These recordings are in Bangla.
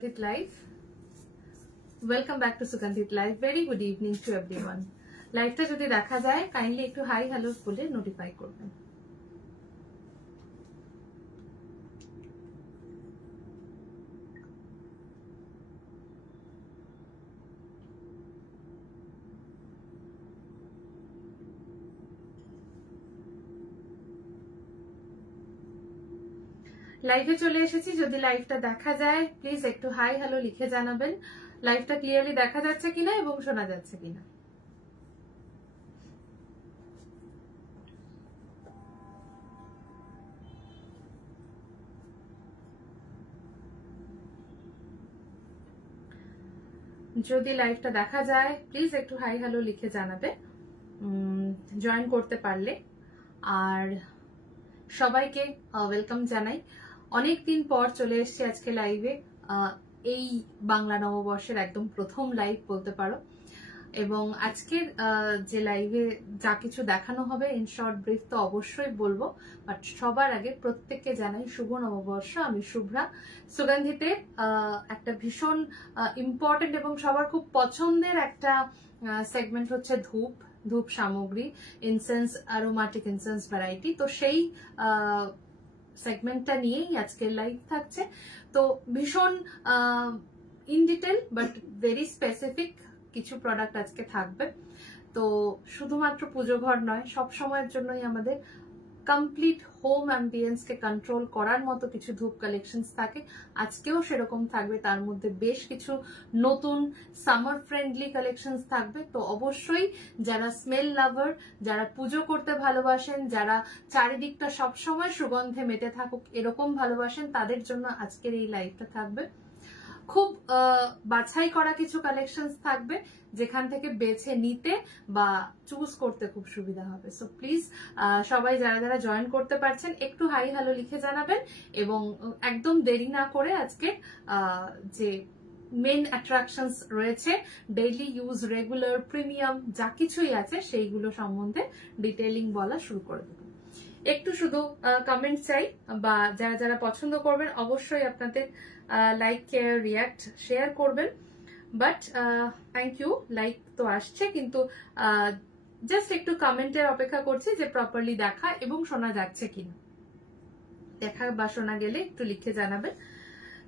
Sugandhit Live. Welcome back to Sugandhit Live. Very good evening to everyone. Live টা যদি দেখা যায় kindly একটু হাই হ্যালো বলে নোটিফাই করবেন। লাইভে চলে এসেছি, যদি লাইভটা দেখা যায় প্লিজ একটু হাই হ্যালো লিখে জানাবেন লাইভটা ক্লিয়ারলি দেখা যাচ্ছে কিনা এবং শোনা যাচ্ছে কিনা। যদি লাইভটা দেখা যায় প্লিজ একটু হাই হ্যালো লিখে জানাবে জয়েন করতে পারলে। আর সবাইকে ওয়েলকাম জানাই। অনেকদিন পর চলে এসেছি আজকে লাইভে, এই বাংলা নববর্ষের একদম প্রথম লাইভ বলতে পারো। এবং আজকের যে লাইভে যা কিছু দেখানো হবে ইন শর্ট ব্রিফ তো অবশ্যই বলবো, বাট সবার আগে প্রত্যেককে জানাই শুভ নববর্ষ। আমি শুভ্রা। সুগন্ধিতের একটা ভীষণ ইম্পর্টেন্ট এবং সবার খুব পছন্দের একটা সেগমেন্ট হচ্ছে ধূপ সামগ্রী, ইনসেন্স, অ্যারোমাটিক ইনসেন্স ভ্যারাইটি। তো সেই সেগমেন্টটা নিয়েই আজকের লাইভ থাকছে। তো ভীষণ in detail but very specific কিছু প্রোডাক্ট আজকে থাকবে। তো শুধুমাত্র পুজো ঘর নয়, সব সময়ের জন্যই আমাদের কমপ্লিট হোম অ্যাম্বিয়েন্স কে কন্ট্রোল করার মতো কিছু ধূপ কালেকশনস থাকে, আজকেও সেরকম থাকবে। তার মধ্যে বেশ কিছু নতুন সামার ফ্রেন্ডলি কালেকশনস থাকবে। তো অবশ্যই যারা স্মেল লাভার, যারা পুজো করতে ভালোবাসেন, যারা চারিদিকটা সবসময় সুগন্ধে মেতে থাকুক এরকম ভালোবাসেন, তাদের জন্য আজকের এই লাইভটা থাকবে। খুব বাছাই করা কিছু কালেকশনস থাকবে যেখান থেকে বেছে নিতে বা চুজ করতে খুব সুবিধা হবে। সো প্লিজ সবাই যারা যারা জয়েন করতে পারছেন একটু হাই হ্যালো লিখে জানাবেন এবং একদম দেরি না করে আজকে যে মেন অ্যাট্রাকশনস রয়েছে, ডেইলি ইউজ, রেগুলার, প্রিমিয়াম যা কিছুই আছে সেইগুলো সম্বন্ধে ডিটেইলিং বলা শুরু করে দেব। একটু শুধু কমেন্ট চাই, বা যারা যারা পছন্দ করবেন অবশ্যই আপনাদের লাইক, কেয়ার, রিয়াক্ট, শেয়ার করবেন। বাট থ্যাংক ইউ, লাইক তো আসছে কিন্তু জাস্ট একটু কমেন্টের অপেক্ষা করছি যে প্রপারলি দেখা এবং শোনা যাচ্ছে কিনা। দেখা বা শোনা গেলে একটু লিখে জানাবেন।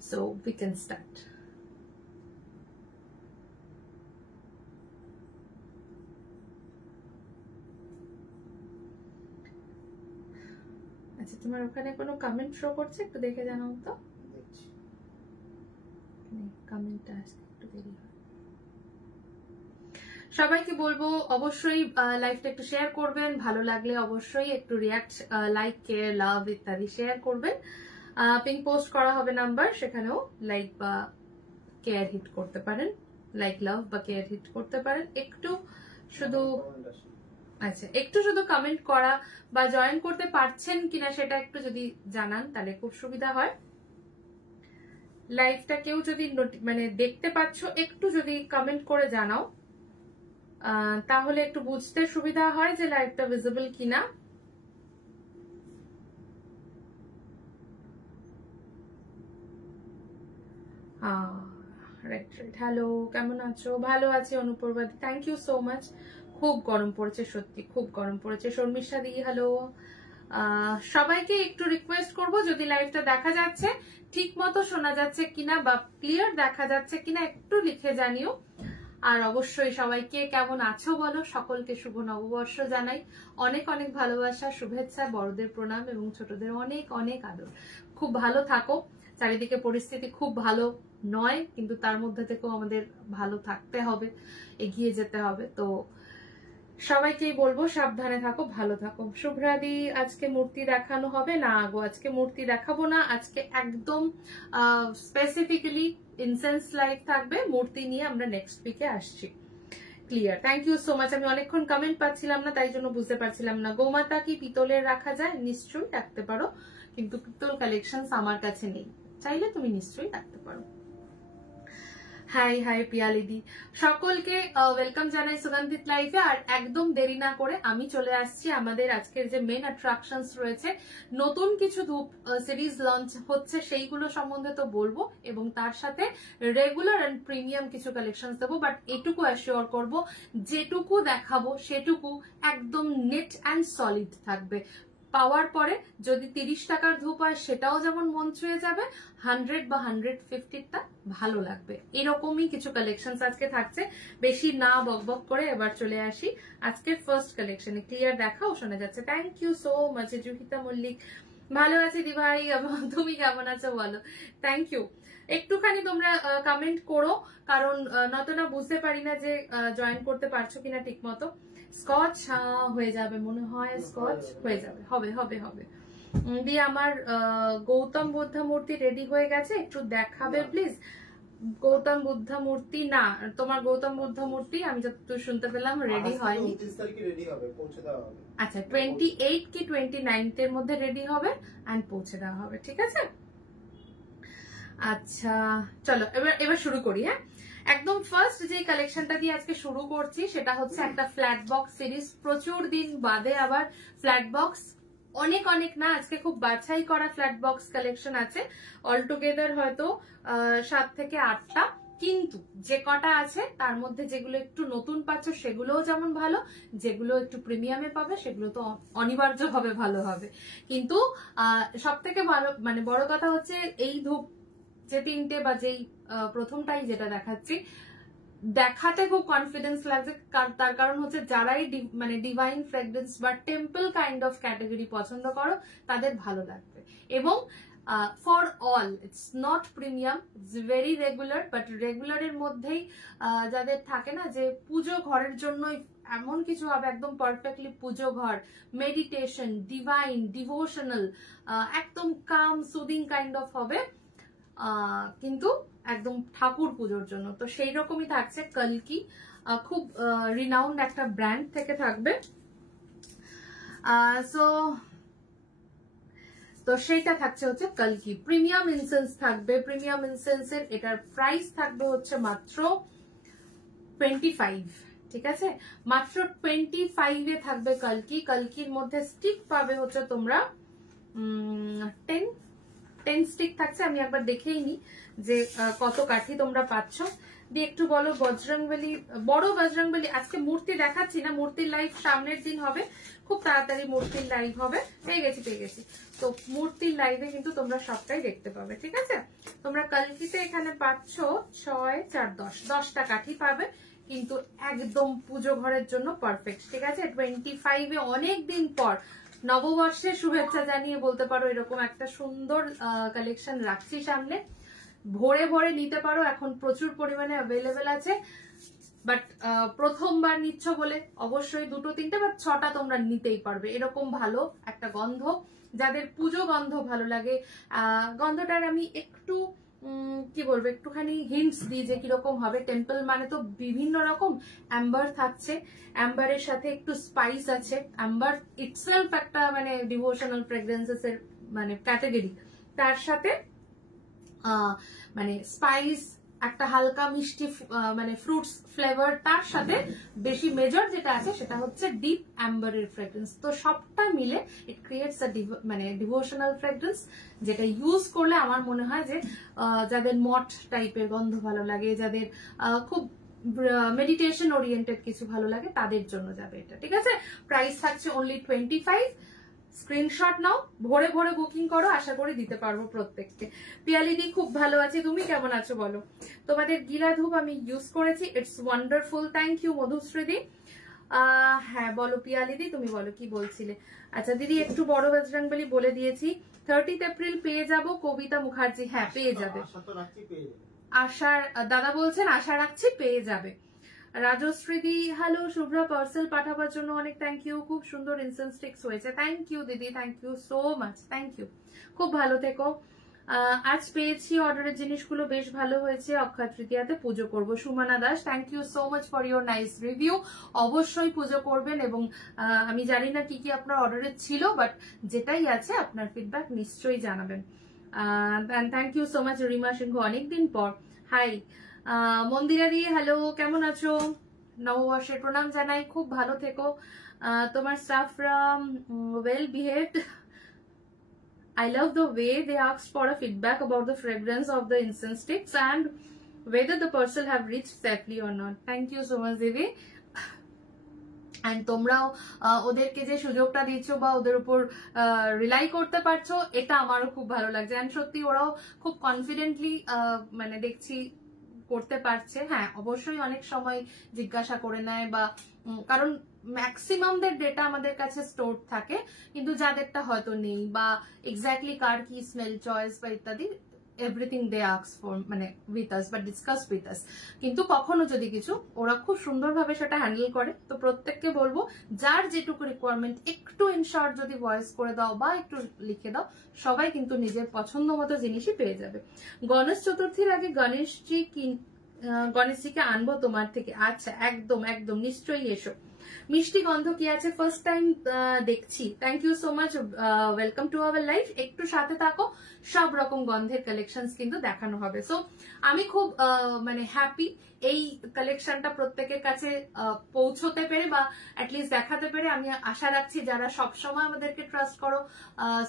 So we can start. আচ্ছা, তোমার ওখানে কোনো কমেন্ট শো করছে? একটু দেখে জানাও তো। কমেন্টটা আসতে একটু দেরি হয়। সবাইকে বলবো অবশ্যই লাইভটা একটু শেয়ার করবেন, ভালো লাগলে অবশ্যই একটু রিয়াক্ট, লাইক, কেয়ার, লাভ ইত্যাদি শেয়ার করবেন। পিন পোস্ট করা হবে নাম্বার, সেখানেও লাইক বা কেয়ার হিট করতে পারেন, লাইক, লাভ বা কেয়ার হিট করতে পারেন। একটু শুধু একটু শুধু কমেন্ট করা বা জয়েন করতে পারছেন কিনা সেটা একটু যদি জানান তাহলে খুব সুবিধা হয়। লাইভটা কেউ যদি মানে দেখতে পাচ্ছ একটু যদি কমেন্ট করে জানাও তাহলে একটু বুঝতে সুবিধা হয় যে লাইভটা ভিজিবল কিনা। Right right. হ্যালো, কেমন আছো? ভালো আছি অনুপর্বাদি, থ্যাংক ইউ সো মাচ। খুব গরম পড়েছে, সত্যি খুব গরম পড়েছে। শর্মিষ্ঠা দি হ্যালো। সবাইকে একটু রিকোয়েস্ট করব, যদি লাইভটা দেখা যাচ্ছে ঠিক মতো শোনা যাচ্ছে কিনা বা ক্লিয়ার দেখা যাচ্ছে কিনা একটু লিখে জানিও। আর অবশ্যই সবাইকে কেমন আছো বলো। সকলকে শুভ নববর্ষ জানাই, অনেক অনেক ভালোবাসা, শুভেচ্ছা, বড়দের প্রণাম এবং ছোটদের অনেক অনেক আদর। খুব ভালো থাকো। চারিদিকে পরিস্থিতি খুব ভালো নয়, কিন্তু তার মধ্যে থেকেও আমাদের ভালো থাকতে হবে, এগিয়ে যেতে হবে। তো সবাইকেই বলবো সাবধানে থাকো, ভালো থাকো। শুভ্রাদি, আজকে মূর্তি দেখানো হবে না গো, আজকে মূর্তি দেখাবো না। আজকে একদম স্পেসিফিক্যালি ইনসেন্স লাইভ থাকবে, মূর্তি নিয়ে আমরা নেক্সট উইকে আসছি। Clear, thank you so much. আমি অনেকক্ষণ কমেন্ট পাচ্ছিলাম না, তাই জন্য বুঝতে পারছিলাম না। গোমাতা কি পিতলের রাখা যায়? নিশ্চয়ই রাখতে পারো, কিন্তু পিতল কালেকশন আমার কাছে নেই, চাইলে তুমি নিশ্চয়ই রাখতে পারো। হাই হাই পিয়ালিদি, সকলকে ওয়েলকাম জানাই সুগন্ধিত লাইফে। আর একদম দেরি না করে আমি চলে আসছি আমাদের আজকের যে মেন অ্যাট্রাকশনস রয়েছে, নতুন কিছু ধূপ সিরিজ লঞ্চ হচ্ছে সেইগুলো সম্বন্ধে তো বলবো, এবং তার সাথে রেগুলার এন্ড প্রিমিয়াম কিছু কালেকশন দেবো। বাট এটুকু অ্যাসিওর করবো, যেটুকু দেখাবো সেটুকু একদম নেট অ্যান্ড সলিড থাকবে। পাওয়ার পরে যদি 30 টাকার ধূপ হয় সেটাও যেমন মন ছুঁয়ে যাবে, 100 বা 150টা ভালো লাগবে। এরকমই কিছু কালেকশন আজকে থাকছে। বেশি না বকবক করে এবার চলে আসি আজকের ফার্স্ট কালেকশনে। ক্লিয়ার দেখাও শোনা যাচ্ছে? Thank you so much Juhita Mallick. ভালো আছি দিভাই, তুমি কেমন আছো বলো? Thank you. একটুখানি তোমরা কমেন্ট করো, কারণ নতটা বুঝতে পারি না যে জয়েন করতে পারছো কিনা ঠিক মতো। স্কচ হয়ে যাবে মনে হয়, স্কচ হয়ে যাবে, হবে হবে হবে। দিয়ে আমার গৌতম বুদ্ধা মূর্তি রেডি হয়ে গেছে, একটু দেখাবে প্লিজ। গৌতম বুদ্ধা মূর্তি না, তোমার গৌতম বুদ্ধা মূর্তি আমি যতটুকু শুনতে পেলাম রেডি হয়নি। আচ্ছা, 28 কি 29 এর মধ্যে রেডি হবে এন্ড পৌঁছে দেওয়া হবে, ঠিক আছে? আচ্ছা চলো এবার শুরু করি। হ্যাঁ, একদম ফার্স্ট যে কালেকশনটা দিয়ে আজকে শুরু করছি সেটা হচ্ছে একটা ফ্ল্যাট বক্স সিরিজ। প্রচুর দিন বাদে আবার ফ্ল্যাট বক্স, অনেক অনেক না, আজকে খুব বাছাই করা ফ্ল্যাট বক্স কালেকশন আছে। অল টুগেদার হয়তো 7 থেকে 8টা, কিন্তু যে কটা আছে তার মধ্যে যেগুলো একটু নতুন পাচ্ছ সেগুলোও যেমন ভালো, যেগুলো একটু প্রিমিয়ামে পাবে সেগুলো তো অনিবার্যভাবে ভালো হবে। কিন্তু সব থেকে ভালো মানে বড় কথা হচ্ছে এই ধূপ যে 3টে বা যেই প্রথমটাই যেটা দেখাচ্ছি, দেখাতে খুব কনফিডেন্স লাগছে। তার কারণ হচ্ছে যারাই মানে ডিভাইন ফ্রেগরেন্স বা টেম্পল কাইন্ড অফ ক্যাটাগরি পছন্দ করো তাদের ভালো লাগবে। এবং for all, it's not premium, it's very regular, but রেগুলারের মধ্যেই যাদের থাকে না যে পুজো ঘরের জন্যই এমন কিছু হবে, একদম পারফেক্টলি পুজো ঘর, মেডিটেশন, ডিভাইন, ডিভোশনাল, একদম কাম সুদিং কাইন্ড অফ হবে, কিন্তু একদম ঠাকুর পুজোর জন্য। তো সেই রকমই থাকছে কলকি, খুব রিনাউন্ড একটা ব্র্যান্ড থেকে থাকবে। তো সেইটা থাকছে হচ্ছে কলকি। প্রিমিয়াম ইনসেন্স থাকবে, প্রিমিয়াম ইনসেন্সের এটার প্রাইস থাকবে হচ্ছে মাত্র 25, ঠিক আছে? মাত্র 25-এ থাকবে কলকি। কলকির মধ্যে স্টিক পাবে হচ্ছে তোমরা 10 স্টিক থাকছে। আমি একবার দেখেই নি যে কত কাঠি তোমরা পাচ্ছ। দিয়ে একটু বলো বজরংবলী, বড় বজরংবলী। আজকে মূর্তি দেখাচ্ছি না, মূর্তির লাইভ সামনের দিন হবে, খুব তাড়াতাড়ি মূর্তির লাইভ হবে। পেয়ে গেছি। তো মূর্তির লাইভে কিন্তু তোমরা সবটাই দেখতে পাবে, ঠিক আছে? তোমরা কালকিতে এখানে পাচ্ছ 6, 4, 10টা কাঠি পাবে, কিন্তু একদম পুজো ঘরের জন্য পারফেক্ট, ঠিক আছে? 25-এ অনেক দিন পর নববর্ষের শুভেচ্ছা জানিয়ে বলতে পারো এরকম একটা সুন্দর কালেকশন রাখছি সামনে। ভরে ভরে নিতে পারো, এখন প্রচুর পরিমাণে অ্যাভেলেবেল আছে। বাট প্রথমবার নিচ্ছ বলে অবশ্যই 2-3টে বা 6টা তোমরা নিতেই পারবে। এরকম ভালো একটা গন্ধ, যাদের পুজো গন্ধ ভালো লাগে, গন্ধটার আমি একটু কি বলবো, একটুখানি হিন্টস দিই যে কিরকম হবে। টেম্পল মানে তো বিভিন্ন রকম, অ্যাম্বার থাকছে, অ্যাম্বারের সাথে একটু স্পাইস আছে। অ্যাম্বার ইটসেলফ একটা মানে ডিভোশনাল ফ্রেগ্রেন্সেস এর মানে ক্যাটাগরি, তার সাথে মানে স্পাইস, একটা হালকা মিষ্টি মানে ফ্রুটস ফ্লেভার, তার সাথে বেশি মেজর যেটা আছে সেটা হচ্ছে ডিপ অ্যাম্বারের ফ্রেগ্রেন্স। তো সবটা মিলে ইট ক্রিয়েটস আ মানে ডিভোশনাল ফ্রেগ্রেন্স, যেটা ইউজ করলে আমার মনে হয় যে যাদের মঠ টাইপের গন্ধ ভালো লাগে, যাদের খুব মেডিটেশন ওরিয়েন্টেড কিছু ভালো লাগে, তাদের জন্য যাবে এটা, ঠিক আছে? প্রাইস থাকছে অনলি 25। স্ক্রিনশট নাও, ভরে ভরে বুকিং করো, আশা করি দিতে পারবো প্রত্যেককে। পিয়ালিদি খুব ভালো আছে, তুমি কেমন আছো বলো? তোমাদের গিলা ধূপ আমি ইউজ করেছি, ইটস ওয়ান্ডারফুল। থ্যাংক ইউ মধুশ্রীদি। হ্যাঁ বলো পিয়ালিদি, তুমি বলো কি বলছিলে? আচ্ছা দিদি, একটু বড় বজরংবলী বলে দিয়েছি, 30 এপ্রিল পেয়ে যাব কবিতা মুখার্জি। হ্যাঁ পেয়ে যাবে, আশার দাদা বলছেন আশা রাখছি পেয়ে যাবে। রাজশ্রীদি হ্যালো, শুভ্রা পার্সেল পাঠাবার জন্য অনেক থ্যাংক ইউ। খুব সুন্দর ইনসেন্স স্টিক্স হয়েছে, থ্যাংক ইউ দিদি, thank you so much, thank you. খুব ভালো থেকো। আজ পেয়েছি অর্ডারের জিনিসগুলো বেশ ভালো হয়েছে, অক্ষয় তৃতীয়াতে পুজো করব। Sumana Das, thank you so much for your nice review. অবশ্যই পুজো করবেন, এবং আমি জানি না কি কি আপনার অর্ডারে ছিল, বাট যেটাই আছে আপনার ফিডব্যাক নিশ্চয়ই জানাবেন। Thank you so much Rima Singh, অনেকদিন পর। হাই মন্দিরা দি হ্যালো, কেমন আছো? নববর্ষের প্রণাম জানাই, খুব ভালো থেকো। তোমার স্টাফরা well behaved. I love the way they asked for a feedback about the fragrance of the incense sticks and whether the parcel have reached safely or not. Thank you so much, Devi. And তোমরাও ওদেরকে যে সুযোগটা দিচ্ছ বা ওদের উপর রিলাই করতে পারছো, এটা আমারও খুব ভালো লাগছে। এন্ড সত্যি ওরাও খুব কনফিডেন্টলি মানে দেখছি করতে পারছে। হ্যাঁ, অবশ্যই অনেক সময় জিজ্ঞাসা করে নেয়, বা কারণ ম্যাক্সিমামদের ডেটা আমাদের কাছে স্টোর থাকে, কিন্তু যাদেরটা হয়তো নেই বা এক্স্যাক্টলি কার কি স্মেল চয়েস বা ইত্যাদি everything they ask for মানে with us বা discuss with us, কিন্তু কখনো যদি কিছু ওরা খুব সুন্দরভাবে সেটা হ্যান্ডেল করে। তো প্রত্যেককে বলবো যার যেটুকু রিকোয়ারমেন্ট একটু ইনশর্ট যদি ভয়েস করে দাও বা একটু লিখে দাও, সবাই কিন্তু নিজের পছন্দ মতো জিনিসই পেয়ে যাবে। গণেশ চতুর্থীর আগে গণেশজিকে আনবো তোমার থেকে। আচ্ছা, একদম একদম নিশ্চয়ই এসো। মিষ্টি গন্ধ কি আছে? ফার্স্ট টাইম দেখছি। Thank you so much, welcome to our life. একটু সাথে থাকো, সব রকম গন্ধের কালেকশন কিন্তু দেখানো হবে। সো আমি খুব মানে হ্যাপি এই কালেকশনটা প্রত্যেকের কাছে পৌঁছতে পেরে বা অ্যাটলিস্ট দেখাতে পেরে। আমি আশা রাখছি যারা সবসময় আমাদেরকে ট্রাস্ট করো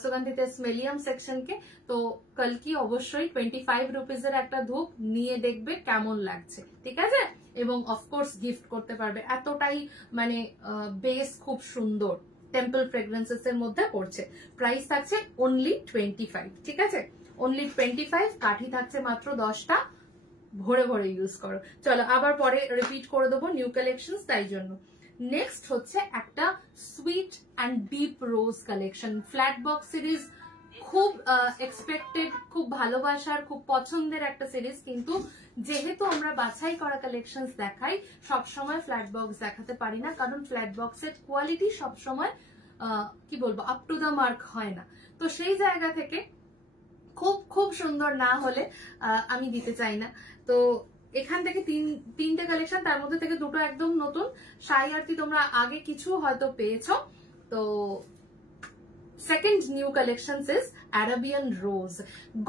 সুগন্ধিতে স্মেলিয়াম সেকশনকে, তো কালকে অবশ্যই 25 রুপিজের একটা ধূপ নিয়ে দেখবে কেমন লাগছে, ঠিক আছে? এবং অফকোর্স গিফট করতে পারবে, এতটাই মানে বেস খুব সুন্দর টেম্পল ফ্রেগ্রেন্সেস এর মধ্যে পড়ছে। প্রাইস থাকছে অনলি 25, ঠিক আছে? অনলি 25, কাঠি থাকছে মাত্র 10টা, ভরে ভরে ইউজ করো। চলো আবার পরে রিপিট করে দেবো নিউ কালেকশন, তাই জন্য। নেক্সট হচ্ছে একটা sweet and deep rose collection, flat box series, খুব এক্সপেক্টেড, খুব ভালোবাসার, খুব পছন্দের একটা সিরিজ। কিন্তু যেহেতু আমরা বাছাই করা কালেকশন দেখাই, সবসময় ফ্ল্যাট বক্স দেখাতে পারি না, কারণ ফ্ল্যাট বক্সের কোয়ালিটি সবসময় কি বলবো আপ টু দ্য মার্ক হয় না। তো সেই জায়গা থেকে খুব খুব সুন্দর না হলে আমি দিতে চাই না। তো এখান থেকে তিনটে কালেকশন, তার মধ্যে থেকে দুটো একদম নতুন। সাই আরতি তোমরা আগে কিছু হয়তো পেয়েছো। তো second new collection is Arabian rose.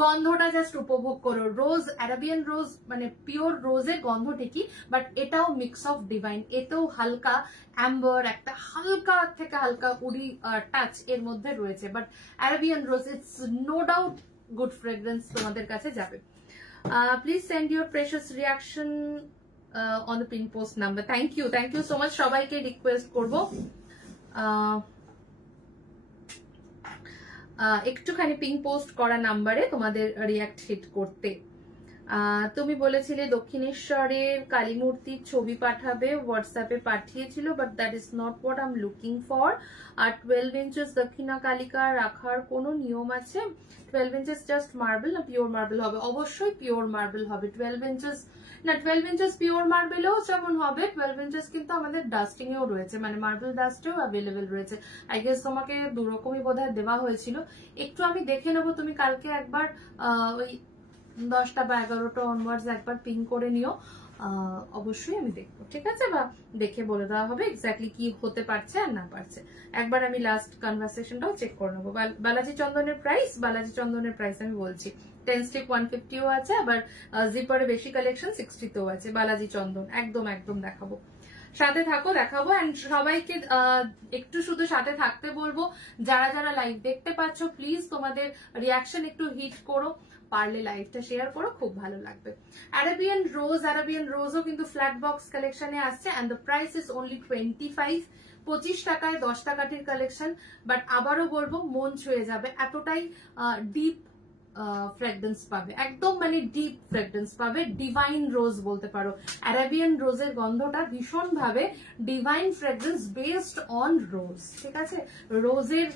গন্ধটা জাস্ট উপভোগ করো। রোজ, অ্যারাবিয়ান রোজ মানে পিওর রোজের গন্ধ ঠিকই, বাট এটাও মিক্স অফ ডিভাইন। এতেও হালকা অ্যাম্বার, একটা হালকা থেকে হালকা উডি টাচ এর মধ্যে রয়েছে। But Arabian rose it's no doubt good fragrance তোমাদের কাছে যাবে। Please send your precious reaction on the pin post number. Thank you so much. সবাইকে রিকোয়েস্ট করবো একটুখানি পিং পোস্ট করা নাম্বারে তোমাদের রিয়াক্ট হিট করতে। তুমি বলেছিলে দক্ষিণেশ্বরের কালী মূর্তির ছবি পাঠাবে, হোয়াটসঅ্যাপে পাঠিয়েছিল, but that is not what I am looking for. আর 12 ইঞ্চেস দক্ষিণা কালিকা রাখার কোনো নিয়ম আছে? 12 ইঞ্চেস জাস্ট মার্বেল না পিওর মার্বেল হবে? অবশ্যই পিওর মার্বেল হবে। 12 ইঞ্চেস না, 12 ইঞ্চেস পিওর মার্বেলেও যেমন হবে, 12 ইঞ্চেস কিন্তু আমাদের ডাস্টিং এও রয়েছে, মানে মার্বেল ডাস্টেও অ্যাভেলেবেল রয়েছে। আই গেস তোমাকে দুরকমই বোধহয় দেওয়া হয়েছিল। একটু আমি দেখে নেবো, তুমি কালকে একবার ওই 10টা বা 11টা অনওয়ার্ডস একবার পিং করে নিও, অবশ্যই আমি দেখবো, ঠিক আছে? বা দেখে বলে দেওয়া হবে এক্স্যাক্টলি কি হতে পারছে আর না পারছে। একবার আমি লাস্ট কনভারসেশনটাও চেক করে নেবো। বালাজি চন্দনের প্রাইস আমি বলছি 10 স্টিক 150ও আছে, আবার জিপারে বেশি কালেকশন 60তেও আছে। বালাজি চন্দন একদম একদম দেখাবো, সাথে থাকো, দেখাবো। এন্ড সবাইকে একটু শুধু সাথে থাকতে বলবো। যারা যারা লাইভ দেখতে পাচ্ছ, প্লিজ তোমাদের রিয়াকশন একটু হিট করো, পারলে লাইভটা শেয়ার করো, খুব ভালো লাগবে। অ্যারাবিয়ান রোজও কিন্তু ফ্ল্যাট বক্স কালেকশনে আসছে, and the price is only 25। 25 টাকায় 10টা কাঠির কালেকশন, বাট আবারও বলবো মন ছুঁয়ে যাবে, এতটাই ডিপ ফ্রেগরেন্স পাবে, একদম মানে ডিপ ফ্রেগরেন্স পাবে। ডিভাইন রোজ বলতে পারো। অ্যারাবিয়ান রোজের গন্ধটা ভীষণ ভাবে ডিভাইন ফ্রেগরেন্স বেসড অন রোজ, ঠিক আছে? রোজের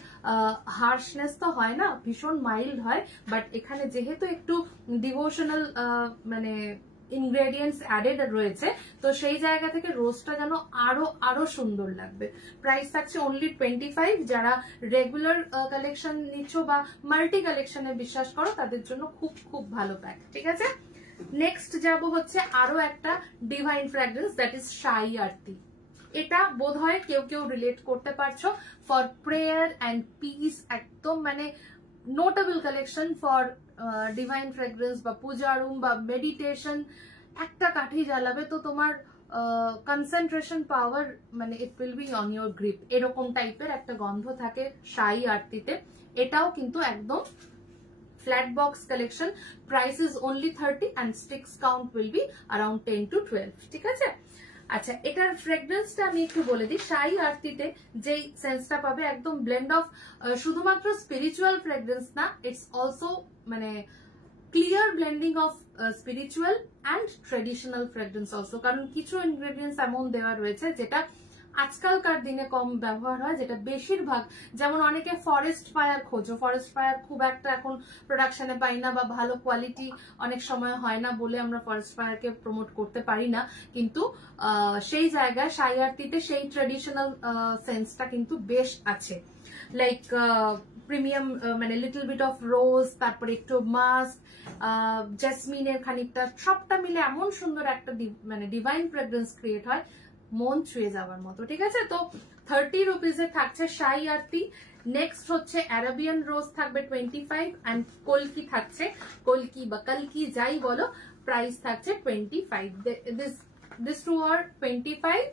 হার্শনেস তো হয় না, ভীষণ মাইল্ড হয়, বাট এখানে যেহেতু একটু ডিভোশনাল মানে ইনগ্রেডিয়েন্টস অ্যাডেড রয়েছে, তো সেই জায়গা থেকে রোজটা যেন আরো সুন্দর লাগবে। প্রাইস থাকছে অনলি 25। যারা রেগুলার কালেকশন নিচ্ছ বা মাল্টি কালেকশনে বিশ্বাস করো, তাদের জন্য খুব খুব ভালো প্যাক, ঠিক আছে? নেক্সট যাব হচ্ছে আরো একটা ডিভাইন ফ্র্যাগ্রেন্স, দ্যাট ইজ সাই আরতি। এটা বোধহয় কেউ কেউ রিলেট করতে পারছো। ফর প্রেয়ার অ্যান্ড পিস, একদম মানে notable collection for divine fragrance বা পূজা রুম বা মেডিটেশন, একটা কাঠি জ্বালাবে তো তোমার কনসেন্ট্রেশন পাওয়ার মানে it will be on your grip, এরকম টাইপের একটা গন্ধ থাকে শাই আরতিতে। এটাও কিন্তু একদম flat box collection. Price is only 30 and sticks count will be around 10 to 12. ঠিক আছে? আচ্ছা, এটার ফ্রেগরেন্সটা আমি একটু বলে দিই। শাই আরতিতে যেই সেন্সটা পাবে একদম ব্লেন্ড অফ শুধুমাত্র স্পিরিচুয়াল ফ্রেগরেন্স না, ইটস অলসো মানে clear blending of spiritual and traditional fragrance also, কারণ কিছু ইনগ্রেডিয়েন্টস এমন দেওয়া রয়েছে যেটা আজকালকার দিনে কম ব্যবহার হয়, যেটা বেশিরভাগ, যেমন অনেকে ফরেস্ট ফায়ার খোঁজো, ফরেস্ট ফায়ার খুব একটা এখন প্রোডাকশনে পাই না বা ভালো কোয়ালিটি অনেক সময় হয় না বলে আমরা ফরেস্ট ফায়ারকে প্রমোট করতে পারি না, কিন্তু সেই জায়গায় শাই আরতিতে সেই ট্রেডিশনাল সেন্সটা কিন্তু বেশ আছে। লাইক প্রিমিয়াম মানে লিটল বিট অফ রোজ, তারপরে একটু মাস্ক, জেসমিনের খানিকটা, সবটা মিলে এমন সুন্দর একটা মানে ডিভাইন ফ্রেগরেন্স ক্রিয়েট হয়, মন ছুঁয়ে যাওয়ার মতো। ঠিক আছে, তো 30 রুপিসে থাকছে শাই আরতি। নেক্সট হচ্ছে অ্যারাবিয়ান রোজ থাকবে 25 অ্যান্ড কলকি থাকছে, কলকি বা কলকি যাই বলো, প্রাইস থাকছে 25। দিস টু আর 25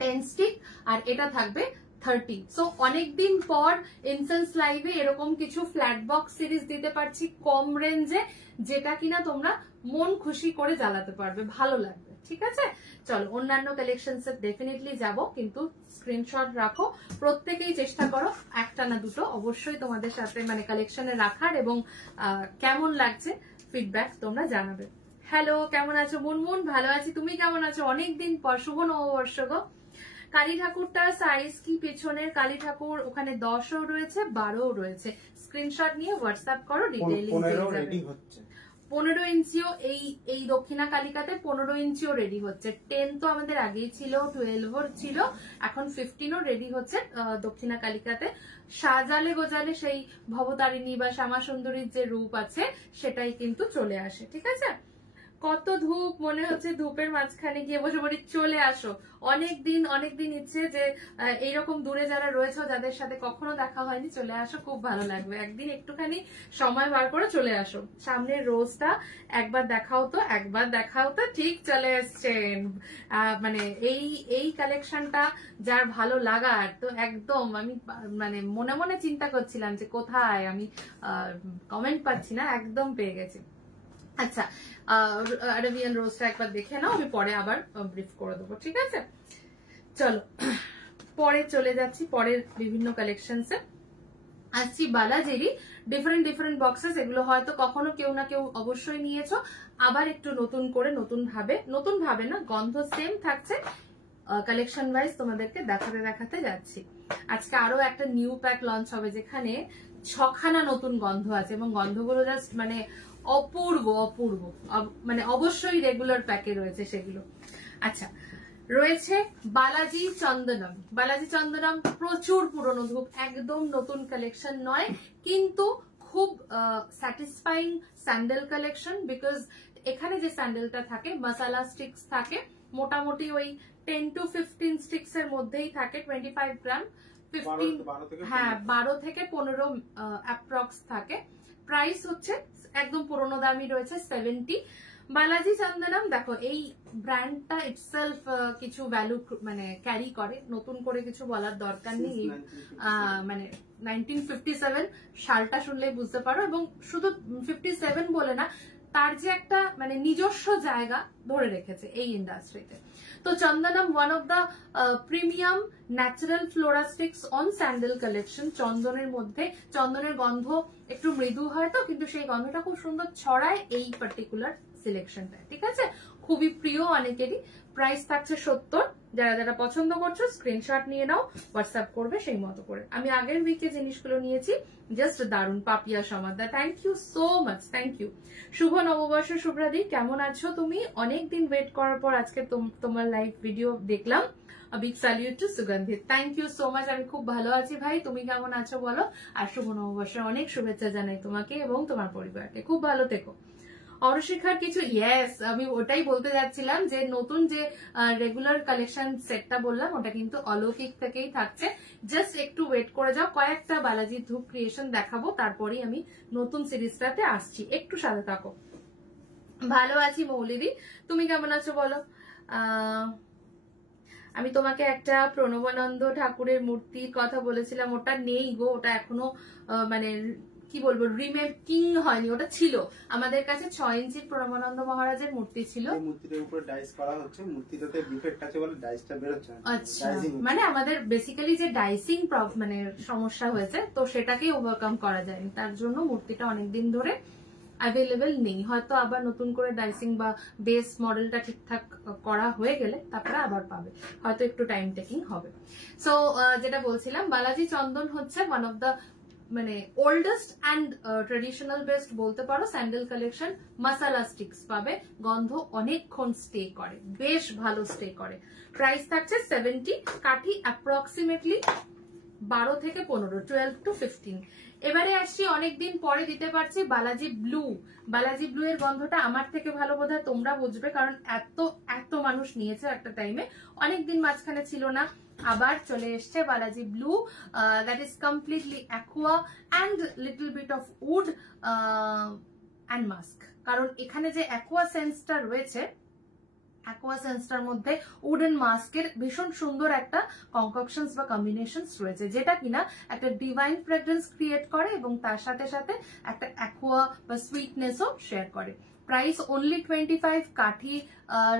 10 স্টিক, আর এটা থাকবে 30। সো অনেকদিন পর ইনসেন্স লাইভে এরকম কিছু ফ্ল্যাট বক্স সিরিজ দিতে পারছি কম রেঞ্জে, যেটা কিনা তোমরা মন খুশি করে জ্বালাতে পারবে, ভালো লাগবে। ঠিক আছে, চলো অন্যান্য কালেকশনসে ডেফিনেটলি যাব, কিন্তু স্ক্রিনশট রাখো, প্রত্যেকেই চেষ্টা করো একটা না দুটো অবশ্যই তোমাদের সাথে মানে কালেকশনে রাখার, এবং কেমন লাগছে ফিডব্যাক তোমরা জানাবে। হ্যালো, কেমন আছো মুনমুন? ভালো আছি, তুমি কেমন আছো? অনেকদিন পর, শুভ নববর্ষ গো। কালী ঠাকুরটার সাইজ কি? পেছনের কালী ঠাকুর ওখানে 10ও রয়েছে, 12ও রয়েছে। স্ক্রিনশট নিয়ে হোয়াটসঅ্যাপ করো, ডিটেইলিং 15 ইঞ্চিও এই দক্ষিণা কালিকাতে 15 ইঞ্চিও রেডি হচ্ছে। 10 তো আমাদের আগেই ছিল, 12 ছিল, এখন 15ও রেডি হচ্ছে দক্ষিণা কালিকাতে। সাজালে গোজালে সেই ভবতারিণী বা শ্যামা সুন্দরীর যে রূপ আছে সেটাই কিন্তু চলে আসে। ঠিক আছে, কত ধূপ, মনে হচ্ছে ধূপের মাঝখানে গিয়ে বসে পড়ি। চলে আসো, অনেকদিন ইচ্ছে যে এইরকম দূরে যারা রয়েছে যাদের সাথে কখনো দেখা হয়নি, চলে আসো, খুব ভালো লাগবে। একদিন একটুখানি সময় বার করে চলে আসো। সামনের রোজটা একবার দেখাও তো। ঠিক চলে এসছেন, মানে এই কালেকশনটা যার ভালো লাগার, তো একদম আমি মানে মনে মনে চিন্তা করছিলাম যে কোথায়, আমি কমেন্ট পাচ্ছি না, একদম পেয়ে গেছি। আচ্ছা, আরাবিয়ান রোজটা একবার দেখে নাও, আমি পরে আবার ব্রিফ করে দেবো। ঠিক আছে, চলো পরে চলে যাচ্ছি, পরের বিভিন্ন কালেকশনসে আসছি। বালাজিরই ডিফারেন্ট বক্সেস, এগুলো হয়তো কখনো কেউ না কেউ অবশ্যই নিয়েছো, আবার একটু নতুন করে নতুন ভাবে না, গন্ধ সেম থাকছে, কালেকশন ওয়াইজ তোমাদেরকে দেখাতে যাচ্ছি। আজকে আরো একটা নিউ প্যাক লঞ্চ হবে যেখানে 6খানা নতুন গন্ধ আছে, এবং গন্ধগুলো জাস্ট মানে অপূর্ব, মানে অবশ্যই রেগুলার প্যাকে রয়েছে সেগুলো। আচ্ছা, রয়েছে বালাজি চন্দনম, প্রচুর পুরনো ধূপ, একদম নতুন কালেকশন নয়, কিন্তু খুব স্যাটিসফাইং স্যান্ডেল কালেকশন, বিকজ এখানে যে স্যান্ডেলটা থাকে, মশালা স্টিক্স থাকে, মোটামুটি ওই 10 to 15 স্টিক্স এর মধ্যেই থাকে, 25 গ্রাম, 12 থেকে 15 অ্যাপ্রক্স থাকে। প্রাইস হচ্ছে একদম পুরোনো দামি রয়েছে 70। বালাজি চন্দনম, দেখো এই ব্র্যান্ডটা ইটসেলফ কিছু ভ্যালু মানে ক্যারি করে, নতুন করে কিছু বলার দরকার নেই। মানে 1957 সালটা শুনলেই বুঝতে পারো, এবং শুধু 57 বলে না, তার যে একটা মানে নিজস্ব জায়গা ধরে রেখেছে এই ইন্ডাস্ট্রিতে। তো Chandanam one of the premium natural flora sticks on sandal collection. চন্দনের গন্ধ একটু মৃদু হয় তো, কিন্তু সেই গন্ধটা খুব সুন্দর ছড়ায় এই পার্টিকুলার সিলেকশনটায়। ঠিক আছে, খুবই প্রিয় অনেকেরই। প্রাইস থাকছে 70। যারা পছন্দ করছো স্ক্রিনশট নিয়ে নাও, হোয়াটসঅ্যাপ করবে সেই মতো করে। আমি আগের উইকে জিনিসগুলো নিয়েছি, জাস্ট দারুন। Papiya Samadda, thank you so much, thank you. শুভ নববর্ষ শুভ্রাদি, কেমন আছো তুমি? অনেকদিন ওয়েট করার পর আজকে তোমার লাইভ ভিডিও দেখলাম। বিগ স্যালিউট টু সুগন্ধিত, থ্যাংক ইউ সো মাচ। আমি খুব ভালো আছি ভাই, তুমি কেমন আছো বলো? আর শুভ নববর্ষের অনেক শুভেচ্ছা জানাই তোমাকে এবং তোমার পরিবারকে, খুব ভালো থেকো। অরশিখার কিছু, ইয়েস, আমি ওটাই বলতে যাচ্ছিলাম যে নতুন যে রেগুলার কালেকশন সেটটা বললাম ওটা কিন্তু অলৌকিক থেকেই থাকছে। জাস্ট একটু ওয়েট করে যাও, কয়েকটা বালাজি ধূপ ক্রিয়েশন দেখাবো, তারপরেই আমি নতুন সিরিজটাতে আসছি, একটু সাথে থাকো। ভালো আছি মৌলিদি, তুমি কেমন আছো বলো? আমি তোমাকে একটা প্রণবানন্দ ঠাকুরের মূর্তির কথা বলেছিলাম, ওটা নেই গো, ওটা এখনো মানে কি বলবো রিমেকিং হয়নি, ওটা ছিল আমাদের কাছে 6 ইঞ্চির প্রণবানন্দ মহারাজের মূর্তি ছিল। এই মূর্তিটার উপরে ডাইস করা হচ্ছে, মূর্তিটাতে ডিফেক্ট আছে বলে ডাইসটা বের হচ্ছে না। আচ্ছা, মানে আমাদের বেসিক্যালি যে ডাইসিং মানে সমস্যা হয়েছে, তো সেটাকেই ওভারকাম করা যায়নি, তার জন্য মূর্তিটা অনেকদিন ধরে অ্যাভেলেবেল নেই। হয়তো আবার নতুন করে ডাইসিং বা বেস মডেলটা ঠিকঠাক করা হয়ে গেলে তারপরে আবার পাবে, হয়তো একটু টাইম টেকিং হবে। সো যেটা বলছিলাম, বালাজি চন্দন হচ্ছে ওয়ান অফ দ্য মানে ওল্ডেস্ট অ্যান্ড ট্রেডিশনাল বেস্ট বলতে পারো স্যান্ডেল কালেকশন। মাসালা স্টিক্স পাবে, গন্ধ অনেকক্ষণ স্টে করে, বেশ ভালো স্টে করে। প্রাইস থাকছে 70, কাঠি অ্যাপ্রক্সিমেটলি 12 থেকে 15, 12 to 15। এবারে আসছি অনেকদিন পরে দিতে পারছি বালাজি ব্লু। বালাজি ব্লু এর গন্ধটা আমার থেকে ভালো বোধহয় তোমরা বুঝবে, কারণ এত এত মানুষ নিয়েছে একটা টাইমে, অনেকদিন মাঝখানে ছিল না, আবার চলে এসছে Balaji blue. That is completely aqua and little bit of wood and musk. কারণ এখানে যে অ্যাকোয়া সেন্সটা রয়েছে, অ্যাকোয়া সেন্সটার মধ্যে উডেন মাস্কের ভীষণ সুন্দর একটা কনককশনস বা কম্বিনেশনস রয়েছে, যেটা কিনা একটা ডিভাইন ফ্রেগ্রেন্স ক্রিয়েট করে এবং তার সাথে সাথে একটা অ্যাকোয়া বা সুইটনেসও শেয়ার করে। Price only 25। কাঠি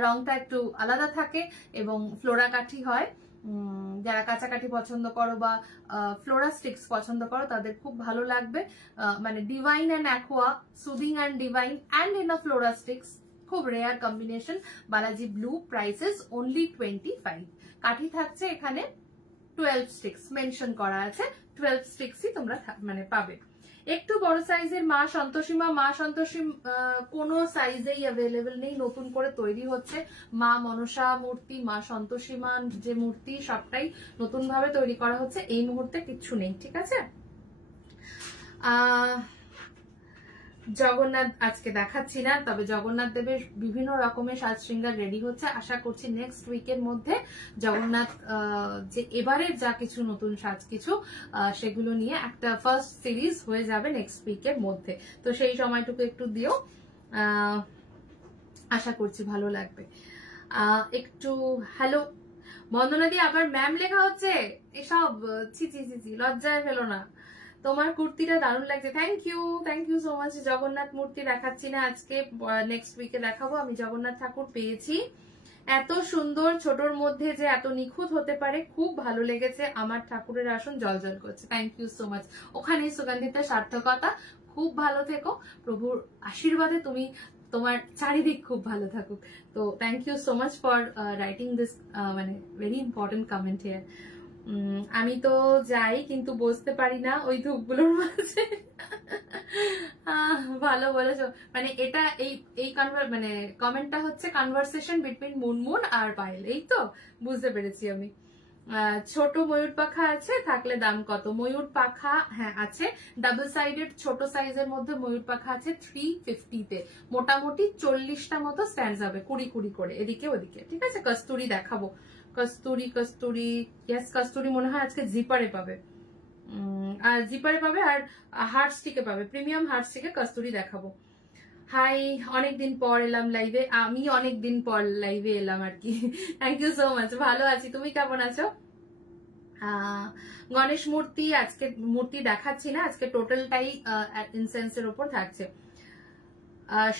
রংটা একটু আলাদা থাকে এবং ফ্লোরা কাঠি হয়। যারা কাঁচা কাঠি পছন্দ করো বা ফ্লোরা স্টিক্স পছন্দ করো তাদের খুব ভালো লাগবে। মানে divine and aqua, soothing and divine and in a flora sticks, খুব rare combination. Balaji blue, prices only 25। কাঠি থাকছে এখানে 12 স্টিক্স, মেনশন করা আছে 12 স্টিক্সই তোমরা মানে পাবে। একটু বড় সাইজের মা সন্তোষীমা, মা সন্তোষী কোনো সাইজেই অ্যাভেলেবেল নেই, নতুন করে তৈরি হচ্ছে। মা মনসা মূর্তি, মা সন্তোষীমা যে মূর্তি, সবটাই নতুন ভাবে তৈরি করা হচ্ছে, এই মুহূর্তে কিচ্ছু নেই, ঠিক আছে। জগন্নাথ আজকে দেখাচ্ছি না, তবে জগন্নাথ দেবের বিভিন্ন রকমের সাজ শৃঙ্গার রেডি হচ্ছে। আশা করছি নেক্সট উইকের মধ্যে জগন্নাথ যে এবারের যা কিছু নতুন সাজ কিছু সেগুলো নিয়ে একটা ফার্স্ট সিরিজ হয়ে যাবে নেক্সট উইকের মধ্যে, তো সেই সময়টুকু একটু দিও, আশা করছি ভালো লাগবে। একটু হ্যালো বন্দনা দি, আবার ম্যাম লেখা হচ্ছে, এসব ছি ছি ছি ছি, লজ্জায় ফেলো না। তোমার কুর্তিটা দারুণ লাগছে, thank you so much. Jagannath মূর্তি দেখাচ্ছি না আজকে, নেক্সট উইকে দেখাবো। আমি জগন্নাথ ঠাকুর পেয়েছি, এত সুন্দর, ছোটর মধ্যে যে এত নিখুঁত হতে পারে, খুব ভালো লেগেছে। আমার ঠাকুরের আসন জলজল করছে, থ্যাংক ইউ সো মাচ। ওখানে সুগন্ধিতা সার্থকতা, খুব ভালো থেকো, প্রভুর আশীর্বাদে তুমি তোমার চারিদিক খুব ভালো থাকুক। তো thank you so much for writing this মানে ভেরি ইম্পর্টেন্ট কমেন্ট হিয়ার। আমি তো যাই কিন্তু বসতে পারি না ওই ধূপগুলোর মাঝে। ভালো বলেছো, মানে এটা এই মানে কমেন্টটা হচ্ছে কনভারসেশন বিটুইন মুনমুন আর পায়েল, এই তো বুঝতে পেরেছি আমি। ছোট ময়ূর পাখা আছে, থাকলে দাম কত? ময়ূর পাখা হ্যাঁ আছে, ডাবল সাইডেড ছোট সাইজের মধ্যে ময়ূর পাখা আছে 350-তে, মোটামুটি 40টা মতো স্ট্যান্ড হবে, 20 করে এদিকে ওদিকে, ঠিক আছে। কস্তুরি দেখাবো, কস্তুরি ইয়েস কস্তুরি মনে হয় আজকে জিপারে পাবে, আর জিপারে পাবে আর হার্ট স্টিকে পাবে, প্রিমিয়াম হার্ট স্টিকে কস্তুরি দেখাবো। হাই, অনেকদিন পর এলাম লাইভে, আমি অনেকদিন পর লাইভে এলাম আর কি। থ্যাংক ইউ সো মাচ, ভালো আছি, তুমি কেমন আছো? গণেশ মূর্তি, আজকে মূর্তি দেখাচ্ছি না, আজকে টোটালটাই ইনসেন্সের উপর থাকছে।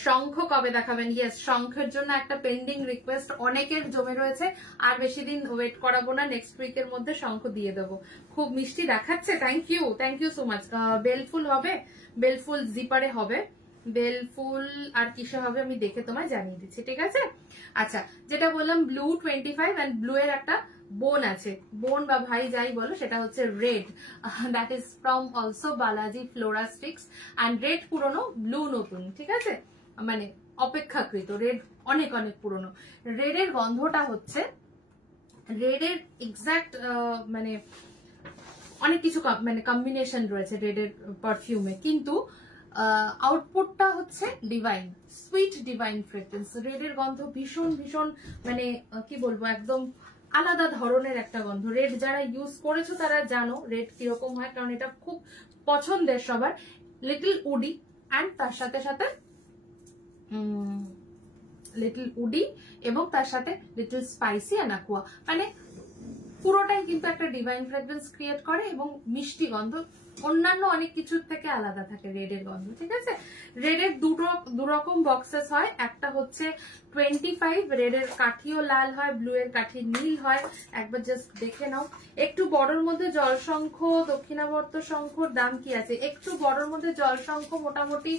শঙ্খ কবে দেখাবেন? ইয়েস, শঙ্খের জন্য একটা পেন্ডিং রিকোয়েস্ট অনেকের জমে রয়েছে, আর বেশি দিন ওয়েট করাবো না, নেক্সট উইকের মধ্যে শঙ্খ দিয়ে দেবো। খুব মিষ্টি দেখাচ্ছে, থ্যাংক ইউ সো মাচ। বেলফুল হবে, বেলফুল জিপারে হবে, বেলফুল আর কিসে হবে আমি দেখে তোমায় জানিয়ে দিচ্ছি, ঠিক আছে। আচ্ছা, যেটা বললাম ব্লু 25, এন্ড ব্লু এর একটা বোন আছে, বোন বা ভাই যাই বলো, সেটা হচ্ছে red, that is from also Balaji Flora sticks. And red পুরনো, ব্লু নতুন, ঠিক আছে, মানে অপেক্ষাকৃত, রেড অনেক অনেক পুরনো। রেডের গন্ধটা হচ্ছে, রেডের এক্সাক্ট মানে অনেক কিছু মানে কম্বিনেশন রয়েছে রেডের পারফিউমে, কিন্তু আউটপুটটা হচ্ছে ডিভাইন, সুইট ডিভাইন ফ্রেগ্রেন্স। রেডের গন্ধ ভীষণ ভীষণ মানে কি বলবো, একদম আলাদা ধরনের একটা গন্ধ। রেড যারা ইউজ করেছো তারা জানো রেড কিরকম হয়, কারণ এটা খুব পছন্দের সবার, লিটল উডি অ্যান্ড তার সাথে সাথে লিটল উডি এবং তার সাথে লিটল স্পাইসি অ্যান্ড অ্যাকুয়া, মানে পুরোটাই কিন্তু একটা ডিভাইন ফ্রেগরেন্স ক্রিয়েট করে এবং মিষ্টি গন্ধ অন্যান্য অনেক কিছুর থেকে আলাদা থাকে রেডের গন্ধ। ঠিক আছে, রেডের দুরকম বক্সেস হয়, একটা হচ্ছে 25, রেডের কাঠিও লাল হয়, ব্লু এর কাঠি নীল হয়, একবার জাস্ট দেখে নাও। একটু বড়র মধ্যে জলশঙ্খ, দক্ষিণাবর্ত শঙ্খর দাম কি আছে, একটু বড়র মধ্যে জলশঙ্খ মোটামুটি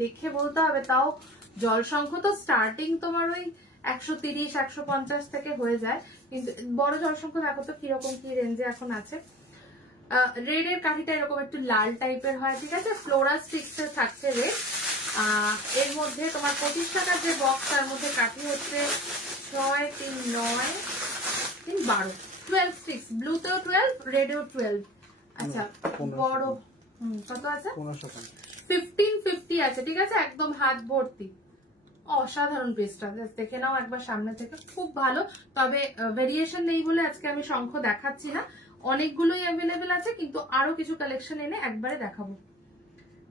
দেখে বলতে হবে, তাও জলশঙ্খ তো স্টার্টিং তোমার ওই 130, 150 থেকে হয়ে যায়, কিন্তু বড় জলশঙ্খ দেখো তো কিরকম কি রেঞ্জে এখন আছে। রেড এর কাঠিটা এরকম একটু লাল টাইপের হয়। ঠিক আছে, ফ্লোরা স্টিক্স এর থাকছে রেড। এর মধ্যে তোমার 25 টাকার যে বক্স, তার মধ্যে কাঠি হচ্ছে 6, 3, 9, 3, 12, 12 স্টিক্স, ব্লুতেও 12, রেডেও 12। আচ্ছা বড় কত আছে, 1550 আছে। ঠিক আছে, একদম হাত ভর্তি, অসাধারণ পিসটা দেখে নাও একবার সামনে থেকে, খুব ভালো। তবে ভেরিয়েশন নেই বলে আজকে আমি শঙ্খ দেখাচ্ছি না, অনেকগুলোই অ্যাভেলেবেল আছে, কিন্তু আরো কিছু কালেকশন এনে একবারে দেখাবো।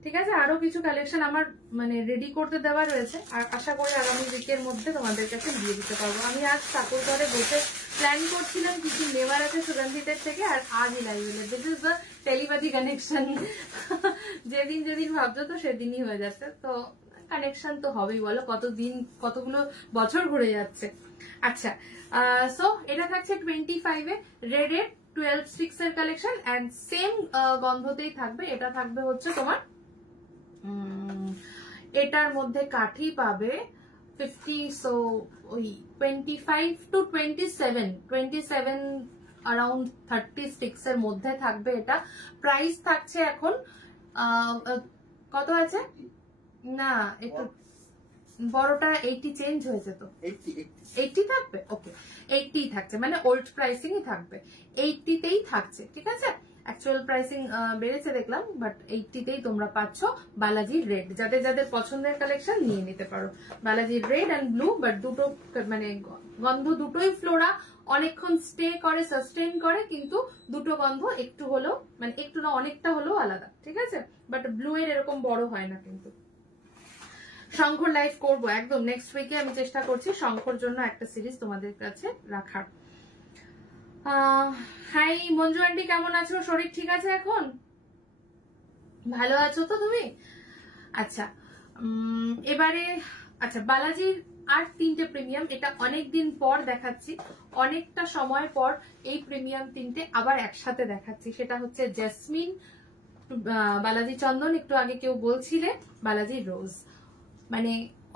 ঠিক আছে, আরো কিছু কালেকশন আমার মানে রেডি করতে দেওয়া রয়েছে, আর আশা করি আগামী উইকের মধ্যে তোমাদের কাছে দিয়ে দিতে পারবো। আমি আজ ঠাকুর ঘরে বসে প্ল্যান করছিলাম কিছু নেওয়ার আছে সুগন্ধিতের থেকে, আর আজই লাইভ এলে। This is the telepathy connection. যেদিন যেদিন ভাবছো তো সেদিনই হয়ে যাচ্ছে, তো কানেকশন তো হবেই, বলো কতদিন কতগুলো বছর ঘুরে যাচ্ছে। আচ্ছা, সো এটা থাকছে 25 এ রেড এর 12 স্টিক্স এর কালেকশন, এন্ড সেম গন্ধতেই থাকবে। এটা থাকবে হচ্ছে তোমার এটার মধ্যে কাঠি পাবে 50, সো ওই 25 to 27 अराउंड 30 স্টিক্স এর মধ্যে থাকবে। এটা প্রাইস থাকছে এখন কত আছে না, একটু বড়টা 80 চেঞ্জ হয়েছে, তো 80 থাকবে। ওকে, 80 থাকছে, মানে ওল্ড প্রাইসিংই থাকবে, 80তেই থাকছে। ঠিক আছে, অ্যাকচুয়াল প্রাইসিং বেড়েছে দেখলাম, বাট 80তেই তোমরা পাচ্ছ বালাজি রেড। যাদের যাদের পছন্দের কালেকশন নিয়ে নিতে পারো, Balaji red and blue, but দুটো মানে গন্ধ দুটোই ফ্লোরা, অনেকক্ষণ স্টে করে, সাস্টেইন করে, কিন্তু দুটো গন্ধ একটু হলেও মানে একটু না অনেকটা হলেও আলাদা। ঠিক আছে, বাট ব্লু এর এরকম বড় হয় না। কিন্তু শঙ্কর লাইভ করবো একদম নেক্সট উইকে, আমি চেষ্টা করছি শঙ্কর জন্য একটা সিরিজ তোমাদের কাছে রাখার। হাই মঞ্জু আন্টি, কেমন আছো? শরীর ঠিক আছে এখন? ভালো আছো তো তুমি? আচ্ছা, এবারে আচ্ছা বালাজির আর 3টে প্রিমিয়াম, এটা অনেকদিন পর দেখাচ্ছি, অনেকটা সময় পর এই প্রিমিয়াম 3টে আবার একসাথে দেখাচ্ছি। সেটা হচ্ছে জেসমিন, বালাজি চন্দন, একটু আগে কেউ বলছিলে বালাজি রোজ। মানে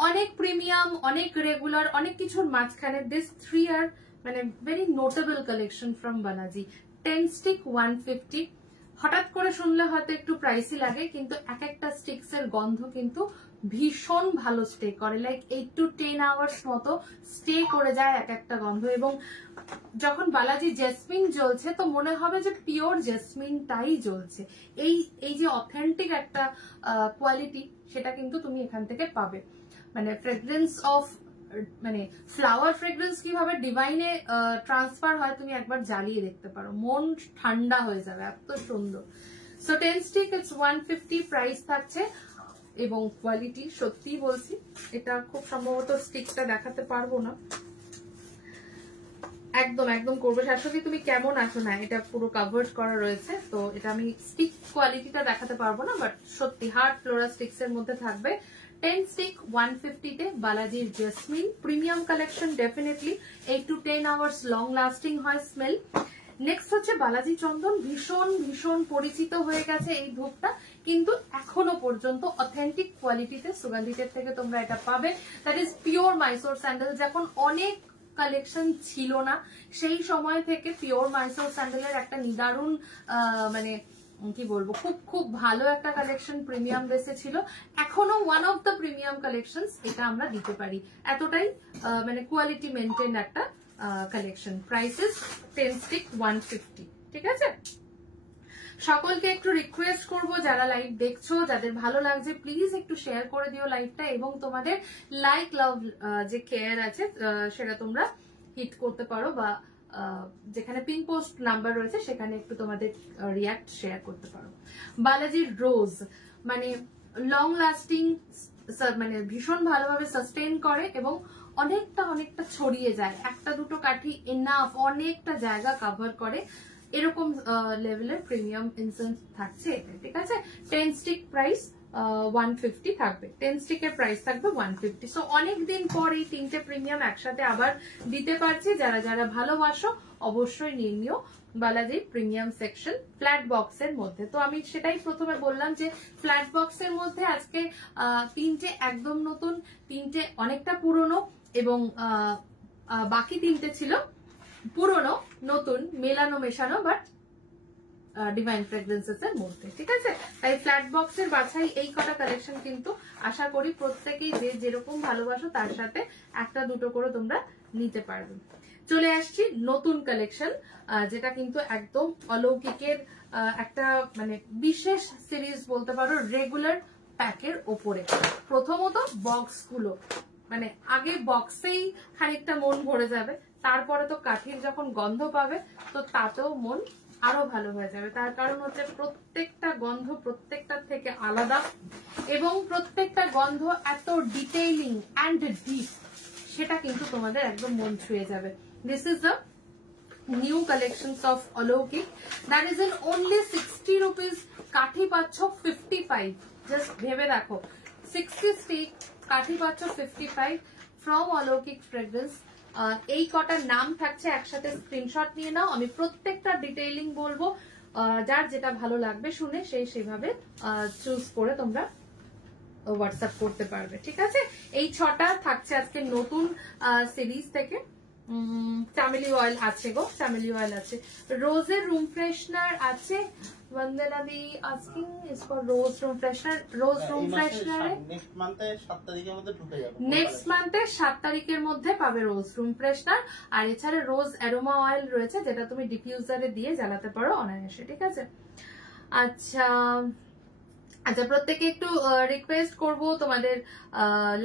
অনেক প্রিমিয়াম, অনেক রেগুলার, অনেক কিছুর মাঝখানে দিস 3 আর মানে very notable collection from Balaji. 10 stick 150, হঠাৎ করে শুনলে হয়তো একটু প্রাইসি লাগে, কিন্তু এক একটা স্টিক্স এর গন্ধ কিন্তু ভীষণ ভালো স্টে করে, লাইক 8 to 10 আওয়ার্স মতো স্টে করে যায় এক একটা গন্ধ। এবং যখন বালাজি জেসমিন জ্বলছে তো মনে হবে যে পিওর জেসমিনটাই জ্বলছে। এই যে অথেন্টিক একটা কোয়ালিটি, সেটা কিন্তু তুমি এখান থেকে পাবে। মানে ফ্রেগ্রেন্স অফ মানে ফ্লাওয়ার ফ্রেগ্রেন্স কিভাবে ডিভাইনে ট্রান্সফার হয় তুমি একবার জ্বালিয়ে দেখতে পারো, মন ঠান্ডা হয়ে যাবে, এত সুন্দর। সো 10 স্টিক ইটস 150 প্রাইস থাকছে, এবং কোয়ালিটি সত্যি বলছি, এটা খুব সম্ভবত স্টিকটা দেখাতে পারবো না, একদম একদম করবো। শাশ্বতী তুমি কেমন আছো? না, এটা পুরো কাভার্ড করা রয়েছে, তো এটা আমি স্টিক কোয়ালিটিটা দেখাতে পারবো না, বাট সত্যি হার্ড ফ্লোরা স্টিক্স এর মধ্যে থাকবে। 10 স্টিক 150 তে বালাজির jasmine premium collection, definitely 8 to 10 hours long lasting হয় স্মেল। নেক্সট হচ্ছে বালাজি চন্দন, ভীষণ ভীষণ পরিচিত হয়ে গেছে এই ধূপটা, কিন্তু এখনো পর্যন্ত অথেন্টিক কোয়ালিটিতে সুগন্ধিতের থেকে তোমরা এটা পাবে। That is pure Mysore sandal. যখন অনেক কালেকশন ছিল না, সেই সময় থেকে পিওর মাইসোর স্যান্ডেলের একটা নিদারুণ মানে কি বলবো, খুব খুব ভালো একটা কালেকশন প্রিমিয়াম বেসে ছিল, এখনো one of the premium collection এটা আমরা দিতে পারি, এতটাই মানে কোয়ালিটি মেনটেন একটা কালেকশন। Prices 10 stick 150। ঠিক আছে, সকলকে একটু রিকোয়েস্ট করব, যারা লাইভ দেখছো, যাদের ভালো লাগছে প্লিজ একটু শেয়ার করে দিও লাইভটা, এবং তোমাদের লাইক লাভ যে কেয়ার আছে সেটা তোমরা হিট করতে পারো, বা যেখানে পিন পোস্ট নাম্বার রয়েছে সেখানে একটু তোমাদের রিয়াক্ট শেয়ার করতে পারো। বালাজির রোজ, মানে লং লাস্টিং, মানে ভীষণ ভালোভাবে সাস্টেইন করে এবং অনেকটা ছড়িয়ে যায়। একটা দুটো কাঠি এনাফ, অনেকটা জায়গা কভার করে, এরকম লেভেলের প্রিমিয়াম ইনসেন্স থাকছে। ঠিক আছে, 10 স্টিক প্রাইস 150 থাকবে, 10 স্টিকের প্রাইস থাকবে 150। সো অনেকদিন পর এই 3টে প্রিমিয়াম একসাথে আবার দিতে পারছি। যারা যারা ভালোবাসো অবশ্যই নিয়ে নিও বালাজি প্রিমিয়াম সেকশন ফ্ল্যাট বক্সের মধ্যে। তো আমি সেটাই প্রথমে বললাম যে ফ্ল্যাট বক্সের মধ্যে আজকে 3টে একদম নতুন, 3টে অনেকটা পুরনো এবং বাকি 3টে ছিল পুরনো নতুন মেলানো মেশানো, বাট ডিভাইন ফ্রেগ্রেন্সেস এর মধ্যে। ঠিক আছে, তাই ফ্ল্যাট বক্সের বাছাই এই কটা কালেকশন কিন্তু আশা করি প্রত্যেকেই যে যেরকম ভালোবাসো তার সাথে একটা দুটো করে তোমরা নিতে পারবে। চলে আসছি নতুন কালেকশন, যেটা কিন্তু একদম অলৌকিকের একটা মানে বিশেষ সিরিজ বলতে পারো, রেগুলার প্যাকের ওপরে। প্রথমত বক্সগুলো, মানে আগে বক্সেই খানিকটা মন ভরে যাবে, তারপরে তো কাঠির যখন গন্ধ পাবে তো তাতেও মন আরো ভালো হয়ে যাবে। তার কারণ হচ্ছে প্রত্যেকটা গন্ধ প্রত্যেকটার থেকে আলাদা এবং প্রত্যেকটা গন্ধ এত ডিটেইলিং অ্যান্ড ডিপ, সেটা কিন্তু তোমাদের একদম মন ছুঁয়ে যাবে। This is the new collections of Aloukik, that is in only 60 rupees. কাঠি পাচ্ছ 55, জাস্ট ভেবে দেখো, 60 স্টিক কাঠি পাচ্ছ 55 ফ্রম অলৌকিক ফ্রেগ্রেন্স। এই কটার নাম থাকছে, একসাথে স্ক্রিনশট নিয়ে নাও, আমি প্রত্যেকটা ডিটেইলিং বলবো, যার যেটা ভালো লাগবে শুনে সেই সেভাবে চুজ করে তোমরা হোয়াটসঅ্যাপ করতে পারবে। ঠিক আছে, এই 6টা থাকছে আজকে নতুন সিরিজ থেকে। চামেলি অয়েল আছে গো, চামেলি অয়েল আছে, রোজের রুম ফ্রেশনার আছে। Bandana di asking is for rose room freshener. Rose room ফ্রেশনারে নেক্সট মান্থে 7 তারিখের মধ্যে পাবে রোজ রুম ফ্রেশনার। আর এছাড়া রোজ অ্যারোমা অয়েল রয়েছে, যেটা তুমি ডিফিউজারে দিয়ে জ্বালাতে পারো অনায়াসে। ঠিক আছে, আচ্ছা আচ্ছা, প্রত্যেকে একটু রিকোয়েস্ট করবো তোমাদের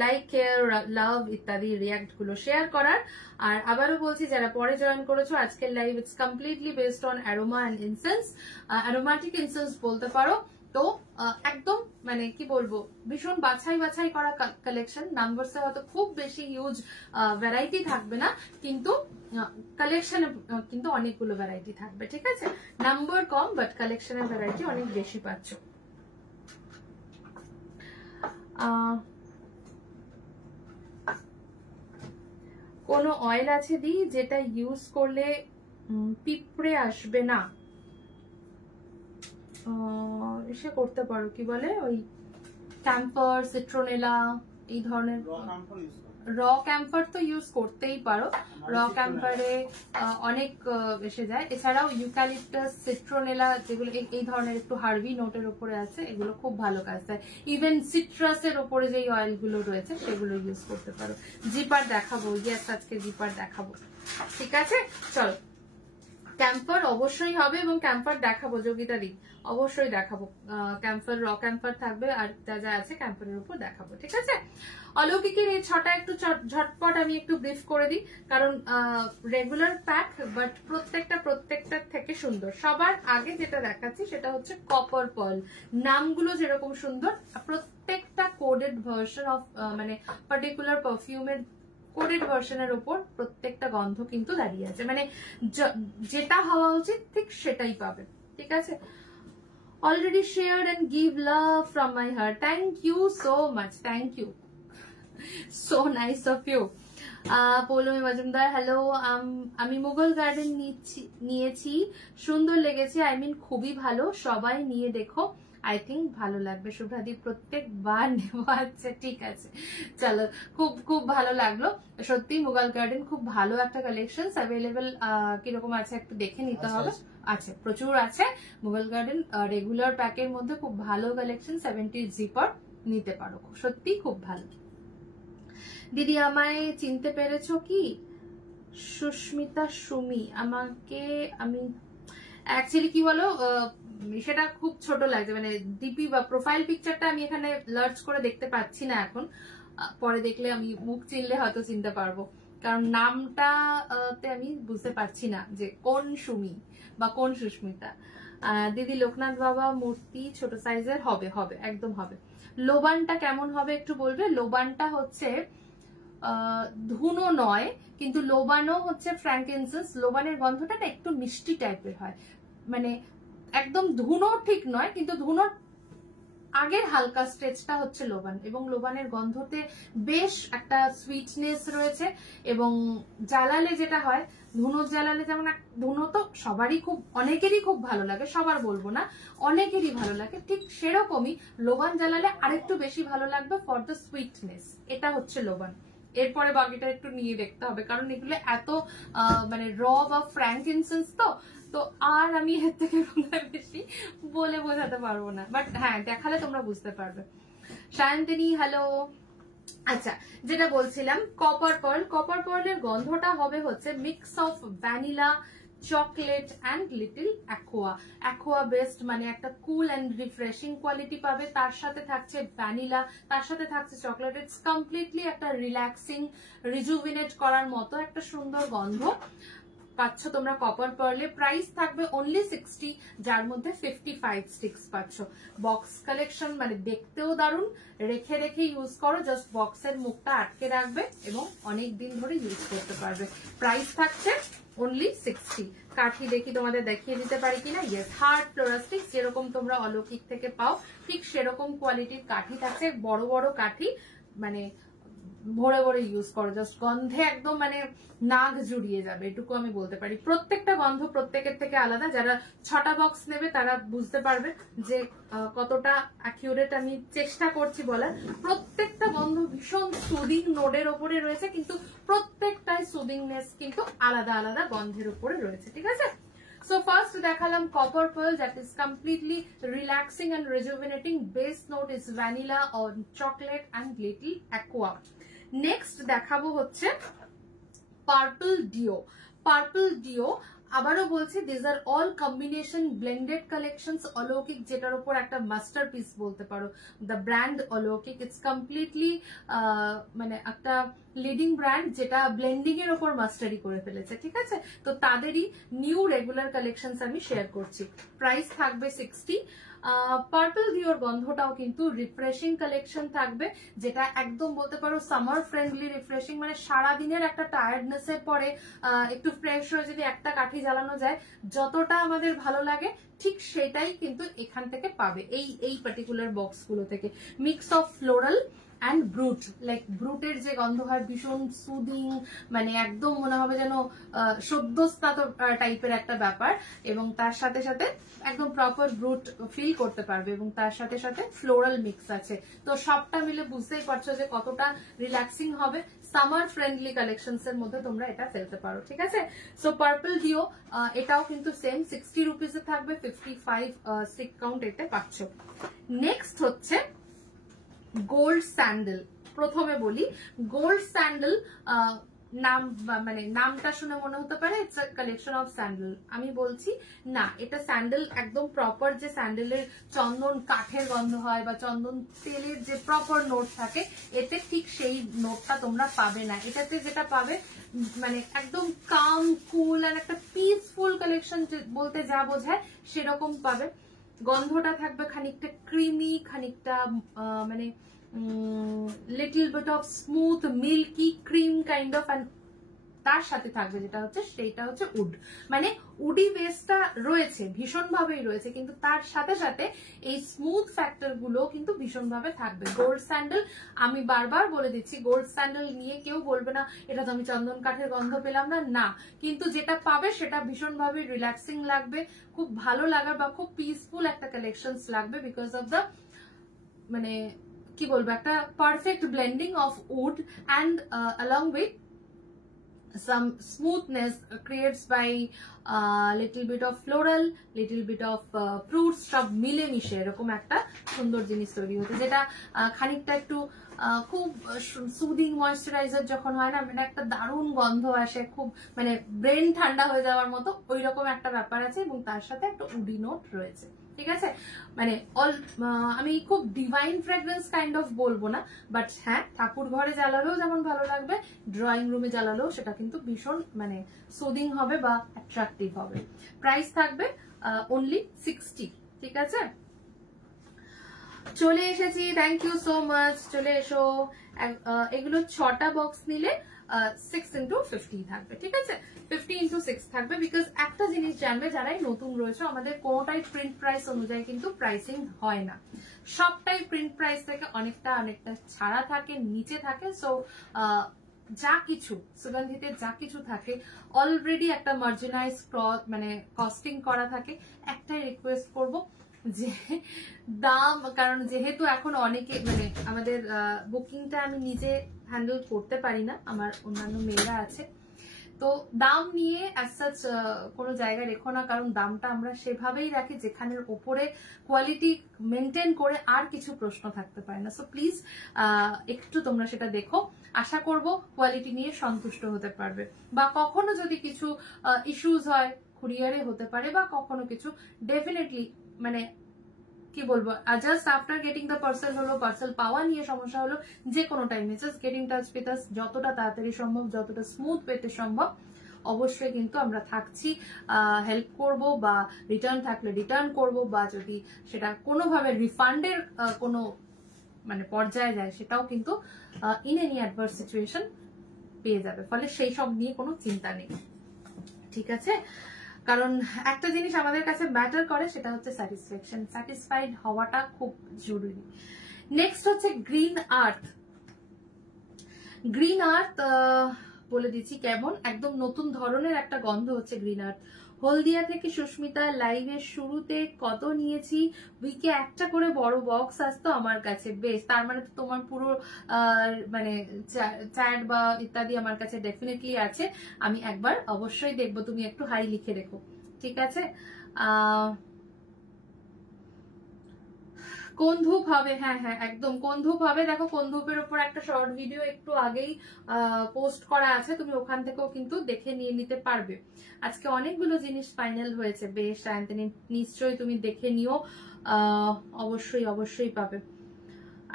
লাইক, কেয়ার, লাভ ইত্যাদি রিয়াক্ট গুলো শেয়ার করার। আর আবারও বলছি, যারা পরে জয়েন করেছো আজকের live, it's completely based on aroma and incense, aromatic incense বলতে পারো। তো একদম মানে কি বলবো, ভীষণ বাছাই করা কালেকশন। নাম্বারসে হয়তো খুব বেশি হিউজ ভ্যারাইটি থাকবে না, কিন্তু কালেকশনে কিন্তু অনেকগুলো ভ্যারাইটি থাকবে। ঠিক আছে, নাম্বার কম বাট কালেকশনের ভ্যারাইটি অনেক বেশি পাচ্ছ। কোনো অয়েল আছে দি যেটা ইউজ করলে পিঁপড়ে আসবে না? এসে করতে পারো, কি বলে ওই ক্যাম্পার, সিট্রোনেলা, এই ধরনের। র ক্যাম্পার তো ইউজ করতেই পারো, র ক্যাম্পারে অনেক এসে যায়। এছাড়াও ইউক্যালিপটাস, সিট্রোনেলা, যেগুলো এই ধরনের একটু হার্বি নোটের উপরে আছে, এগুলো খুব ভালো কাজ দেয়। ইভেন সিট্রাসের উপরে যে অয়েলগুলো রয়েছে সেগুলো ইউজ করতে পারো। জিপার দেখাবো, ইয়েস আজকে জিপার দেখাবো। ঠিক আছে, চলো, ক্যাম্পার অবশ্যই হবে এবং ক্যাম্পার দেখাবো, যোগিতা দি অবশ্যই দেখাবো। ক্যাম্পার, র ক্যাম্পার থাকবে আর যা যা আছে ক্যাম্পারের উপর দেখাবো। ঠিক আছে, অলৌকিকের এই 6টা একটু ঝটপট আমি একটু ব্রিফ করে দিই, কারণ রেগুলার প্যাক বাট প্রত্যেকটার থেকে সুন্দর। সবার আগে যেটা দেখাচ্ছি সেটা হচ্ছে কপার পার্ল। নামগুলো যেরকম সুন্দর, প্রত্যেকটা কোডেড ভার্সন অফ মানে পার্টিকুলার পারফিউমের কোডেড ভার্সনের উপর প্রত্যেকটা গন্ধ কিন্তু দাঁড়িয়ে আছে, মানে যেটা হওয়া উচিত ঠিক সেটাই পাবে। ঠিক আছে, already shared and give love from my heart. Thank you so much, thank you, so nice of you. Poulami Majumdar, hello, আমি মুঘল গার্ডেন নিয়েছি, সুন্দর লেগেছে, আই মিন খুবই ভালো, সবাই নিয়ে দেখো, আই থিঙ্ক ভালো লাগবে। শুভ্রাদি, প্রত্যেকবার নেব। আচ্ছা ঠিক আছে, চলো, খুব ভালো লাগলো সত্যি। মুঘল গার্ডেন খুব ভালো একটা কালেকশন। অ্যাভেলেবেল কিরকম আছে একটু দেখে নিতে হবে। আছে, প্রচুর আছে। মুঘল গার্ডেন রেগুলার প্যাকের মধ্যে খুব ভালো কালেকশন, 70 জিপার নিতে পারো, সত্যি খুব ভালো। দিদি, আমায় চিনতে পেরেছো কি? সুস্মিতা সুমি, আমাকে আমি অ্যাকচুয়ালি কি বলো, সেটা খুব ছোট লাগছে, মানে ডিপি বা প্রোফাইল পিকচারটা আমি এখানে লার্চ করে দেখতে পাচ্ছি না এখন, পরে দেখলে আমি মুখ চিনলে হয়তো চিনতে পারবো, কারণ নামটাতে আমি বুঝতে পারছি না যে কোন সুমি বা কোন সুস্মিতা। দিদি, লোকনাথ বাবা মূর্তি ছোট সাইজের হবে, একদম হবে। লোবানটা কেমন হবে একটু বলবে? লোবানটা হচ্ছে ধুনো নয়, কিন্তু লোবানও হচ্ছে ফ্র্যাঙ্কিনসেন্স। লোবানের গন্ধটা না একটু মিষ্টি টাইপের হয়, মানে একদম ধুনো ঠিক নয়, কিন্তু ধুনোর আগের হালকা স্টেজটা হচ্ছে লোবান, এবং লোবানের গন্ধতে বেশ একটা সুইটনেস রয়েছে। এবং জ্বালালে যেটা হয়, ধুনোর জ্বালালে যেমন, ধুনো তো সবারই খুব, অনেকেরই খুব ভালো লাগে, সবার বলবো না, অনেকেরই ভালো লাগে, ঠিক সেরকমই লোবান জ্বালালে আরেকটু বেশি ভালো লাগবে ফর দ্য সুইটনেস। এটা হচ্ছে লোবান। এরপরে বাকিটা একটু নিয়ে দেখতে হবে, কারণ এগুলো এত মানে র বা ফ্র্যাঙ্কিনসেন্স তো আর আমি এর থেকে বেশি বলে বোঝাতে পারবো না, বাট হ্যাঁ দেখালে তোমরা বুঝতে পারবে। সায়ন্তিনী হ্যালো। আচ্ছা, যেটা বলছিলাম, কপার পার্ল। কপার পার্লের গন্ধটা হবে হচ্ছে mix of vanilla, chocolate and little aqua. Aqua best, মানে একটা কুল অ্যান্ড রিফ্রেশিং কোয়ালিটি পাবে, তার সাথে থাকছে ভ্যানিলা, তার সাথে থাকছে চকলেট। ইটস কমপ্লিটলি একটা রিল্যাক্সিং, রিজুভিনেট করার মতো একটা সুন্দর গন্ধ পাচ্ছ তোমরা কপার পার্লে। প্রাইস থাকবে অনলি 60, যার মধ্যে 55 স্টিক্স পাচ্ছ। বক্স কালেকশন, মানে দেখতেও দারুণ, রেখে রেখে ইউজ করো, জাস্ট বক্সের মুখটা আটকে রাখবে এবং অনেক দিন ধরে ইউজ করতে পারবে। প্রাইস থাকছে অনলি 60। কাঠি দেখি তোমাদের দেখিয়ে দিতে পারি কিনা। ইয়েস, হার্ড ফ্লোরাস্টিক, যেরকম তোমরা অলৌকিক থেকে পাও ঠিক সেরকম কোয়ালিটির কাঠি থাকছে, বড় বড় কাঠি, মানে ভরে ভরে ইউজ করো, জাস্ট গন্ধে একদম মানে নাক জুড়িয়ে যাবে, এটুকু আমি বলতে পারি। প্রত্যেকটা গন্ধ প্রত্যেকের থেকে আলাদা, যারা 6টা বক্স নেবে তারা বুঝতে পারবে যে কতটা অ্যাকিউরেট আমি চেষ্টা করছি বলার। প্রত্যেকটা গন্ধ ভীষণ সুদিং নোডের ওপরে রয়েছে, কিন্তু প্রত্যেকটাই সুদিংনেস কিন্তু আলাদা আলাদা গন্ধের উপরে রয়েছে, ঠিক আছে। So first দেখালাম copper pearl, that is completely relaxing and rejuvenating. Base note is vanilla or chocolate and little aqua. Next দেখাবো হচ্ছে পার্পল ডিও। পার্পল ডিও আবারও বলছি, this are all combination blended collections. Aloukik, যেটার উপর একটা মাস্টারপিস বলতে পারো, the brand Aloukik. It's completely মানে একটা লিডিং ব্র্যান্ড, যেটা ব্লেন্ডিং এর উপর মাস্টারি করে ফেলেছে, ঠিক আছে। তো তাদেরই নিউ রেগুলার কালেকশনস আমি শেয়ার করছি। প্রাইস থাকবে 60। পার্পল ডিওর গন্ধটাও কিন্তু রিফ্রেশিং কালেকশন থাকবে, যেটা একদম বলতে পারো সামার ফ্রেন্ডলি রিফ্রেশিং। মানে সারাদিনের একটা টায়ার্ডনেস এর পরে একটু ফ্রেশ হয়ে যদি একটা কাঠি জ্বালানো যায়, যতটা আমাদের ভালো লাগে ঠিক সেটাই কিন্তু এখান থেকে পাবে, এই পার্টিকুলার বক্স গুলো থেকে। Mix of floral and brut, like ব্রুটের যে গন্ধ হয় ভীষণ সুদিং, মানে একদম মনে হবে যেন সদ্যস্নাত টাইপের একটা ব্যাপার, এবং তার সাথে সাথে একদম প্রপার ব্রুট ফিল করতে পারবে, এবং তার সাথে সাথে ফ্লোরাল মিক্স আছে। তো সবটা মিলে বুঝতেই পারছো যে কতটা রিল্যাক্সিং হবে। সামার ফ্রেন্ডলি কালেকশনস এর মধ্যে তোমরা এটা ফেলতে পারো, ঠিক আছে। সো পার্পল ডিও, এটাও কিন্তু সেম 60 রুপিসে থাকবে, 55 স্টিক কাউন্ট এতে পাচ্ছ। নেক্সট হচ্ছে গোল্ড স্যান্ডেল। প্রথমে বলি গোল্ড স্যান্ডেল, নাম মানে নামটা শুনে মনে হতে পারে it's a collection of sandal. আমি বলছি না, এটা স্যান্ডেল একদম প্রপার, যে স্যান্ডেলের চন্দন কাঠের গন্ধ হয় বা চন্দন তেলের যে প্রপার নোট থাকে, এতে ঠিক সেই নোটটা তোমরা পাবে না। এটাতে যেটা পাবে মানে একদম কাম, কুল আর একটা পিসফুল কালেকশন বলতে যা বোঝায় সেরকম পাবে। গন্ধটা থাকবে খানিকটা ক্রিমি, খানিকটা মানে little bit of smooth milky cream kind of, and তার সাথে থাকবে যেটা হচ্ছে সেইটা হচ্ছে উড, মানে উডি বেসটা রয়েছে ভীষণ ভাবেই রয়েছে, কিন্তু তার সাথে সাথে এই স্মুথ ফ্যাক্টর গুলো কিন্তু ভীষণ ভাবে থাকবে। গোল্ড স্যান্ডেল, আমি বারবার বলে দিচ্ছি, গোল্ড স্যান্ডেল নিয়ে কেউ বলবে না এটা তো আমি চন্দন কাঠের গন্ধ পেলাম না, না, কিন্তু যেটা পাবে সেটা ভীষণ ভাবে রিল্যাক্সিং লাগবে, খুব ভালো লাগার বা খুব পিসফুল একটা কালেকশনস লাগবে, বিকজ অফ দ্য মানে কি বলবো, একটা perfect blending of wood and along with some smoothness creates by little bit of floral, little bit of fruits, সব মিলে মিশে এরকম একটা সুন্দর জিনিস তৈরি হতে, যেটা খানিকটা একটু খুব সুদিং ময়েশ্চারাইজার যখন হয় না, মানে একটা দারুণ গন্ধ আসে, খুব মানে ব্রেন ঠান্ডা হয়ে যাওয়ার মতো ওই রকম একটা ব্যাপার আছে, এবং তার সাথে একটা উডি নোট রয়েছে, ঠিক আছে। মানে আমি খুব ডিভাইন ফ্রেগ্রেন্স কাইন্ড অফ বলবো না, বাট হ্যাঁ ঠাকুর ঘরে জ্বালালেও যেমন ভালো লাগবে, ড্রয়িং রুমে জ্বালালেও সেটা কিন্তু ভীষণ মানে সুদিং হবে বা অ্যাট্রাকটিভ হবে। প্রাইস থাকবে অনলি 60, ঠিক আছে। চলে এসেছি, থ্যাংক ইউ সো মাচ, চলে এসো। এগুলো 6টা বক্স নিলে 6x50 থাকবে, ঠিক আছে? 50x6 থাকবে, বিকজ একটা জিনিস জানবে যারাই নতুন রয়েছে, আমাদের কোনোটাই প্রিন্ট প্রাইস অনুযায়ী কিন্তু প্রাইসিং হয় না, সবটাই প্রিন্ট প্রাইস থেকে অনেকটা অনেকটা ছাড়া থাকে, নিচে থাকে। সো যা কিছু সুগন্ধিতে যা কিছু থাকে অলরেডি একটা মার্জিনাইজ মানে কস্টিং করা থাকে। একটাই রিকোয়েস্ট করব যে দাম, কারণ যেহেতু এখন অনেকে মানে আমাদের বুকিংটা আমি নিজে হ্যান্ডেল করতে পারি না, আমার অন্যান্য মেয়েরা আছে, তো দাম নিয়ে অ্যাজ সাচ কোনো জায়গায় রেখো না, কারণ দামটা আমরা সেভাবেই রাখি যেখানের ওপরে কোয়ালিটি মেনটেন করে আর কিছু প্রশ্ন থাকতে পারে না। সো প্লিজ একটু তোমরা সেটা দেখো, আশা করব কোয়ালিটি নিয়ে সন্তুষ্ট হতে পারবে। বা কখনো যদি কিছু ইস্যুস হয়, কুরিয়ারে হতে পারে, বা কখনো কিছু ডেফিনেটলি মানে কি বলবো, just after getting the parcel হলো, পার্সেল পাওয়া নিয়ে সমস্যা হলো, যে কোনো টাইমে just get in touch with us, যতটা তাড়াতাড়ি সম্ভব, যতটা স্মুথ পেতে সম্ভব অবশ্যই কিন্তু আমরা থাকছি, হেল্প করব, বা রিটার্ন থাকলে রিটার্ন করব, বা যদি সেটা কোনোভাবে রিফান্ডের কোনো মানে পর্যায়ে যায় সেটাও কিন্তু ইন এনি অ্যাডভার্স সিচুয়েশন পেয়ে যাবে। ফলে সেই সব নিয়ে কোনো চিন্তা নেই, ঠিক আছে? কারণ একটা জিনিস আমাদের কাছে ম্যাটার করে, সেটা হচ্ছে স্যাটিসফ্যাকশন, স্যাটিসফাইড হওয়াটা খুব জরুরি। নেক্সট হচ্ছে গ্রিন আর্থ। গ্রিন আর্থ বলে দিচ্ছি কেমন, একদম নতুন ধরনের একটা গন্ধ হচ্ছে গ্রিন আর্থ। হলদিয়া থেকে সুস্মিতা, লাইভের শুরুতে কত নিয়েছি, উইকে একটা করে বড় বক্স আসতো আমার কাছে, বেশ, তার মানে তো তোমার পুরো মানে চ্যাট বা ইত্যাদি আমার কাছে ডেফিনেটলি আছে, আমি একবার অবশ্যই দেখবো, তুমি একটু হাই লিখে রেখো, ঠিক আছে? কোন ধূপ হবে, হ্যাঁ হ্যাঁ একদম কোন ধূপ হবে, দেখো কোন ধূপের উপর একটা শর্ট ভিডিও একটু আগেই পোস্ট করা আছে, তুমি ওখান থেকেও কিন্তু দেখে নিয়ে নিতে পারবে। আজকে অনেকগুলো জিনিস ফাইনাল হয়েছে, বেশ সায়ন্তনী, নিশ্চয়ই তুমি দেখে নিও, অবশ্যই অবশ্যই পাবে।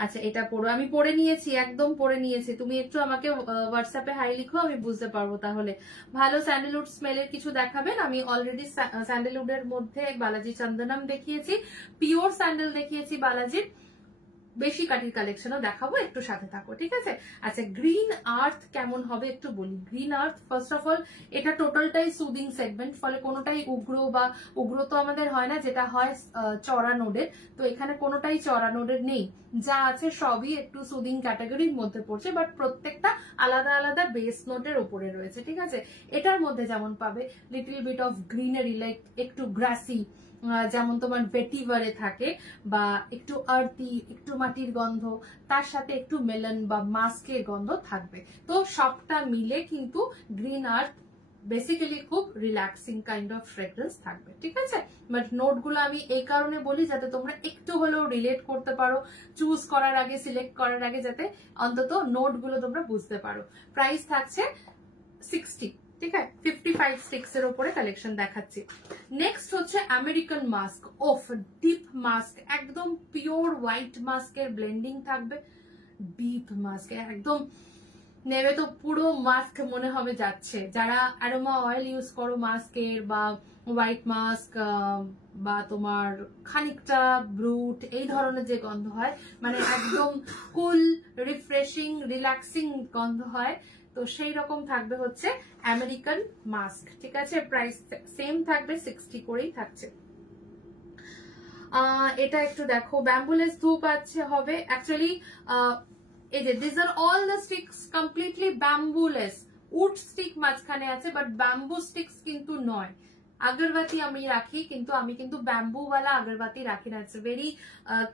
আচ্ছা এটা পড়ো, আমি পড়ে নিয়েছি, একদম পড়ে নিয়েছি, তুমি একটু আমাকে হোয়াটসঅ্যাপে হাই লিখো, আমি বুঝতে পারবো তাহলে। ভালো স্যান্ডেলউড স্মেলের কিছু দেখাবেন? আমি অলরেডি স্যান্ডেলউডের মধ্যে বালাজি চন্দনম দেখিয়েছি, পিওর স্যান্ডেল দেখিয়েছি বালাজির, বেশি কাঠির কালেকশনও দেখাবো, একটু সাথে থাকো, ঠিক আছে? আচ্ছা গ্রিন আর্থ কেমন হবে একটু বলি। Green earth first of all এটা টোটালটাই সুদিং সেগমেন্ট, ফলে কোনোটাই উগ্র বা উগ্র তো আমাদের হয় না, যেটা হয় চড়া নোডের, তো এখানে কোনোটাই চড়া নোডের নেই, যা আছে সবই একটু সুদিং ক্যাটাগরির মধ্যে পড়ছে, বাট প্রত্যেকটা আলাদা আলাদা বেস নোটের উপরে রয়েছে, ঠিক আছে? এটার মধ্যে যেমন পাবে little bit of greenery, like একটু গ্রাসি, যেমন তোমার ভেটিভারে থাকে, বা একটু আর্থি, একটু মাটির গন্ধ, তার সাথে একটু মেলন বা মাস্কের গন্ধ থাকবে। তো সবটা মিলে কিন্তু গ্রিন আর্থ বেসিক্যালি খুব রিল্যাক্সিং কাইন্ড অফ ফ্রেগ্রেন্স থাকবে, ঠিক আছে? বাট নোটগুলো আমি এই কারণে বলি যাতে তোমরা একটু হলেও রিলেট করতে পারো, চুজ করার আগে, সিলেক্ট করার আগে, যাতে অন্তত নোটগুলো তোমরা বুঝতে পারো। প্রাইস থাকছে 60, ঠিক আছে? 55 স্টিক্স এর উপরে কালেকশন দেখাচ্ছি। নেক্সট হচ্ছে আমেরিকান মাস্ক, ওফ ডিপ মাস্ক, একদম পিওর হোয়াইট মাস্কের ব্লেন্ডিং থাকবে, ডিপ মাস্ক একদম নেবে তো পুরো মাস্ক মনে হবে যাচ্ছে। যারা অ্যারোমা অয়েল ইউজ করো মাস্কের, বা হোয়াইট মাস্ক, বা তোমার খানিকটা ব্রুট, এই ধরনের যে গন্ধ হয়, মানে একদম কুল, রিফ্রেশিং, রিল্যাক্সিং গন্ধ হয়, তো সেই রকম থাকবে হচ্ছে আমেরিকান মাস্ক, ঠিক আছে? প্রাইস সেম থাকবে, 60 করেই থাকছে। এটা একটু দেখো, ব্যাম্বুলেস ধূপ আছে হবে, অ্যাকচুয়ালি এই যে this are all the sticks completely bambooless, wood stick মাঝখানে আছে, বাট ব্যাম্বু স্টিক্স কিন্তু নয়। আগরবাতি আমি রাখি, কিন্তু আমি কিন্তু ব্যাম্বু ওয়ালা আগরবাতি রাখি না। ইটস ভেরি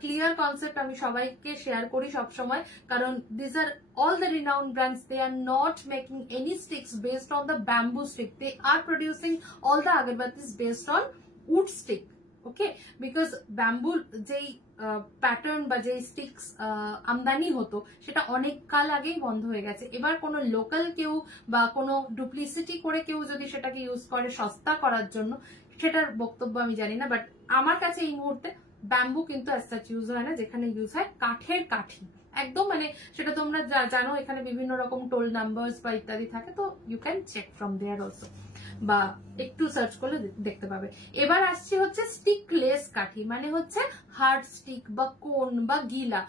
ক্লিয়ার কনসেপ্ট, আমি সবাইকে শেয়ার করি সব সময়, কারণ this are all the renowned brands, they are not making any sticks based on the bamboo stick, they are producing all the agarbatis based on wood stick, okay? Because bamboo যেই প্যাটার্ন বা যেই স্টিক্স আমদানি হতো সেটা অনেক কাল আগেই বন্ধ হয়ে গেছে। এবার কোনো লোকাল কেউ বা কোনো ডুপ্লিসিটি করে কেউ যদি সেটাকে ইউজ করে সস্তা করার জন্য, সেটার বক্তব্য আমি জানি না, বাট আমার কাছে এই মুহূর্তে ব্যাম্বু কিন্তু অ্যাজ সাচ ইউজ হয় না, যেখানে ইউজ হয় কাঠের কাঠি, একদম মানে সেটা তোমরা জানো এখানে বিভিন্ন রকম টোল নাম্বারস বা ইত্যাদি থাকে, তো you can check from there also, বা একটু সার্চ করলে দেখতে পাবে। এবার আসছে হচ্ছে স্টিকলেস কাঠি, মানে হচ্ছে হার্ড স্টিক বা কোন বা গিলা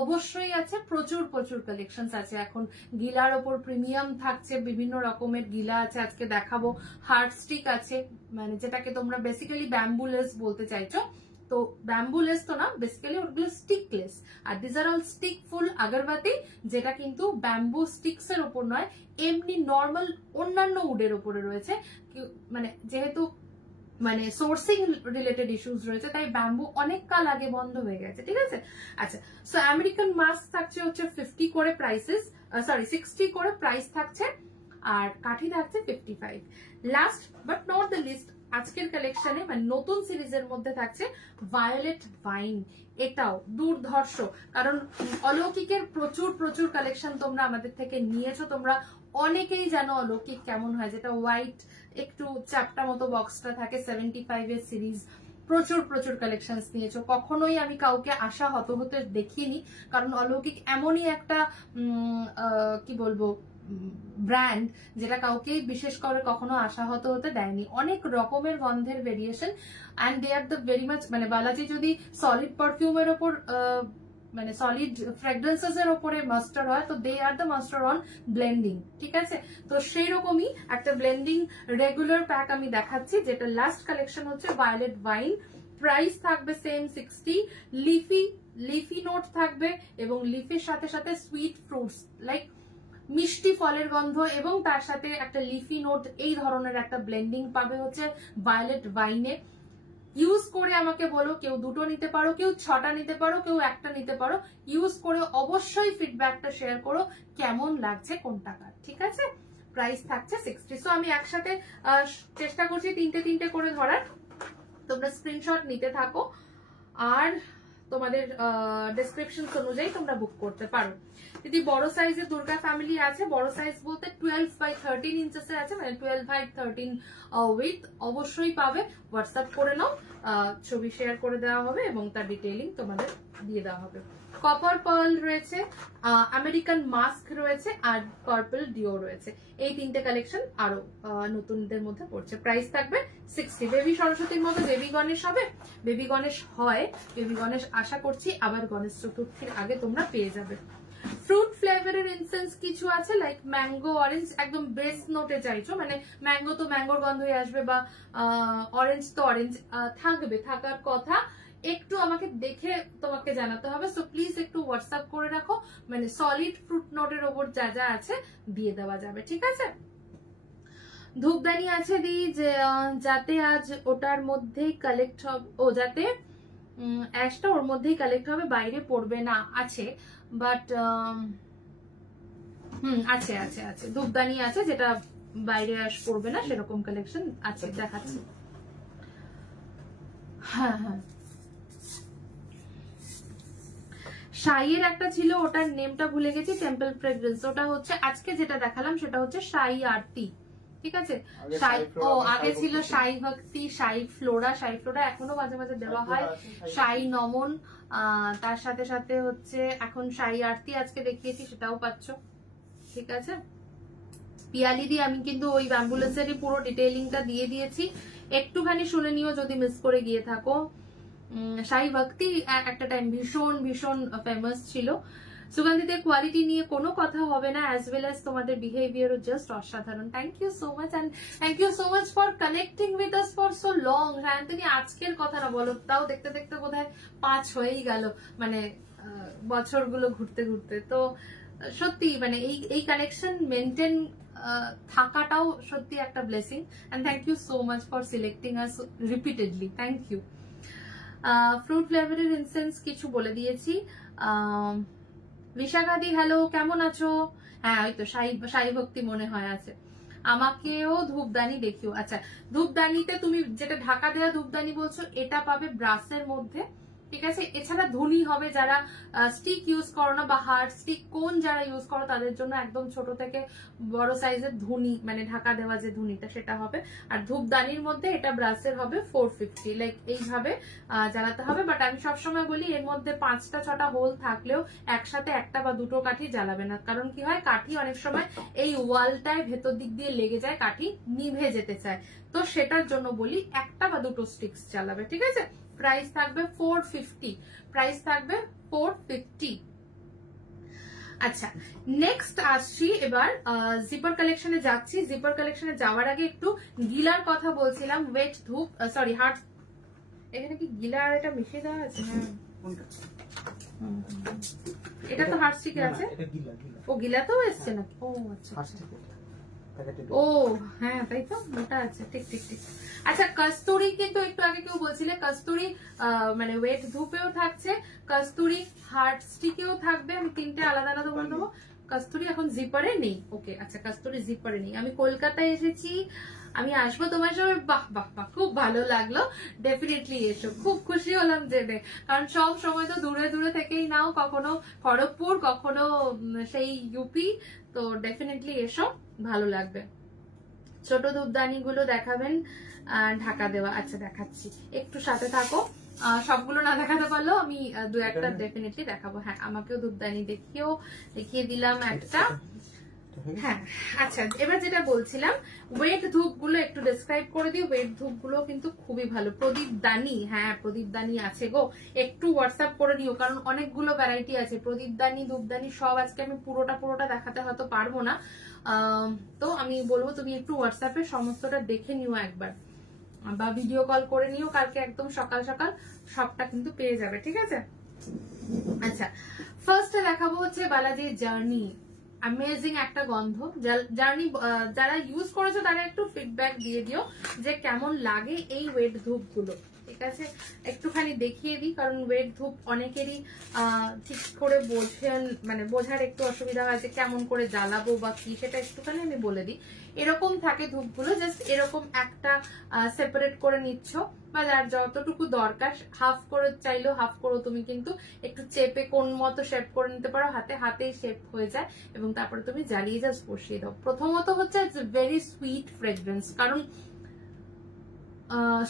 অবশ্যই আছে, প্রচুর প্রচুর কালেকশন আছে এখন। গিলার ওপর প্রিমিয়াম থাকছে, বিভিন্ন রকমের গিলা আছে আজকে দেখাবো। হার্ড স্টিক আছে, মানে যেটাকে তোমরা বেসিক্যালি ব্যাম্বুলেস বলতে চাইছো, তো ব্যাম্বুলেস তো না, বেসিক্যালি ওগুলো স্টিকলেস। আর দিস আর অল স্টিক ফুল আগরবাতি, যেটা কিন্তু ব্যাম্বু স্টিক্স এর ওপর নয়, এমনি নর্মাল অন্যান্য উডের ওপরে রয়েছে। মানে যেহেতু মানে সোর্সিং রিলেটেড ইস্যুস রয়েছে, তাই ব্যাম্বু অনেক কাল আগে বন্ধ হয়ে গেছে, ঠিক আছে। আচ্ছা, সো আমেরিকান মাস্ক থাকছে হচ্ছে 50 করে প্রাইসেস, 60 করে প্রাইস থাকছে, আর কাঠি থাকছে 55। Last but not the least, আজকের কালেকশনে মানে নতুন সিরিজের মধ্যে থাকছে ভায়োলেট ভাইন। এটাও দুর্ধর্ষ, কারণ অলৌকিকের প্রচুর প্রচুর কালেকশন তোমরা আমাদের থেকে নিয়েছো, তোমরা অনেকেই জানো অলৌকিক কেমন হয়, যেটা হোয়াইট একটু চাপটা মতো বক্সটা থাকে, 75 এর সিরিজ। প্রচুর প্রচুর কালেকশন নিয়েছো, কখনোই আমি কাউকে আশা হত হতে দেখিনি, কারণ অলৌকিক এমনই একটা কি বলবো ব্র্যান্ড, যেটা কাউকে বিশেষ করে কখনো আশাহত হতে দেয়নি। অনেক রকমের গন্ধের variation, and they are the very much, মানে বালাজি যদি সলিড পারফিউমের ওপর মানে সলিড ফ্র্যাগ্রেন্সেস এর উপরে মাস্টার হয়, তো they are the master on blending, ঠিক আছে। তো সেই রকমই একটা ব্লেন্ডিং রেগুলার প্যাক আমি দেখাচ্ছি, যেটা লাস্ট কালেকশন হচ্ছে ভায়োলেট ভাইন। প্রাইস থাকবে সেম 60। লিফি নোট থাকবে, এবং লিফের সাথে সাথে সুইট ফ্রুটস লাইক মিষ্টি ফলের গন্ধ, এবং তার সাথে একটা লিফি নোট, এই ধরনের একটা ব্লেন্ডিং পাবে হচ্ছে ভায়োলেট ভাইনে। ইউজ করে আমাকে বলো, কেউ দুটো নিতে পারো, কেউ 6টা নিতে পারো, কেউ একটা নিতে পারো। ইউজ করে অবশ্যই ফিডব্যাকটা শেয়ার করো কেমন লাগছে কোন টাকার, ঠিক আছে। প্রাইস থাকছে 60। সো আমি একসাথে চেষ্টা করছি তিনটে তিনটে করে ধরার, তোমরা স্ক্রিনশট নিতে থাকো, আর তোমাদের ডেসক্রিপশন অনুযায়ী তোমরা বুক করতে পারো। যদি বড় সাইজের দুর্গা ফ্যামিলি আছে, বড় সাইজ বলতে 12/13 ইঞ্চেসের আছে, মানে 12/13 উইথ, অবশ্যই পাবে। হোয়াটসঅ্যাপ করে নাও, ছবি শেয়ার করে দেওয়া হবে এবং তার ডিটেইলিং তোমাদের দিয়ে দেওয়া হবে। কপার পার্ল রয়েছে, আমেরিকান মাস্ক রয়েছে, আর পার্পল ডিও রয়েছে। এই তিনটে কালেকশন আরো নতুনদের মধ্যে পড়ছে। প্রাইস থাকবে 60। বেবি সরস্বতীর মতো বেবি গণেশ হবে, বেবি গণেশ হয়, বেবি গণেশ আশা করছি আবার গণেশ চতুর্থীর আগে তোমরা পেয়ে যাবে। ফ্রুট ফ্লেভারের ইনসেন্স কিছু আছে, লাইক ম্যাঙ্গো অরেঞ্জ, একদম বেস নোটে চাইছো, মানে ম্যাঙ্গো তো ম্যাঙ্গোর গন্ধই আসবে, বা অরেঞ্জ তো অরেঞ্জ থাকবে, থাকার কথা। একটু আমাকে দেখে তোমাকে জানাতে হবে, সো প্লিজ একটু হোয়াটসঅ্যাপ করে রাখো, মানে সলিড ফ্রুট নোটের ওপর যা যা আছে দিয়ে দেওয়া যাবে, ঠিক আছে। ধূপদানি আছে দি, যে যাতে আজ ওটার মধ্যেই কালেক্ট হবে, ও যাতে অ্যাশটা ওর মধ্যেই কালেক্ট হবে, বাইরে পড়বে না, আছে, বাট আছে আছে আছে ধূপদানি আছে, যেটা বাইরে অ্যাশ পড়বে না, সেরকম কালেকশন আছে, দেখাচ্ছি। হ্যাঁ হ্যাঁ, শাইয়ের একটা ছিল, ওটার নেমটা ভুলে গেছি, টেম্পল ফ্রেগ্রেন্স। ওটা হচ্ছে আজকে যেটা দেখালাম সেটা হচ্ছে শাই আরতি, ঠিক আছে। আগে ছিল শাই ভক্তি, শাই ফ্লোরা, শাই ফ্লোরা এখনো মাঝে মাঝে দেওয়া হয়, শাই নমন, তার সাথে সাথে হচ্ছে এখন শাই আরতি আজকে দেখিয়েছি, সেটাও পাচ্ছ, ঠিক আছে। পিয়ালি দি আমি কিন্তু ওই অ্যাম্বুলেন্সেরই পুরো ডিটেইলিংটা দিয়ে দিয়েছি, একটুখানি শুনে নিও যদি মিস করে গিয়ে থাকো। শাই ভক্তি একটা টাইম ভীষণ ভীষণ ফেমাস ছিল। সুগন্ধিদের কোয়ালিটি নিয়ে কোনো কথা হবে না, অ্যাজ ওয়েল অ্যাজ তোমাদের বিহেভিয়ারও জাস্ট অসাধারণ। Thank you so much, and thank you so much for connecting with us for so long. Sayantani আজকের কথা না বলো, তাও দেখতে দেখতে বোধহয় 5 হয়েই গেল, মানে বছরগুলো ঘুরতে ঘুরতে। তো সত্যি মানে এই কানেকশন মেনটেন থাকাটাও সত্যি একটা blessing, and thank you so much for selecting us repeatedly, thank you. Fruit ফ্লেভারের ইনসেন্স কিছু বলে দিয়েছি। বিশাখাদি হ্যালো, কেমন আছো? হ্যাঁ ওই তো সাই ভক্তি মনে হয় আছে। আমাকেও ধূপদানি দেখিও। আচ্ছা, ধূপদানিতে তুমি যেটা ঢাকা দেওয়া ধূপদানি বলছো, এটা পাবে ব্রাসের মধ্যে, ঠিক আছে। এছাড়া ধুনি হবে যারা স্টিক ইউজ করো না বা হার্ড স্টিক কোন যারা ইউজ করো তাদের জন্য একদম ছোট থেকে বড় সাইজের ধুনি, মানে ঢাকা দেওয়া যে ধুনিটা সেটা হবে। আর ধূপদানির মধ্যে এটা ব্রাসের হবে 450, লাইক এইভাবে জ্বালাতে হবে। বাট আমি সবসময় বলি এর মধ্যে 5টা 6টা হোল থাকলেও একসাথে একটা বা দুটো কাঠি জ্বালাবে না, কারণ কি হয় কাঠি অনেক সময় এই ওয়ালটায় ভেতর দিক দিয়ে লেগে যায়, কাঠি নিভে যেতে চায়, তো সেটার জন্য বলি একটা বা দুটো স্টিক্স জ্বালাবে, ঠিক আছে। প্রাইস থাকবে 450, প্রাইস থাকবে 450। আচ্ছা, নেক্সট আসছি এবার জিপার কালেকশনে যাচ্ছি। জিপার কালেকশনে যাওয়ার আগে একটু গিলার কথা বলছিলাম, ওয়েট ধূপ, সরি হার্ট, এখানে কি গিলা আর এটা মিশিয়ে দেওয়া আছে? হ্যাঁ, এটা তো হার্ট স্টিকের আছে, ও গিলা তো এসছে নাকি? ও আচ্ছা, ও হ্যাঁ তাই তো, ওটা আছে, ঠিক ঠিক ঠিক। আচ্ছা, কস্তুরি কিন্তু একটু আগে কেউ বলছিলে কস্তুরি মানে ওয়েট ধূপেও থাকছে, কস্তুরি হার্ট স্টিকেও থাকবে। আমি 3টে আলাদা আলাদা বলে দেবো। কস্তুরি এখন জিপারে নেই, ওকে আচ্ছা, কস্তুরি জিপারে নেই। আমি কলকাতায় এসেছি, আমি আসবো তোমার সঙ্গে। বাহ বাহ বাহ, খুব ভালো লাগলো, ডেফিনেটলি এসো, খুব খুশি হলাম জেনে, কারণ সব সময় তো দূরে দূরে থেকেই নাও, কখনো খড়গপুর কখনো সেই ইউপি, তো ডেফিনেটলি এসো, ভালো লাগবে। ছোট ধূপদানি গুলো দেখাবেন ঢাকা দেওয়া? আচ্ছা দেখাচ্ছি, একটু সাথে থাকো। সবগুলো না দেখাতে পারলেও আমি 2-1টা ডেফিনেটলি দেখাবো। হ্যাঁ, আমাকেও ধূপদানি দেখিয়ে দিলাম একটা। হ্যাঁ আচ্ছা, এবার যেটা বলছিলাম ওয়েট ধূপ গুলো একটু ডেসক্রাইব করে দিই। ওয়েট ধূপ গুলো কিন্তু খুবই ভালো। প্রদীপ দানি, হ্যাঁ প্রদীপ দানি আছে গো, একটু হোয়াটসঅ্যাপ করে নিও, কারণ অনেকগুলো ভ্যারাইটি আছে। প্রদীপ দানি ধূপদানি সব আজকে আমি পুরোটা দেখাতে হয়তো পারবো না, তো আমি বলবো তুমি একটু হোয়াটসঅ্যাপে সমস্তটা দেখে নিও একবার, বা ভিডিও কল করে নিও কালকে একদম সকাল সকাল, সবটা কিন্তু পেয়ে যাবে, ঠিক আছে। আচ্ছা, ফার্স্টে দেখাবো হচ্ছে বালাজি জার্নি। অ্যামেজিং একটা গন্ধ। জার্নি যারা ইউজ করেছো তারা একটু ফিডব্যাক দিয়ে দিও যে কেমন লাগে এই ওয়েট ধূপ গুলো, ঠিক আছে। একটুখানি দেখিয়ে দিই, কারণ ওয়েট ধূপ অনেকেরই ঠিক করে বোঝার একটু অসুবিধা হয় যে কেমন করে জ্বালাবো বা কি, সেটা একটুখানি আমি বলে দিই। এরকম থাকে ধূপগুলো, জাস্ট এরকম একটা সেপারেট করে নিচ্ছ, বা যার যতটুকু দরকার হাফ করে চাইলেও হাফ করো, তুমি কিন্তু একটু চেপে কোন মতো শেপ করে নিতে পারো, হাতেই শেপ হয়ে যায়, এবং তারপরে তুমি জ্বালিয়ে জাস্ট বসিয়ে দাও। প্রথমত হচ্ছে ভেরি সুইট ফ্রেগ্রেন্স, কারণ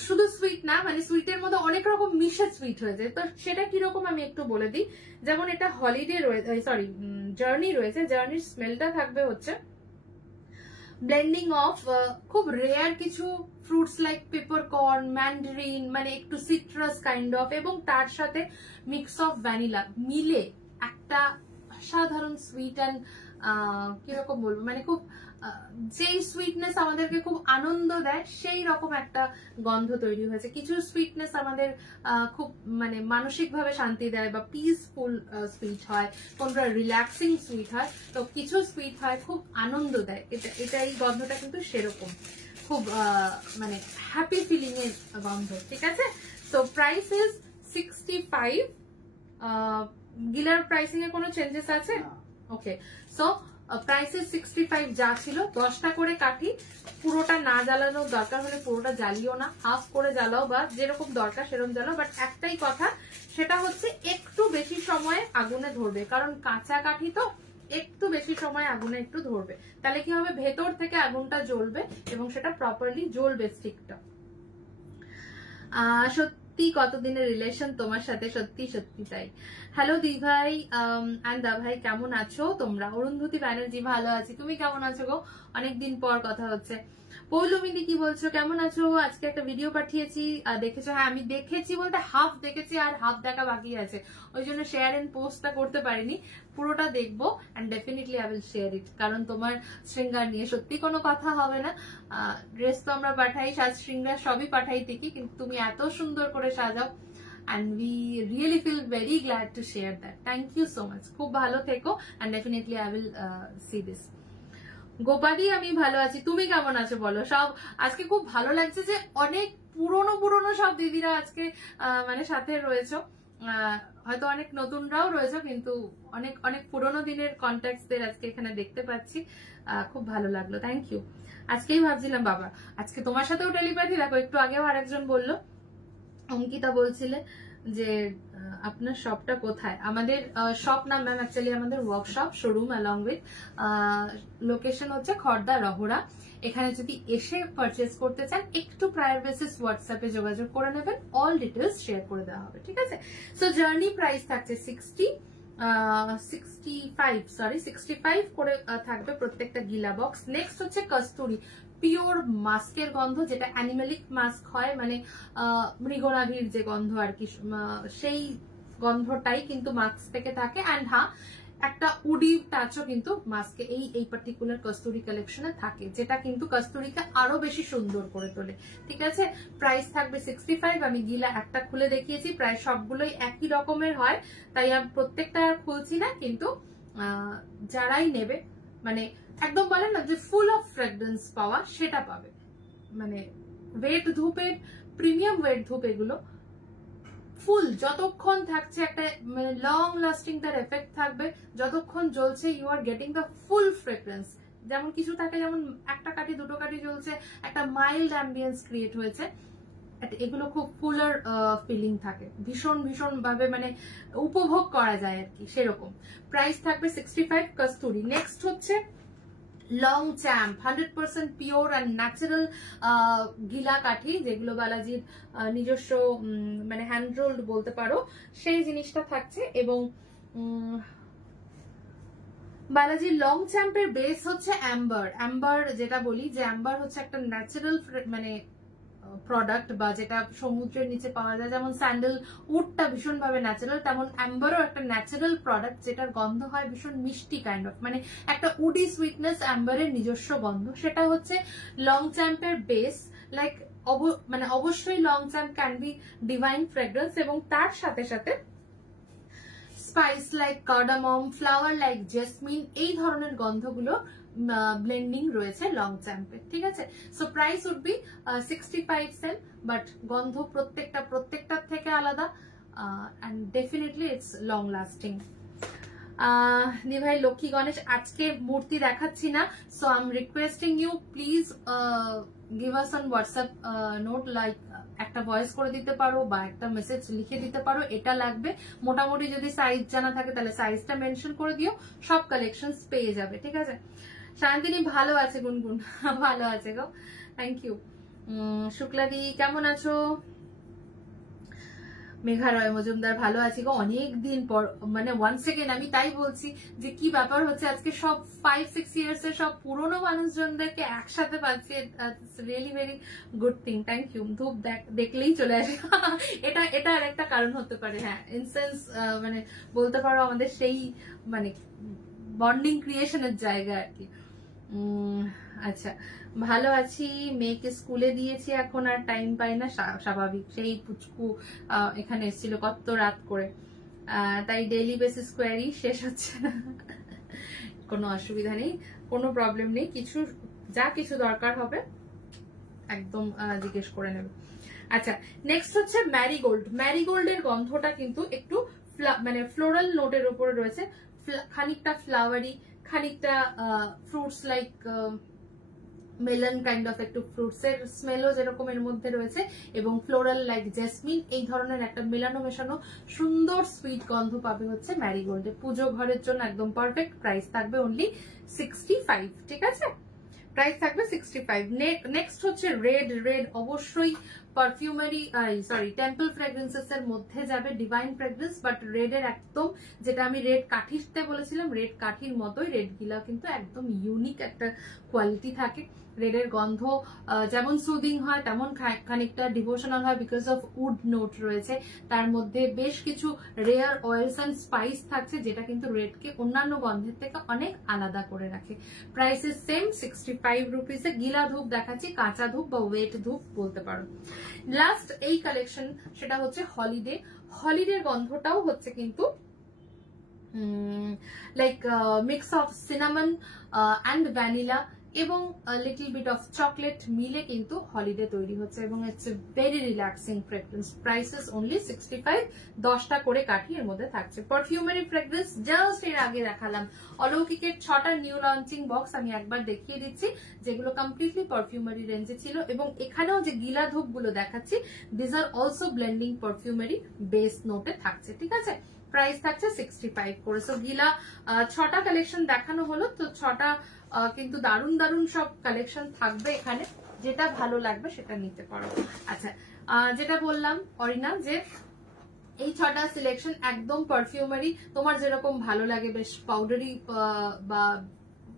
শুধু সুইট না, মানে সুইটের মধ্যে অনেক রকম মিশে সুইট হয়েছে, তো সেটা কিরকম আমি একটু বলে দিই। যেমন এটা হলিডে রয়েছে, সরি জার্নি রয়েছে, জার্নির স্মেলটা থাকবে হচ্ছে ব্লেন্ডিং অফ খুব রেয়ার কিছু ফ্রুটস লাইক পেপারকর্ন, ম্যান্ডারিন, মানে একটু সিট্রাস কাইন্ড অফ, এবং তার সাথে মিক্স অফ ভ্যানিলা মিলে একটা সাধারণ সুইট অ্যান্ড কিরকম বলবো, মানে খুব যেই সুইটনেস আমাদেরকে খুব আনন্দ দেয় সেই রকম একটা গন্ধ তৈরি হয়েছে। কিছু সুইটনেস আমাদের খুব মানে মানসিক ভাবে শান্তি দেয় বা পিসফুল সুইট হয়, কোনটা রিল্যাক্সিং সুইট হয়, তো কিছু সুইট হয় খুব আনন্দ দেয়। এটা এই গন্ধটা কিন্তু সেরকম খুব মানে হ্যাপি ফিলিং এর গন্ধ, ঠিক আছে। তো প্রাইস ইজ 65। গিলার প্রাইসিং এ কোনো চেঞ্জেস আছে? ওকে, সো প্রাইস 65 যা ছিল, 10টা করে কাঠি, পুরোটা না জ্বালানোর দরকার হলে পুরোটা জ্বালিও না, হাফ করে জ্বালাও বা যেরকম দরকার সেরকম জ্বালাও। বাট একটাই কথা, সেটা হচ্ছে একটু বেশি সময় আগুনে ধরবে, কারণ কাঁচা কাঠি তো একটু বেশি সময় আগুনে একটু ধরবে, তাহলে কি হবে ভেতর থেকে আগুনটা জ্বলবে এবং সেটা প্রপারলি জ্বলবে স্টিকটা। সত্যি কতদিনের রিলেশন তোমার সাথে, সত্যি সত্যি তাই। হ্যালো দি ভাই অ্যান্ড দা ভাই, কেমন আছো তোমরা? অরুন্ধতী ব্যানার্জি, ভালো আছি, তুমি কেমন আছো গো? অনেকদিন পর কথা হচ্ছে। পৌলমিদি কি বলছো, কেমন আছো? আজকে একটা ভিডিও পাঠিয়েছি, দেখেছো? হ্যাঁ আমি দেখেছি বলতে হাফ দেখেছি, আর হাফ দেখা বাকি আছে, ওই জন্য শেয়ার এন্ড পোস্টটা করতে পারিনি। পুরোটা দেখবো and definitely I will share it, কারণ তোমার শৃঙ্গার নিয়ে সত্যি কোনো কথা হবে না। ড্রেস তো আমরা পাঠাই, সাজ শৃঙ্গার সবই পাঠাই ঠিকই, কিন্তু তুমি এত সুন্দর করে সাজাও, and we really feel very glad to share that. Thank you so much. খুব ভালো থেকো, and definitely I will see this. গোপাদি, আমি ভালো আছি, তুমি কেমন আছো বলো? সব আজকে খুব ভালো লাগছে যে অনেক পুরনো সব দিদিরা আজকে মানে সাথে রয়েছো, হয়তো অনেক নতুনরাও রয়েছে, কিন্তু অনেক অনেক পুরোনো দিনের কন্ট্যাক্টসদের আজকে এখানে দেখতে পাচ্ছি, খুব ভালো লাগলো, থ্যাংক ইউ। আজকেই ভাবছিলাম বাবা আজকে তোমার সাথেও টেলিপ্যাথি, দেখো একটু আগেও আরেকজন বললো, অঙ্কিতা বলছিলে যে আপনার শপটা কোথায়। আমাদের শপ নাম ম্যাম অ্যাকচুয়ালি আমাদের workshop showroom along with location হচ্ছে খড়দা রহরা। এখানে যদি এসে পারচেস করতে চান একটু প্রায়ার বেসিস হোয়াটসঅ্যাপে যোগাযোগ করে নেবেন, অল ডিটেলস শেয়ার করে দেওয়া হবে, ঠিক আছে। সো জার্নি প্রাইস থাকছে 65 করে থাকবে প্রত্যেকটা গিলা বক্স। নেক্সট হচ্ছে কস্তুরি পিওর মাস্কের গন্ধ, যেটা অ্যানিমেলিক মাস্ক হয়, মানে মৃগনাভির যে গন্ধ আর কি, সেই গন্ধটাই কিন্তু মাস্ক থেকে থাকে। অ্যান্ড হ্যাঁ, একটা উডি টাচও কিন্তু মাস্কে এই পার্টিকুলার কস্তুরি কালেকশনে থাকে, যেটা কিন্তু কস্তুরিকে আরো বেশি সুন্দর করে তোলে, ঠিক আছে। প্রাইস থাকবে 65। আমি গিলা একটা খুলে দেখিয়েছি, প্রায় সবগুলোই একই রকমের হয়, তাই আমি প্রত্যেকটা আর খুলছি না, কিন্তু যারাই নেবে মানে একদম বলে না যে ফুল অফ ফ্রেগরেন্স পাওয়া, সেটা পাবে। মানে ওয়েট ধূপের প্রিমিয়াম ওয়েট ধূপ এগুলো ফুল যতক্ষণ থাকছে একটা মানে লং লাস্টিং তার এফেক্ট থাকবে, যতক্ষণ জ্বলছে you are getting the full fragrance. যেমন কিছু থাকে যেমন একটা কাঠি দুটো কাঠি জ্বলছে, একটা মাইল্ড অ্যাম্বিয়েন্স ক্রিয়েট হয়েছে, এগুলো খুব ফুলার ফিলিং থাকে, ভীষণ ভীষণ ভাবে মানে উপভোগ করা যায় আর কি, সেরকম। প্রাইস থাকবে 65 কস্তুরি। নেক্সট হচ্ছে long champ 100% pure and natural গিলা কাঠি, যেগুলো বালাজির নিজস্ব মানে হ্যান্ড রোল্ড বলতে পারো, সেই জিনিসটা থাকছে। এবং বালাজির লং চ্যাম্পের বেস হচ্ছে অ্যাম্বার, যেটা বলি যে অ্যাম্বার হচ্ছে একটা ন্যাচারাল মানে প্রোডাক্ট, বা যেটা সমুদ্রের নিচে পাওয়া যায়। যেমন স্যান্ডেল উডটা ভীষণ ভাবে ন্যাচারাল, তেমন অ্যাম্বারও একটা ন্যাচারাল প্রোডাক্ট, যেটার গন্ধ হয় ভীষণ মিষ্টি কাইন্ড অফ, মানে একটা উডি সুইটনেস অ্যাম্বারের নিজস্ব গন্ধ, সেটা হচ্ছে লং চ্যাম্পের বেস। লাইক মানে অবশ্যই long champ can be divine fragrance, এবং তার সাথে সাথে spice like cardamom, flower like jasmine, এই ধরনের গন্ধগুলো ব্লেন্ডিং রয়েছে লং চ্যাম্পে, ঠিক আছে। So price would be 65 cent, but গন্ধ প্রত্যেকটার থেকে আলাদা, and definitely it's long lasting. ভাই লক্ষ্মী গণেশ আজকে মূর্তি দেখাচ্ছি না, so I am requesting you please give us on WhatsApp note, like একটা ভয়েস করে দিতে পারো বা একটা মেসেজ লিখে দিতে পারো, এটা লাগবে। মোটামুটি যদি সাইজ জানা থাকে তাহলে সাইজটা মেনশন করে দিও, সব কালেকশনস পেয়ে যাবে, ঠিক আছে। শান্তিনী ভালো আছে, গুনগুন ভালো আছে গো, থ্যাংক ইউ। শুক্লাদি কেমন আছো? মেঘা রয় মজুমদার ভালো আছি গো, অনেকদিন পর, মানে ওয়ান্স এগেন আমি তাই বলছি যে কি ব্যাপার হচ্ছে আজকে, সব 5-6 ইয়ার্স এর সব পুরোনো মানুষজনদেরকে একসাথে পাচ্ছি, really very good thing, thank you. ধূপ দেখলেই চলে আসে এটা আর একটা কারণ হতে পারে, হ্যাঁ ইনসেন্স মানে বলতে পারো আমাদের সেই মানে বন্ডিং ক্রিয়েশনের জায়গা আর কি। আচ্ছা ভালো আছি, মেয়েকে স্কুলে দিয়েছি, এখন আর টাইম পাই না, স্বাভাবিক, সেই পুচকু এখানে এসেছিল কত রাত করে, তাই ডেইলি বেসিস কোয়ারি শেষ হচ্ছে না। কোনো অসুবিধা নেই, কোনো প্রবলেম নেই, কিছু দরকার হবে একদম জিজ্ঞেস করে নেবে। আচ্ছা নেক্সট হচ্ছে ম্যারিগোল্ডের গন্ধটা কিন্তু একটু মানে ফ্লোরাল নোটের উপরে রয়েছে, খানিকটা ফ্লাওয়ারি, খানিকটা fruits like melon kind of, একটু ফ্রুটস এর স্মেলও যেরকম এর মধ্যে রয়েছে, এবং ফ্লোরাল লাইক জেসমিন, এই ধরনের একটা মেলানো মেশানো সুন্দর সুইট গন্ধ পাবে হচ্ছে ম্যারিগোল্ডে। পুজো ঘরের জন্য একদম পারফেক্ট। প্রাইস থাকবে অনলি 65, ঠিক আছে, প্রাইস থাকবে 65। নেক্সট হচ্ছে রেড অবশ্যই পারফিউমারি টেম্পল ফ্রেগ্রেন্সেস এর মধ্যে যাবে, ডিভাইন ফ্রেগ্রেন্স, বাট রেড এর একদম, যেটা আমি রেড কাঠিতে বলেছিলাম, রেড কাঠির মতোই রেড গিলা কিন্তু একদম ইউনিক একটা কোয়ালিটি থাকে। রেডের গন্ধ যেমন সুদিং হয় তেমন খানিকটা ডিভোশনাল হয়, বিকজ অফ উড নোট রয়েছে, তার মধ্যে বেশ কিছু রেয়ার অয়েলস অ্যান্ড স্পাইস থাকছে, যেটা কিন্তু রেডকে অন্যান্য গন্ধের থেকে অনেক আলাদা করে রাখে। Price is same 65 রুপিসে। গিলা ধূপ দেখাচ্ছি, কাঁচা ধূপ বা ওয়েট ধূপ বলতে পারো। লাস্ট এই কালেকশন সেটা হচ্ছে হলিডের গন্ধটাও হচ্ছে কিন্তু like mix of cinnamon and vanilla, এবং লিটল বিট অফ চকলেট মিলে কিন্তু হলিডে তৈরি হচ্ছে এবং it's a very relaxing fragrance. Prices only 65, 10টা করে কাঠি এর মধ্যে থাকছে। পারফিউমারি ফ্রেগ্রেন্স জাস্ট এর আগে দেখালাম অলৌকিকের 6টা নিউ লঞ্চিং বক্স আমি একবার দেখিয়ে দিচ্ছি, যেগুলো কমপ্লিটলি পারফিউমারি রেঞ্জে ছিল। এবং এখানেও যে গিলা ধূপ গুলো দেখাচ্ছি, this are also blending perfumery base নোটে থাকছে, ঠিক আছে। প্রাইস থাকছে 65 করে। সো গিলা 6টা কালেকশন দেখানো হলো, তো 6টা কিন্তু দারুণ দারুণ সব কালেকশন থাকবে এখানে, যেটা ভালো লাগবে সেটা নিতে পারো। আচ্ছা, যেটা বললাম অরিনা, যে এই 6টা সিলেকশন একদম পারফিউমারি, তোমার যেরকম ভালো লাগে বেশ পাউডারি বা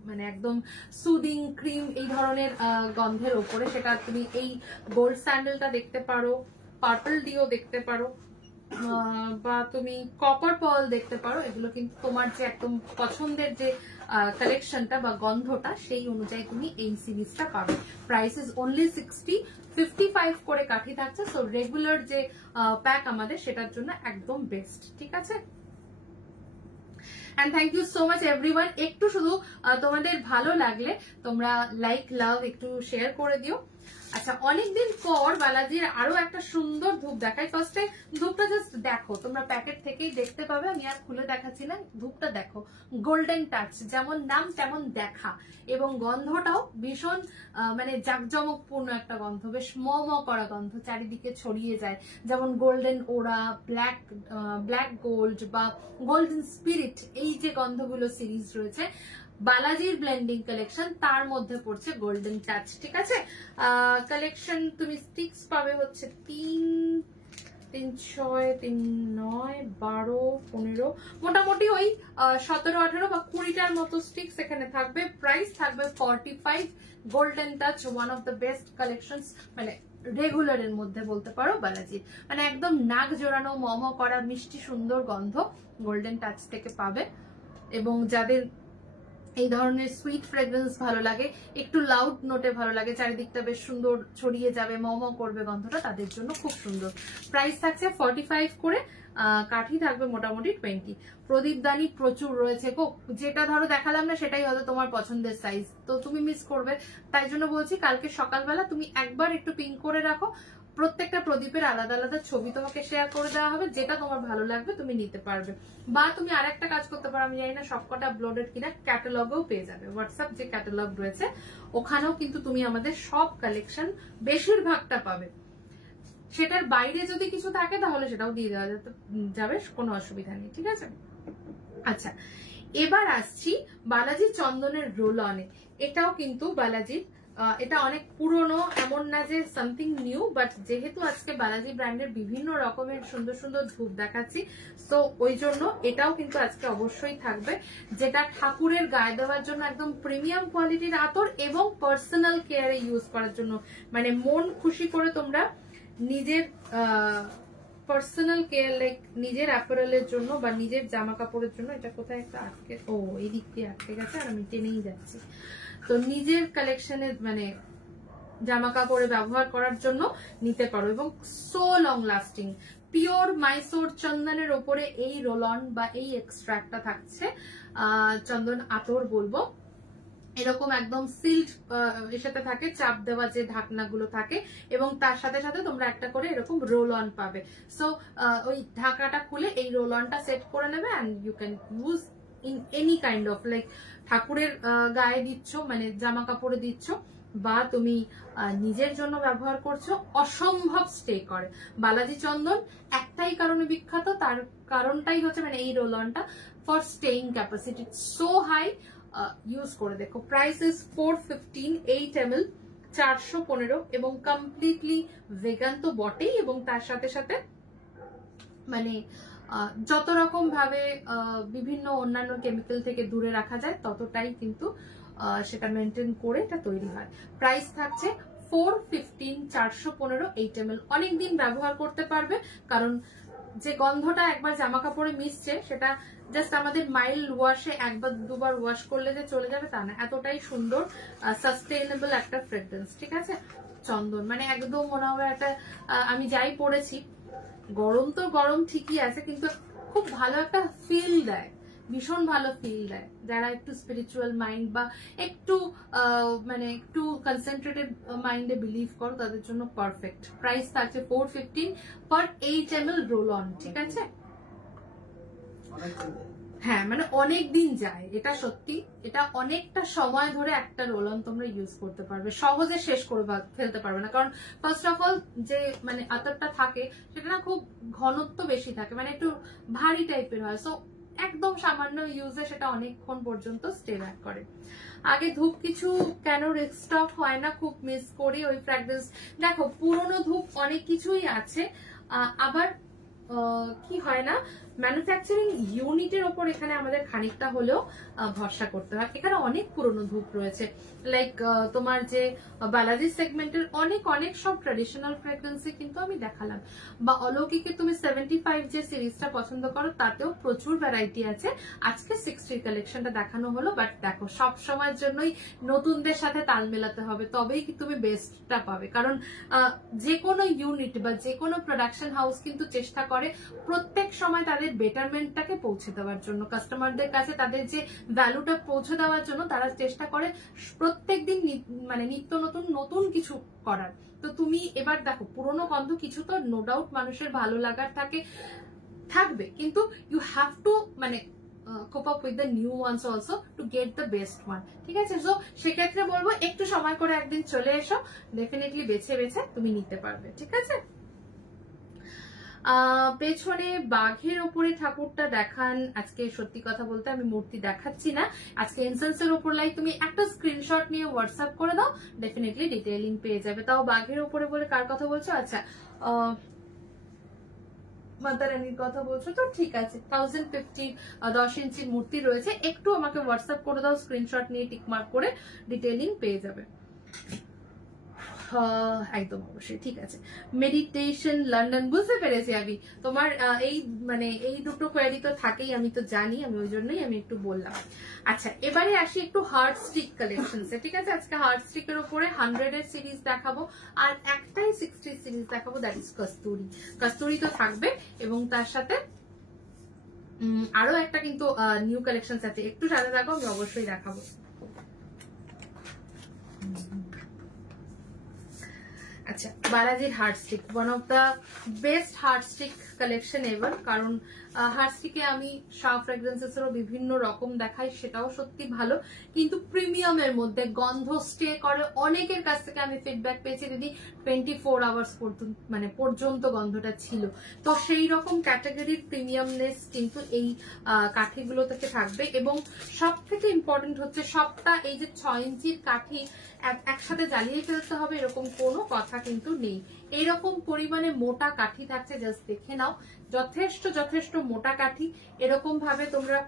মানে একদম সুদিং ক্রিম এই ধরনের গন্ধের ওপরে, সেটা তুমি এই গোল্ড স্যান্ডেলটা দেখতে পারো, পার্পল ডিও দেখতে পারো, বা তুমি কপার পার্ল দেখতে পারো। এগুলো কিন্তু তোমার যে একদম পছন্দের যে কালেকশনটা বা গন্ধটা, সেই অনুযায়ী তুমি এই সিরিজটা পাবে। প্রাইস ইজ অনলি 60, 55 করে কাঠি থাকছে। সো রেগুলার যে প্যাক আমাদের, সেটার জন্য একদম বেস্ট, ঠিক আছে। And thank you so much everyone. একটু শুধু তোমাদের ভালো লাগলে তোমরা লাইক লাভ একটু শেয়ার করে দিও। আচ্ছা, অনেকদিন পর বালাজির আরো একটা সুন্দর ধূপ দেখাই। ফার্স্টে ধূপটা জাস্ট দেখো, তোমরা প্যাকেট থেকেই দেখতে পাবে, আমি আর খুলে দেখাচ্ছি না। ধূপটা দেখো, গোল্ডেন টাচ, যেমন নাম তেমন দেখা, এবং গন্ধটাও ভীষণ মানে জাঁকজমকপূর্ণ একটা গন্ধ, বেশ ম করা গন্ধ চারিদিকে ছড়িয়ে যায়। যেমন গোল্ডেন ওরা, ব্ল্যাক গোল্ড বা গোল্ডেন স্পিরিট, এই যে গন্ধগুলো সিরিজ রয়েছে বালাজির ব্লেন্ডিং কালেকশন, তার মধ্যে পড়ছে গোল্ডেন টাচ, ঠিক আছে। কালেকশন তুমি স্টিক্স পাবে হচ্ছে 3, 6, 3, 9, 12, 15, মোটামুটি ওই 17, 18 বা 20টার মতো স্টিক্স এখানে থাকবে। প্রাইস থাকবে 45। Golden touch one of the best collections, মানে রেগুলারের মধ্যে বলতে পারো বালাজির, মানে একদম নাক জোড়ানো মম করা মিষ্টি সুন্দর গন্ধ গোল্ডেন টাচ থেকে পাবে। এবং যাদের এই ধরনের সুইট ফ্রেগ্রেন্স ভালো লাগে, একটু লাউড নোটে ভালো লাগে, চারিদিকটা বেশ সুন্দর ছড়িয়ে যাবে, মম করবে গন্ধটা, তাদের জন্য খুব সুন্দর। প্রাইস থাকছে 45 করে, কাঠি থাকবে মোটামুটি 20। প্রদীপদানি প্রচুর রয়েছে গো, যেটা ধরো দেখালাম না সেটাই হয়তো তোমার পছন্দের সাইজ, তো তুমি মিস করবে। তাই জন্য বলছি কালকে সকালবেলা তুমি একবার একটু পিঙ্ক করে রাখো, প্রত্যেকটা প্রদীপের আলাদা আলাদা ছবি তোমাকে শেয়ার করে দেওয়া হবে, যেটা তোমার ভালো লাগবে তুমি নিতে পারবে। বা তুমি আরেকটা কাজ করতে পারো, আমি জানি না সবকটা আপলোডেড কিনা, ক্যাটালগেও পেয়ে যাবে। হোয়াটসঅ্যাপ যে ক্যাটালগ রয়েছে ওখানেও কিন্তু তুমি আমাদের সব কালেকশন বেশিরভাগটা পাবে। সেটার বাইরে যদি কিছু থাকে তাহলে সেটাও দিয়ে দেওয়া যাবে, কোনো অসুবিধা নেই, ঠিক আছে। আচ্ছা, এবার আসছি বালাজি চন্দনের রোল অনে। এটাও কিন্তু বালাজির, এটা অনেক পুরনো, এমন না যে সামথিং নিউ, বাট যেহেতু আজকে বালাজি ব্র্যান্ডের বিভিন্ন রকমের সুন্দর সুন্দর ধূপ দেখাচ্ছি, তো ওই জন্য এটাও কিন্তু আজকে অবশ্যই থাকবে, যেটা ঠাকুরের গায়ে দেওয়ার জন্য একদম প্রিমিয়াম কোয়ালিটির আতর এবং পার্সোনাল কেয়ারে ইউজ করার জন্য, মানে মন খুশি করে তোমরা নিজের পার্সোনাল কেয়ার, লাইক নিজের অ্যাপারেলের জন্য বা নিজের জামা কাপড়ের জন্য। এটা কোথায় একটা আটকে, ও এই দিক দিয়ে আটকে গেছে আর আমি টেনেই যাচ্ছি। তো নিজের কালেকশনের মানে জামা কাপড়ে ব্যবহার করার জন্য নিতে পারো, এবং so long lasting. Pure Mysore চন্দনের ওপরে এই রোল অন বা এই এক্সট্রাক্টটা থাকছে, চন্দন আতর বলবো, এরকম একদম সিল্ড এর সাথে থাকে, চাপ দেওয়া যে ঢাকনাগুলো থাকে, এবং তার সাথে সাথে তোমরা একটা করে এরকম রোল অন পাবে। সো ওই ঢাকাটা খুলে এই রোল অনটা সেট করে নেবে, and you can use in any kind of, like ঠাকুরের গায়ে দিচ্ছ, মানে জামা কাপড়ে দিচ্ছ, বা তুমি নিজের জন্য ব্যবহার করছো, অসম্ভব স্টে করে। বালাজি চন্দন একটাই কারণে বিখ্যাত, তার কারণটাই হচ্ছে মানে এই রোল অনটা for staying capacity so high. Use করে দেখো। প্রাইস ইজ 415, 8 ml, 415, এবং কমপ্লিটলি ভেগান তো বটেই, এবং তার সাথে সাথে মানে যত রকম ভাবে বিভিন্ন অন্যান্য কেমিক্যাল থেকে দূরে রাখা যায় ততটাই কিন্তু সেটা মেনটেন করে এটা তৈরি হয়। প্রাইস থাকছে 415, 415, 8 ml। অনেকদিন ব্যবহার করতে পারবে, কারণ যে গন্ধটা একবার জামা কাপড়ে মিশছে সেটা জাস্ট আমাদের মাইল্ড ওয়াশে একবার দুবার ওয়াশ করলে যে চলে যাবে তা না, এতটাই সুন্দর সাস্টেইনেবল একটা ফ্রেগ্রেন্স, ঠিক আছে। চন্দন মানে একদম মনে হবে একটা, আমি যাই পরেছি, গরম তো গরম ঠিকই আছে, কিন্তু খুব ভালো একটা ফিল দেয়, ভীষণ ভালো ফিল দেয়। যারা একটু স্পিরিচুয়াল মাইন্ড বা একটু মানে একটু কনসেন্ট্রেটেড মাইন্ডে বিলিভ করো তাদের জন্য পারফেক্ট। প্রাইস থাকছে 415 পার 8 ml রোল অন, ঠিক আছে? হ্যাঁ, মানে অনেক দিন যায়, এটা সত্যি। এটা অনেকটা সময় ধরে একটা রোল অন তোমরা ইউজ করতে পারবে, সহজে শেষ করে ফেলতে পারবে না। কারণ ফার্স্ট অফ অল যে মানে আতরটা থাকে সেটা না খুব ঘনত্ব বেশি থাকে, মানে একটু ভারী টাইপের হয়। সো একদম সামান্য ইউজে সেটা অনেকক্ষণ পর্যন্ত স্টে ব্যাক করে। আগে ধূপ কিছু কেন রিস্টক হয় না, খুব মিস করি ওই ফ্র্যাগরেন্স। দেখো পুরনো ধূপ অনেক কিছুই আছে, আবার কি হয় না, ম্যানুফ্যাকচারিং ইউনিটের ওপর এখানে আমাদের খানিকটা হলেও ভরসা করতে হয়। এখানে অনেক পুরনো ধূপ রয়েছে, লাইক তোমার যে বালাজি সেগমেন্টের অনেক অনেক সব ট্র্যাডিশনাল ফ্র্যাগ্রেন্সে কিন্তু আমি দেখালাম, বা অলৌকিকে তুমি 75 যে সিরিজটা পছন্দ করো তাতেও প্রচুর ভ্যারাইটি আছে। আজকে 60 কালেকশনটা দেখানো হলো, বাট দেখো সব সময়ের জন্যই নতুনদের সাথে তাল মেলাতে হবে, তবেই কি তুমি বেস্টটা পাবে। কারণ যে কোনো ইউনিট বা যে কোনো প্রোডাকশন হাউস কিন্তু চেষ্টা করে প্রত্যেক সময় তাদের বেটারমেন্টটাকে পৌঁছে দেওয়ার জন্য, কাস্টমারদের কাছে তাদের যে ভ্যালুটা পৌঁছে দেওয়ার জন্য তারা চেষ্টা করে প্রত্যেকদিন মানে নিত্য নতুন নতুন কিছু করার। তো তুমি এবার দেখো পুরোনো গন্ধ কিছু তো নো ডাউট মানুষের ভালো লাগার থাকবে, কিন্তু ইউ হ্যাভ টু মানে cope up with the new ones also to get the best one, ঠিক আছে? সো সেক্ষেত্রে বলবো একটু সময় করে একদিন চলে এসো, ডেফিনেটলি বেছে বেছে তুমি নিতে পারবে, ঠিক আছে? পেছনে বাঘের ওপরে ঠাকুরটা দেখান। আজকে সত্যি কথা বলতে আমি মূর্তি দেখাচ্ছি না, আজকে ইনসেন্সের ওপর লাইক তুমি একটা স্ক্রিনশট নিয়ে হোয়াটসঅ্যাপ করে দাও, ডেফিনেটলি ডিটেইলিং পেয়ে যাবে। তাও বাঘের ওপরে বলে কার কথা বলছো? আচ্ছা মাতা রানীর কথা বলছো, তো ঠিক আছে। 1050 10 ইঞ্চির মূর্তি রয়েছে, একটু আমাকে হোয়াটসঅ্যাপ করে দাও, স্ক্রিনশট নিয়ে টিকমার্ক করে ডিটেইলিং পেয়ে যাবে। একদম অবশ্যই, ঠিক আছে। মেডিটেশন লন্ডন, বুঝতে পেরেছি আমি তোমার এই মানে এই দুটো কোয়ারি তো থাকেই, আমি তো জানি, আমি ওই জন্যই আমি একটু বললাম। আচ্ছা এবারে আসি একটু হার্ট স্টিক কালেকশনসে, ঠিক আছে? আজকে হার্ট স্টিকের উপরে 100 এর সিরিজ দেখাবো, আর একটাই 60 সিরিজ দেখাবো, দ্যাট ইজ কস্তুরি। কস্তুরি তো থাকবে, এবং তার সাথে আরো একটা কিন্তু নিউ কালেকশন আছে, একটু সাথে থাকো, আমি অবশ্যই দেখাবো। আচ্ছা বালাজির heart stick, one of the best heart stick collection ever. কারণ হার্ট স্টিকে আমি সব ফ্র্যাগ্রেন্সেসেরও বিভিন্ন রকম দেখাই, সেটাও সত্যি ভালো, কিন্তু প্রিমিয়ামের মধ্যে গন্ধ স্টে করে। অনেকের কাছ থেকে আমি ফিডব্যাক পেয়েছি দিদি 24 আওয়ার্স মানে পর্যন্ত গন্ধটা ছিল। তো সেই রকম ক্যাটাগরির প্রিমিয়ামনেস কিন্তু এই কাঠিগুলো থেকে থাকবে, এবং সব থেকে ইম্পর্টেন্ট হচ্ছে সবটা এই যে 6 ইঞ্চির কাঠি একসাথে জ্বালিয়ে ফেলতে হবে এরকম কোনো কথা কিন্তু নেই। এইরকম পরিমাণে মোটা কাঠি থাকছে, জাস্ট দেখে নাও, যথেষ্ট যথেষ্ট মোটা কাঠি। এরকম ভাবে তোমরা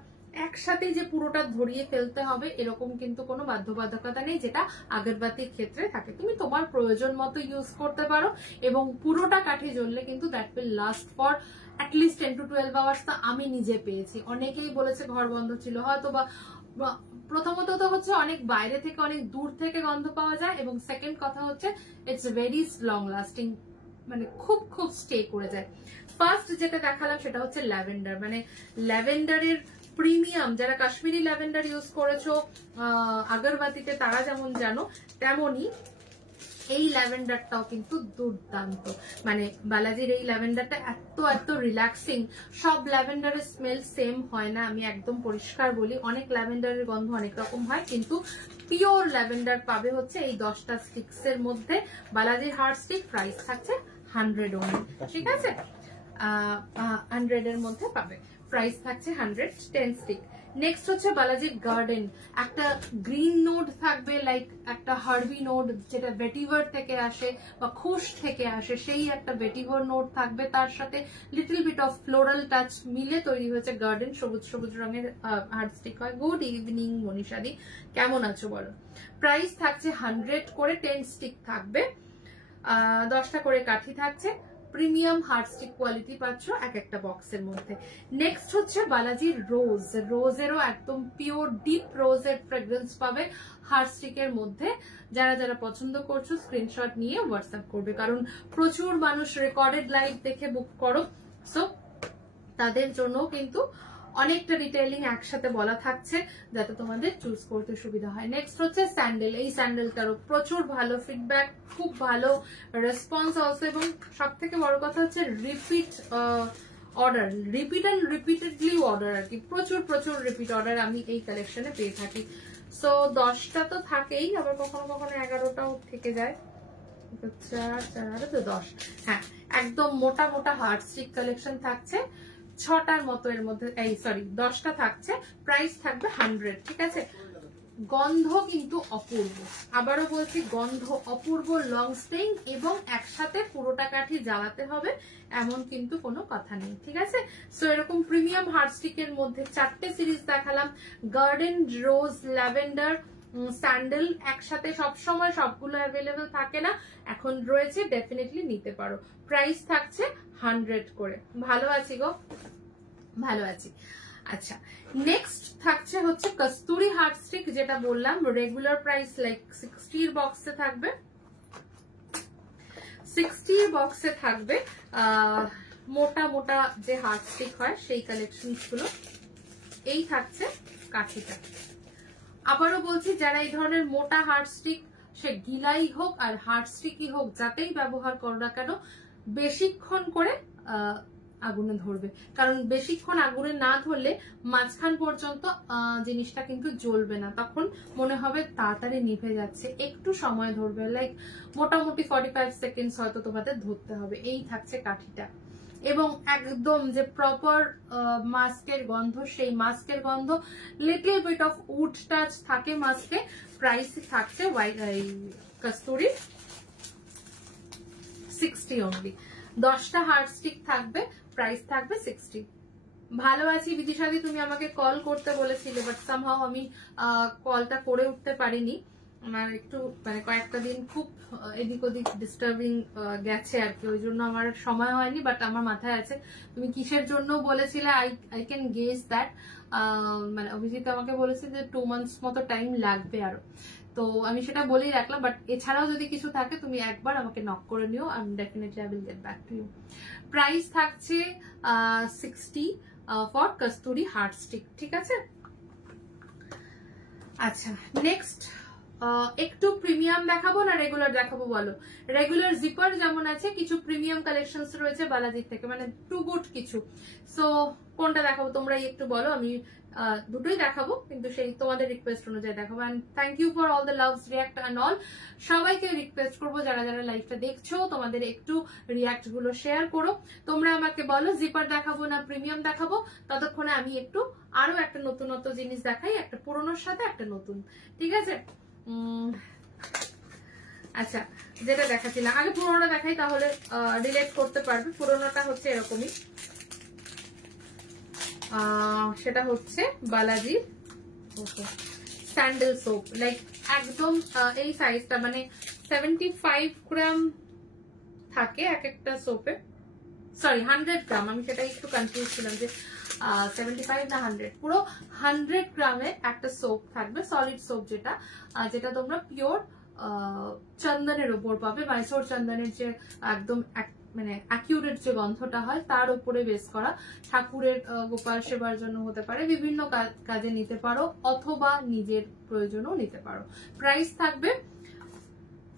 একসাথে যে পুরোটা ধরিয়ে ফেলতে হবে এরকম কিন্তু কোনো বাধ্যবাধকতা নেই, যেটা আগরবাতির ক্ষেত্রে থাকে। তুমি তোমার প্রয়োজন মতো ইউজ করতে পারো, এবং পুরোটা কাঠি জ্বললে কিন্তু that will last for at least 10 to 12 hours. তা আমি নিজে পেয়েছি, অনেকেই বলেছে ঘর বন্ধ ছিল, হয়তো বা প্রথমত তো হচ্ছে অনেক বাইরে থেকে অনেক দূর থেকে গন্ধ পাওয়া যায়, এবং সেকেন্ড কথা হচ্ছে ইটস ভেরি লং লাস্টিং, মানে খুব খুব স্টে করে যায়। ফার্স্ট যেটা দেখালাম সেটা হচ্ছে ল্যাভেন্ডার, মানে ল্যাভেন্ডারের প্রিমিয়াম, যারা কাশ্মীরি ল্যাভেন্ডার ইউজ করেছো আগরবাতিতে তারা যেমন জানো, তেমনই এই ল্যাভেন্ডারটাও কিন্তু দুর্দান্ত। মানে বালাজির এই ল্যাভেন্ডারটা এত এত রিল্যাক্সিং। সব ল্যাভেন্ডারের স্মেল সেম হয় না, আমি একদম পরিষ্কার বলি, অনেক ল্যাভেন্ডারের গন্ধ অনেক রকম হয়, কিন্তু পিওর ল্যাভেন্ডার পাবে হচ্ছে এই 10টা স্টিক্স এর মধ্যে। বালাজির হার্ট স্টিক প্রাইস থাকছে 100 ওনলি, ঠিক আছে? 100 এর মধ্যে পাবে, প্রাইস থাকছে 100, 10 স্টিক। নেক্সট হচ্ছে বালাজির গার্ডেন, একটা গ্রিন নোড থাকবে, লাইক একটা হার্বি নোড যেটা ভেটিভার থেকে আসে বা খুশ থেকে আসে, সেই একটা ভেটিভার নোড থাকবে, তার সাথে little bit of floral touch মিলে তৈরি হয়েছে গার্ডেন। সবুজ সবুজ রঙের হার্ট স্টিক হয়। গুড ইভিনিং মনীষাদি, কেমন আছো বলো? প্রাইস থাকছে 100 করে, 10 স্টিক থাকবে, 10টা করে কাঠি থাকছে। প্রিমিয়াম হার্ট স্টিক কোয়ালিটি পাচ্ছ এক একটা বক্সের মধ্যে। নেক্সট হচ্ছে বালাজির রোজ, রোজেরও একদম পিওর ডিপ রোজের ফ্রেগ্রেন্স পাবে হার্ট স্টিকের মধ্যে। যারা যারা পছন্দ করছো স্ক্রিনশট নিয়ে হোয়াটসঅ্যাপ করবে, কারণ প্রচুর মানুষ রেকর্ডেড লাইভ দেখে বুক করো, সো তাদের জন্য কিন্তু অনেকটা ডিটেইলিং একসাথে বলা থাকছে যাতে তোমাদের চুজ করতে সুবিধা হয়। নেক্সট হচ্ছে স্যান্ডেল। এই স্যান্ডেলটারও প্রচুর ভালো ফিডব্যাক, খুব ভালো রেসপন্স অলসো, এবং সব থেকে বড় কথা হচ্ছে রিপিট অর্ডার, রিপিটেডলি অর্ডার আর কি, প্রচুর রিপিট অর্ডার আমি এই কালেকশনে পেয়ে থাকি। সো 10টা তো থাকেই, আবার কখনো কখনো 11টাও থেকে যায়, 10। হ্যাঁ, একদম মোটা মোটা হার্ট স্টিক কালেকশন থাকছে, 6টার মতো এর মধ্যে, 10টা থাকছে, প্রাইস থাকবে 100। ঠিক আছে, গন্ধ কিন্তু অপূর্ব, আবারও বলছি গন্ধ অপূর্ব, লং স্টেইং, এবং একসাথে পুরোটা কাঠি জ্বালাতে হবে এমন কিন্তু কোনো কথা নেই। ঠিক আছে, সো এরকম প্রিমিয়াম হার্টস্টিকের মধ্যে 4টে সিরিজ দেখালাম। গার্ডেন, রোজ, ল্যাভেন্ডার, স্যান্ডেল একসাথে সবসময় সবগুলো অ্যাভেলেবেল থাকে না, এখন রয়েছে, ডেফিনেটলি নিতে পারো। প্রাইস থাকছে 100 করে। ভালো আছি গো, ভালো আছি। আচ্ছা, নেক্সট থাকছে হচ্ছে কস্তুরি হার্টস্টিক, যেটা বললাম রেগুলার প্রাইস লাইক 60 বক্সে থাকবে, 60 বক্সে থাকবে মোটা মোটা যে হার্টস্টিক হয় সেই কালেকশন গুলো। এই থাকছে কাঠিটা। আবারও বলছি, যারা এই ধরনের মোটা হার্টস্টিক, সে গিলাই হোক আর হার্টস্টিকই হোক, যাতেই ব্যবহার করো না কেন, বেশিক্ষণ করে আগুনে ধরবে, কারণ বেশিক্ষণ আগুনে না ধরলে মাঝখান পর্যন্ত জিনিসটা কিন্তু জ্বলবে না, তখন মনে হবে তাড়াতাড়ি নিভে যাচ্ছে, একটু সময় ধরবে, লাইক মোটামুটি 45 সেকেন্ডস হয়তো তোমাদের ধরতে হবে। এই থাকছে কাঠিটা, এবং একদম যে প্রপার মাস্কের গন্ধ, সেই মাস্কের গন্ধ, little bit of wood touch থাকে মাস্কে। প্রাইস থাকছে কস্তুরি 60 অনলি। 10টা হার্টস্টিক থাকবে, প্রাইস থাকবে 60। ভালো আছি বিদিশাদি, তুমি আমাকে কল করতে বলেছিলে, বাট সামহাও আমি কলটা করে উঠতে পারিনি, আমার একটু মানে কয়েকটা দিন খুব এদিক ওদিক ডিস্টার্বিং গেছে আর কি, ওই জন্য আমার সময় হয়নি, বাট আমার মাথায় আছে তুমি কিসের জন্য বলেছিলে। আই ক্যান গেস দ্যাট, মানে অভিজিৎ আমাকে বলেছে যে 2 months মতো টাইম লাগবে আরো, তো আমি সেটা বলেই রাখলাম। বাট এছাড়াও যদি কিছু থাকে তুমি একবার আমাকে নক করে নিও, আমি definitely I will get back to you. Price থাকছে 60 ফর কস্তুরি হার্টস্টিক। ঠিক আছে, আচ্ছা নেক্সট একটু প্রিমিয়াম দেখাবো না রেগুলার দেখাবো বলো? রেগুলার জিপার যেমন আছে, কিছু প্রিমিয়াম কালেকশনস রয়েছে বালাজির থেকে, মানে টু গুড কিছু। সো কোনটা দেখাবো তোমরাই একটু বলো, আমি দুটোই দেখাবো, কিন্তু সেই তোমাদের রিকোয়েস্ট অনুযায়ী দেখাবো। And thank you for all the loves, react and all. সবাইকে রিকোয়েস্ট করবো, যারা যারা লাইভটা দেখছো, তোমাদের একটু রিয়াক্ট গুলো শেয়ার করো। তোমরা আমাকে বলো জিপার দেখাবো না প্রিমিয়াম দেখাবো, ততক্ষণে আমি একটু আরো একটা নতুনত্ব জিনিস দেখাই, একটা পুরোনোর সাথে একটা নতুন। ঠিক আছে, আচ্ছা যেটা দেখাচ্ছিলাম আগে পুরোনোটা দেখাই, তাহলে রিলেট করতে পারবে। পুরোনোটা হচ্ছে এরকমই, সেটা হচ্ছে বালাজি স্যান্ডেল সোপ, লাইক একদম এই সাইজটা, মানে 75 গ্রাম থাকে এক একটা সোপে, সরি 100 গ্রাম, আমি সেটা একটু কনফিউজ ছিলাম যে 75 না 100, পুরো 100 গ্রামের একটা সোপ থাকবে, সলিড সোপ, যেটা যেটা তোমরা পিওর চন্দনের উপর পাবে, মাইসোর চন্দনের যে একদম মানে অ্যাকিউরেট যে গন্ধটা হয় তার উপরে বেস করা। ঠাকুরের গোপাল সেবার জন্য হতে পারে, বিভিন্ন কাজে নিতে পারো, অথবা নিজের প্রয়োজনও নিতে পারো।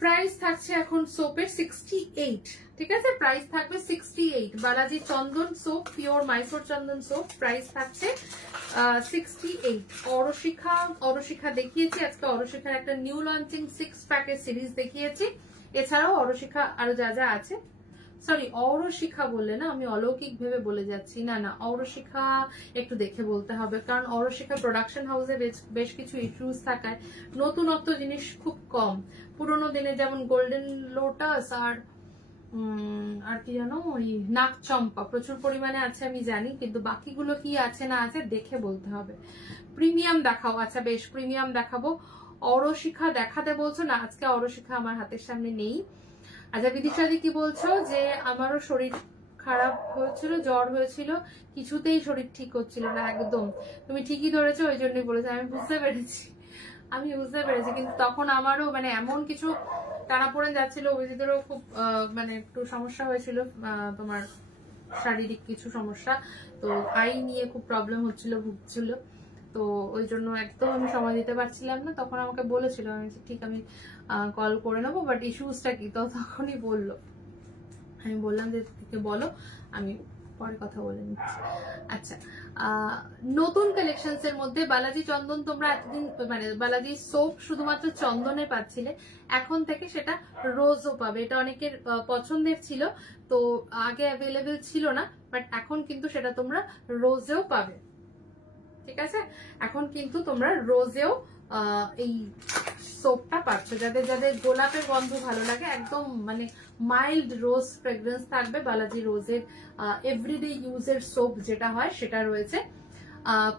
প্রাইস থাকছে এখন সোপের 68। ঠিক আছে, প্রাইস থাকবে 68। বালাজি চন্দন সোপ, পিওর মাইসোর চন্দন সোপ, প্রাইস থাকছে 68। অরশিখা দেখিয়েছি আজকে, অরশিখার একটা নিউ লঞ্চিং 6 প্যাকের সিরিজ দেখিয়েছি। এছাড়াও অরশিখা আরো যা যা আছে, সরি অরশিখা বললে না, আমি অলৌকিক ভেবে বলে যাচ্ছি, না না অরশিখা একটু দেখে বলতে হবে, কারণ অরশিখা প্রোডাকশন হাউসে বেশ কিছু ইস্যুস থাকায় নতুনত্ব জিনিস খুব কম। পুরোনো দিনে যেমন গোল্ডেন লোটাস আর কি জানো, ওই নাগচম্পা প্রচুর পরিমাণে আছে আমি জানি, কিন্তু বাকিগুলো কি আছে না আছে দেখে বলতে হবে। প্রিমিয়াম দেখাও, আচ্ছা বেশ প্রিমিয়াম দেখাবো। অরশিখা দেখাতে বলছো না, আজকে অরশিখা আমার হাতের সামনে নেই। আচ্ছা বিদিশাদি কি বলছো যে আমারও শরীর খারাপ হয়েছিল, জ্বর হয়েছিল, কিছুতেই শরীর ঠিক হচ্ছিল না, একদম তুমি ঠিকই ধরেছো, ওই জন্যই বলেছো, আমি বুঝতে পেরেছি, কিন্তু তখন আমারও মানে এমন কিছু টানাপোড়েন যাচ্ছিল, অভিজিতেরও খুব মানে একটু সমস্যা হয়েছিল তোমার শারীরিক কিছু সমস্যা, তো আই নিয়ে খুব প্রবলেম হচ্ছিল, ভুগছিল, তো ওই জন্য একদম আমি সময় দিতে পারছিলাম না। তখন আমাকে বলেছিল, আমি ঠিক আমি কল করে নেবো, বাট ইস্যুসটা কি, তো তখনই বললো, আমি বললাম যে বলো, আমি পরে কথা বলে নিচ্ছি। আচ্ছা, নতুন কালেকশনস এর মধ্যে বালাজি চন্দন, তোমরা এতদিন মানে বালাজি সোপ শুধুমাত্র চন্দনে পাচ্ছিলে, এখন থেকে সেটা রোজও পাবে। এটা অনেকের পছন্দের ছিল, তো আগে অ্যাভেলেবেল ছিল না, বাট এখন কিন্তু সেটা তোমরা রোজেও পাবে। ঠিক আছে, এখন কিন্তু তোমরা রোজেও এই সোপটা পাচ্ছ। যাদের যাদের গোলাপের গন্ধ ভালো লাগে, একদম মানে মাইল্ড রোজ ফ্রেগ্রেন্স থাকবে, বালাজি রোজের এভরিডে ইউজের সোপ যেটা হয় সেটা রয়েছে।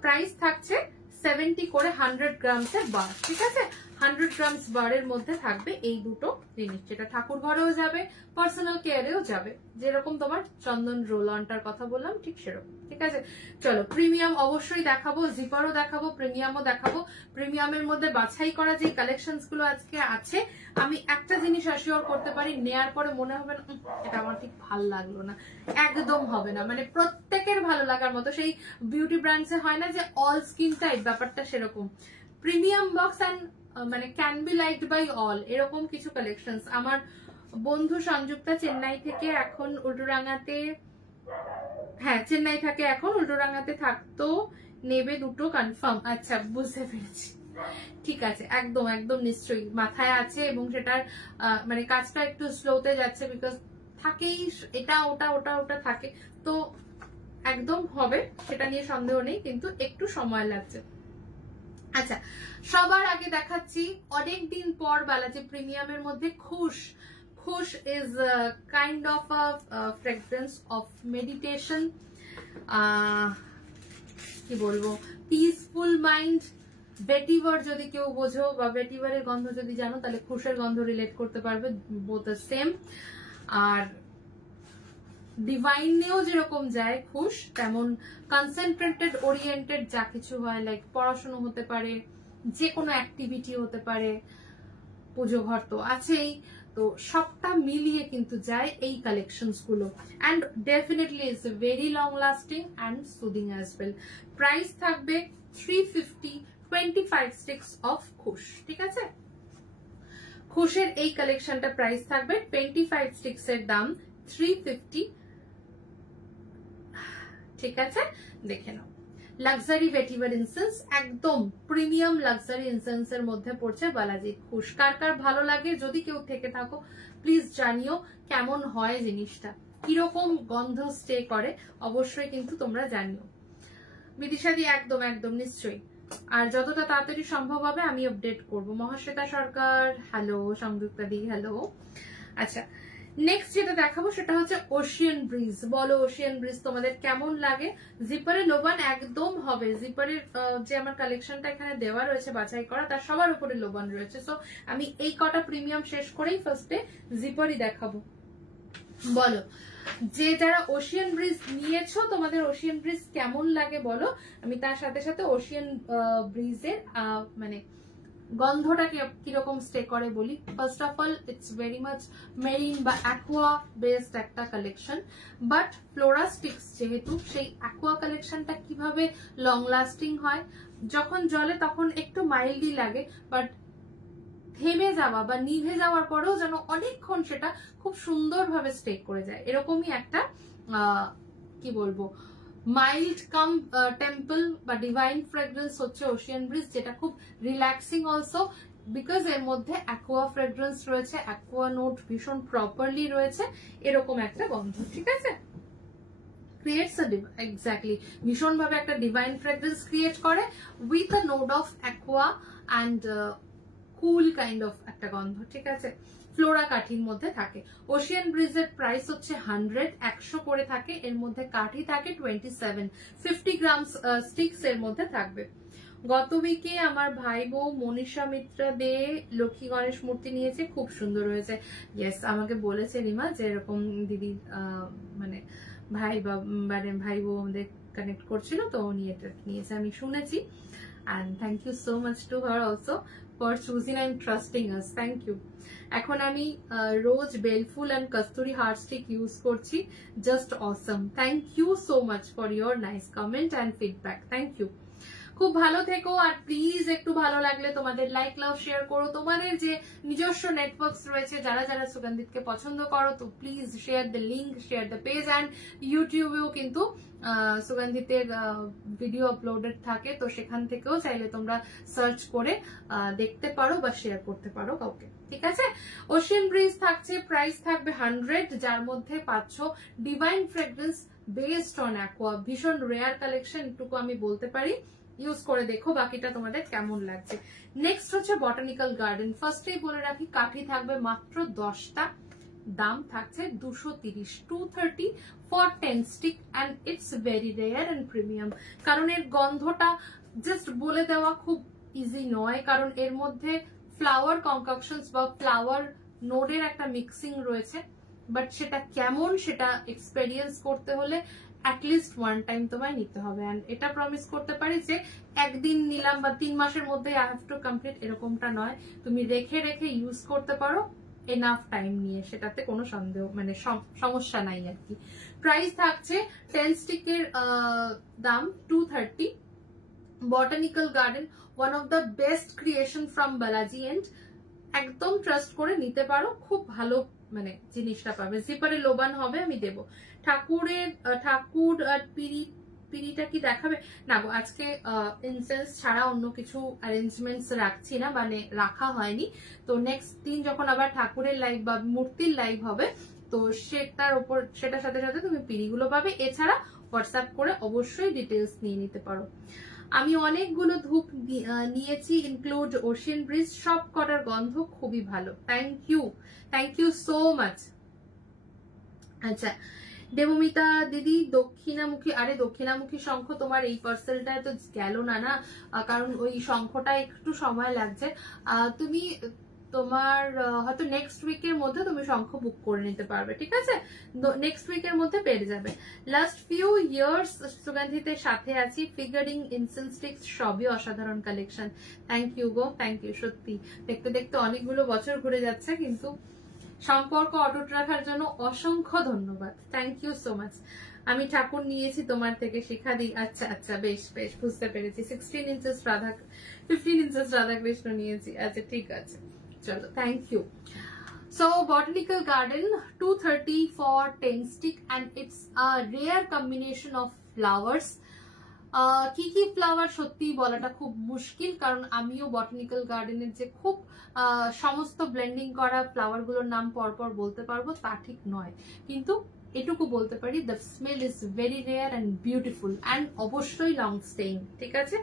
প্রাইস থাকছে 70 করে 100 গ্রামসের বার। ঠিক আছে, 100 গ্রামস বারের মধ্যে থাকবে এই দুটো জিনিস, যেটা ঠাকুর ঘরেও যাবে, পার্সোনাল কেয়ারেও যাবে। যেরকম তোমার চন্দন রোল অনটার কথা বললাম ঠিক সেরকম। ঠিক আছে, চলো প্রিমিয়াম অবশ্যই দেখাবো, জিপারও দেখাবো, প্রিমিয়ামও দেখাবো। প্রিমিয়ামের মধ্যে বাছাই করা যে কালেকশনস গুলো আজকে আছে, আমি একটা জিনিস অ্যাসিওর করতে পারি, নেয়ার পরে মনে হবে না এটা আমার ঠিক ভাল লাগলো না, একদম হবে না। মানে প্রত্যেকের ভালো লাগার মতো, সেই বিউটি ব্র্যান্ডসে হয় না যে অল স্কিন টাইপ, ব্যাপারটা সেরকম। প্রিমিয়াম বক্স অ্যান্ড মানে can be liked by all, এরকম কিছু কালেকশনস। আমার বন্ধু সংযুক্তা চেন্নাই থেকে এখন উল্টোডাঙাতে, হ্যাঁ চেন্নাই থাকে এখন, উল্টোডাঙাতে থাকতো, নেবে দুটো কনফার্ম। আচ্ছা বুঝতে পেরেছি, ঠিক আছে, একদম একদম নিশ্চয়ই মাথায় আছে, এবং সেটার মানে কাজটা একটু স্লোতে যাচ্ছে, বিকজ থাকেই এটা ওটা ওটা ওটা থাকে, তো একদম হবে, সেটা নিয়ে সন্দেহ নেই, কিন্তু একটু সময় লাগছে। আচ্ছা, সবার আগে দেখাচ্ছি অনেকদিন পর বালাজি প্রিমিয়ামের মধ্যে খুশ। খুশ is kind of a fragrance of meditation, কি বলবো, পিসফুল মাইন্ড। ভেটিভার যদি কেউ বোঝো বা ভেটিভারের গন্ধ যদি জানো, তাহলে খুশের গন্ধ রিলেট করতে পারবে, বোথ দ্য সেম। আর ডিভাইনেও যেরকম যায় খুশ, তেমন কনসেন্ট্রেটেড ওরিয়েন্টেড যা কিছু হয়, লাইক পড়াশোনা হতে পারে, যে কোনো অ্যাক্টিভিটি হতে পারে, পুজো ঘর তো আছেই, তো সবটা মিলিয়ে কিন্তু যায় এই কালেকশনস গুলো। And definitely it's very long lasting and soothing as well. Price থাকবে 350, 25 স্টিক্স অফ খুশ। ঠিক আছে, খুশের এই কালেকশনটা প্রাইস থাকবে 25 স্টিক্স এর দাম 350। ঠিক আছে, দেখে নাও। লাক্সারি ভেটিভার ইনসেন্স, একদম প্রিমিয়াম লাক্সারি ইনসেন্স এর মধ্যে পড়ছে বালাজি খুশ। কার কার ভালো লাগে, যদি কেউ থেকে থাকো প্লিজ জানিও কেমন হয় জিনিসটা, কিরকম গন্ধ স্টে করে, অবশ্যই কিন্তু তোমরা জানিও। বিদিশাদি একদম একদম নিশ্চয়ই, আর যতটা তাড়াতাড়ি সম্ভব হবে আমি আপডেট করব। মহাশ্বেতা সরকার হ্যালো, সংযুক্তা দি হ্যালো। আচ্ছা, নেক্সট যেটা দেখাবো সেটা হচ্ছে ওশিয়ান ব্রিজ। বলো ওশিয়ান ব্রিজ তোমাদের কেমন লাগে? জিপারে লোবান একদম হবে, জিপারের যে আমার কালেকশনটা এখানে দেওয়া রয়েছে বাছাই করা, তার সবার উপরে লোবান রয়েছে। সো আমি এই কটা প্রিমিয়াম শেষ করেই ফার্স্টে জিপারই দেখাবো। বলো যে যারা ওশিয়ান ব্রিজ নিয়েছো, তোমাদের ওশিয়ান ব্রিজ কেমন লাগে বলো। আমি তার সাথে সাথে ওশিয়ান ব্রিজের মানে গন্ধটা কিরকম স্টে করে বলি। First of all it's very much marine বা অ্যাকোয়া বেসড একটা কালেকশন, বাট ফ্লোরা স্টিক্স যেহেতু, সেই অ্যাকোয়া কালেকশনটা কিভাবে লং লাস্টিং হয়, যখন জলে তখন একটু মাইল্ডই লাগে, বাট থেমে যাওয়া বা নিভে যাওয়ার পরেও যেন অনেকক্ষণ সেটা খুব সুন্দরভাবে স্টে করে যায়, এরকমই একটা কি বলবো মাইল্ড কাম টেম্পল বা ডিভাইন ফ্রেগ্রেন্স হচ্ছে ওশিয়ান ব্রিজ, যেটা খুব রিল্যাক্সিং অলসো, বিকজ এর মধ্যে অ্যাকোয়া ফ্রেগ্রেন্স রয়েছে, অ্যাকোয়া নোট ভীষণ প্রপারলি রয়েছে, এরকম একটা গন্ধ। ঠিক আছে, ক্রিয়েটস এক্স্যাক্টলি ভীষণ ভাবে একটা ডিভাইন ফ্রেগ্রেন্স ক্রিয়েট করে with a note of aqua and cool kind of একটা গন্ধ। ঠিক আছে, ফ্লোরা কাঠির মধ্যে থাকে। ওশিয়ান ব্রিজের প্রাইস হচ্ছে 100 করে থাকে, এর মধ্যে কাঠি থাকে 27, 50 গ্রাম স্টিক্স এর মধ্যে থাকবে। গত উইকে আমার ভাই বউ মনীষা মিত্রা দে লক্ষ্মী গণেশ মূর্তি নিয়েছে, খুব সুন্দর হয়েছে। ইয়েস, আমাকে বলেছে রিমা যে এরকম দিদি মানে ভাই বউ আমাদের কানেক্ট করছিল, তো উনি এটা নিয়েছে, আমি শুনেছি। And thank you so much to her also. For choosing and trusting us, thank you. এখন আমি রোজ বেলফুল অ্যান্ড কস্তুরি হার্ট স্টিক ইউজ করছি, just awesome. Thank you so much for your nice comment and feedback, thank you. খুব ভালো থেকো, আর প্লিজ একটু ভালো লাগলে তোমাদের লাইক লাভ শেয়ার করো। তোমাদের যে নিজস্ব নেটওয়ার্কস রয়েছে, যারা যারা সুগন্ধিতকে পছন্দ করো, তো please share the link, share the page. And ইউটিউবেও কিন্তু সুগন্ধিতের ভিডিও আপলোডেড থাকে, তো সেখান থেকেও চাইলে তোমরা সার্চ করে দেখতে পারো বা শেয়ার করতে পারো কাউকে, ঠিক আছে। ওশিয়ান ব্রিজ থাকছে, প্রাইস থাকবে 100, যার মধ্যে পাচ্ছ divine fragrance based on aqua, ভীষণ রেয়ার কালেকশন, এটুকু আমি বলতে পারি। ইউজ করে দেখো বাকিটা তোমাদের কেমন লাগছে। নেক্সট হচ্ছে বটানিক্যাল গার্ডেন। ফার্স্টেই বলে রাখি, কাঠি থাকবে মাত্র 10টা, দাম থাকছে 230, 230 for 10 stick, and it's very rare and premium. কারণ এর গন্ধটা জাস্ট বলে দেওয়া খুব ইজি নয়, কারণ এর মধ্যে ফ্লাওয়ার কনকাকশনস বা ফ্লাওয়ার নোডের একটা মিক্সিং রয়েছে, বাট সেটা কেমন সেটা এক্সপেরিয়েন্স করতে হলে অ্যাটলিস্ট 1 টাইম তোমায় নিতে হবে। অ্যান্ড এটা প্রমিস করতে পারি যে একদিন নিলাম বা 3 মাসের মধ্যে আই হ্যাভ টু কমপ্লিট, এরকমটা নয়। তুমি রেখে রেখে ইউজ করতে পারো এনাফ টাইম নিয়ে, সেটাতে কোনো সন্দেহ মানে সমস্যা নাই আর কি। প্রাইস থাকছে 10 স্টিকের দাম 230। Botanical garden, one of the best creation from Balaji and, একদম ট্রাস্ট করে নিতে পারো, খুব ভালো মানে জিনিসটা পাবে। জিপারে লোবান হবে, আমি দেবো। ঠাকুর আর পিড়িটা কি দেখাবে না গো, আজকে ইনসেন্স ছাড়া অন্য কিছু অ্যারেঞ্জমেন্টস রাখছি না, মানে রাখা হয়নি। তো নেক্সট দিন যখন আবার ঠাকুরের লাইভ বা মূর্তির লাইভ হবে, তো সেটার সাথে সাথে তুমি পিড়িগুলো পাবে। এছাড়া হোয়াটসঅ্যাপ করে অবশ্যই ডিটেলস নিয়ে নিতে পারো। আমি অনেকগুলো ধূপ নিয়েছি, ইনক্লুড ওশিয়ান ব্রিজ, সব কটার গন্ধ খুবই ভালো। Thank you so much. আচ্ছা দেবমিতা দিদি, দক্ষিণামুখী, আরে দক্ষিণামুখী শঙ্খ তোমার এই পার্সেলটায় তো গেল না, কারণ ওই শঙ্খটা একটু সময় লাগছে। তুমি তোমার হয়তো নেক্সট উইকের মধ্যে তুমি শঙ্খ বুক করে নিতে পারবে, ঠিক আছে, নেক্সট উইকের মধ্যে পেয়ে যাবে। লাস্ট ফিউ ইয়ার্স সুগন্ধিতের সাথে আছি, ফিগারিং ইনসেন্স স্টিক্স সবই অসাধারণ কালেকশন। থ্যাংক ইউ গো, থ্যাংক ইউ। সত্যি দেখতে দেখতে অনেকগুলো বছর ঘুরে যাচ্ছে, কিন্তু সম্পর্ক অটুট রাখার জন্য অসংখ্য ধন্যবাদ। Thank you so much. আমি ঠাকুর নিয়েছি তোমার থেকে, শিখা দিই। আচ্ছা আচ্ছা, বেশ বেশ, বুঝতে পেরেছি। 15 ইঞ্চেস রাধাকৃষ্ণ নিয়েছি, আচ্ছা ঠিক আছে, চলো, thank you. So botanical garden 230 for 10 stick, and it's a rare combination of flowers. কি কি ফ্লাওয়ার সত্যি বলাটা খুব মুশকিল, কারণ আমিও বটানিক্যাল গার্ডেনের যে খুব সমস্ত ব্লেন্ডিং করা ফ্লাওয়ার গুলোর নাম পরপর বলতে পারবো তা ঠিক নয়, কিন্তু এটুকু বলতে পারি the smell is very rare and beautiful and অবশ্যই লং স্টেইং, ঠিক আছে।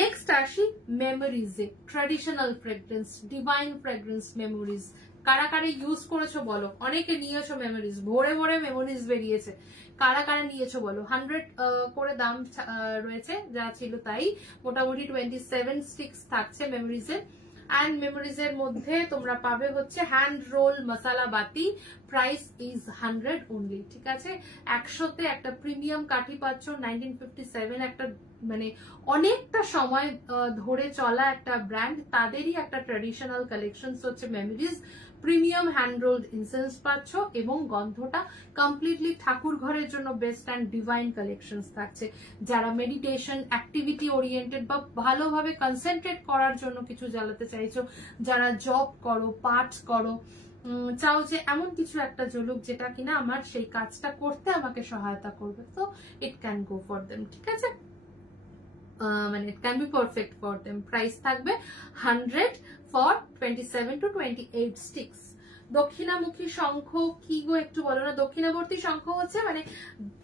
নেক্সট আসি মেমোরিজে, traditional fragrance, divine fragrance memories. কারা কারা ইউজ করেছো বলো, অনেকে নিয়েছো মেমোরিজ, ভরে ভরে মেমোরিজ বেরিয়েছে, কারা কারা নিয়েছো বলো। 100 করে দাম রয়েছে, যা ছিল তাই, মোটামুটি 27 স্টিক্স থাকছে মেমোরিজের। অ্যান্ড মেমোরিজের মধ্যে তোমরা পাবে হচ্ছে হ্যান্ড রোল মশালা বাতি, প্রাইস ইজ 100 অনলি, ঠিক আছে। 100তে একটা প্রিমিয়াম কাঠি পাচ্ছ, 1957 একটা মানে অনেকটা সময় ধরে চলা একটা ব্র্যান্ড, তাদেরই একটা ট্র্যাডিশনাল কালেকশনস হচ্ছে memories. Premium hand ruled incense পাচ্ছ, এবং গন্ধটা কমপ্লিটলি ঠাকুর ঘরের জন্য বেস্ট অ্যান্ড ডিভাইন কালেকশনস থাকছে। যারা মেডিটেশন অ্যাক্টিভিটি ওরিয়েন্টেড বা ভালোভাবে কনসেন্ট্রেট করার জন্য কিছু জ্বালাতে চাইছো, যারা জব করো, পাঠ করো, চাও যে এমন কিছু একটা জ্বলুক যেটা কিনা আমার সেই কাজটা করতে আমাকে সহায়তা করবে, তো it can go for them, ঠিক আছে, মানে it can be perfect for them. Price থাকবে 100 ফর 27 to 28 স্টিক্স। দক্ষিণামুখী শঙ্খ কি গো একটু বলো না। দক্ষিণাবর্তী শঙ্খ হচ্ছে মানে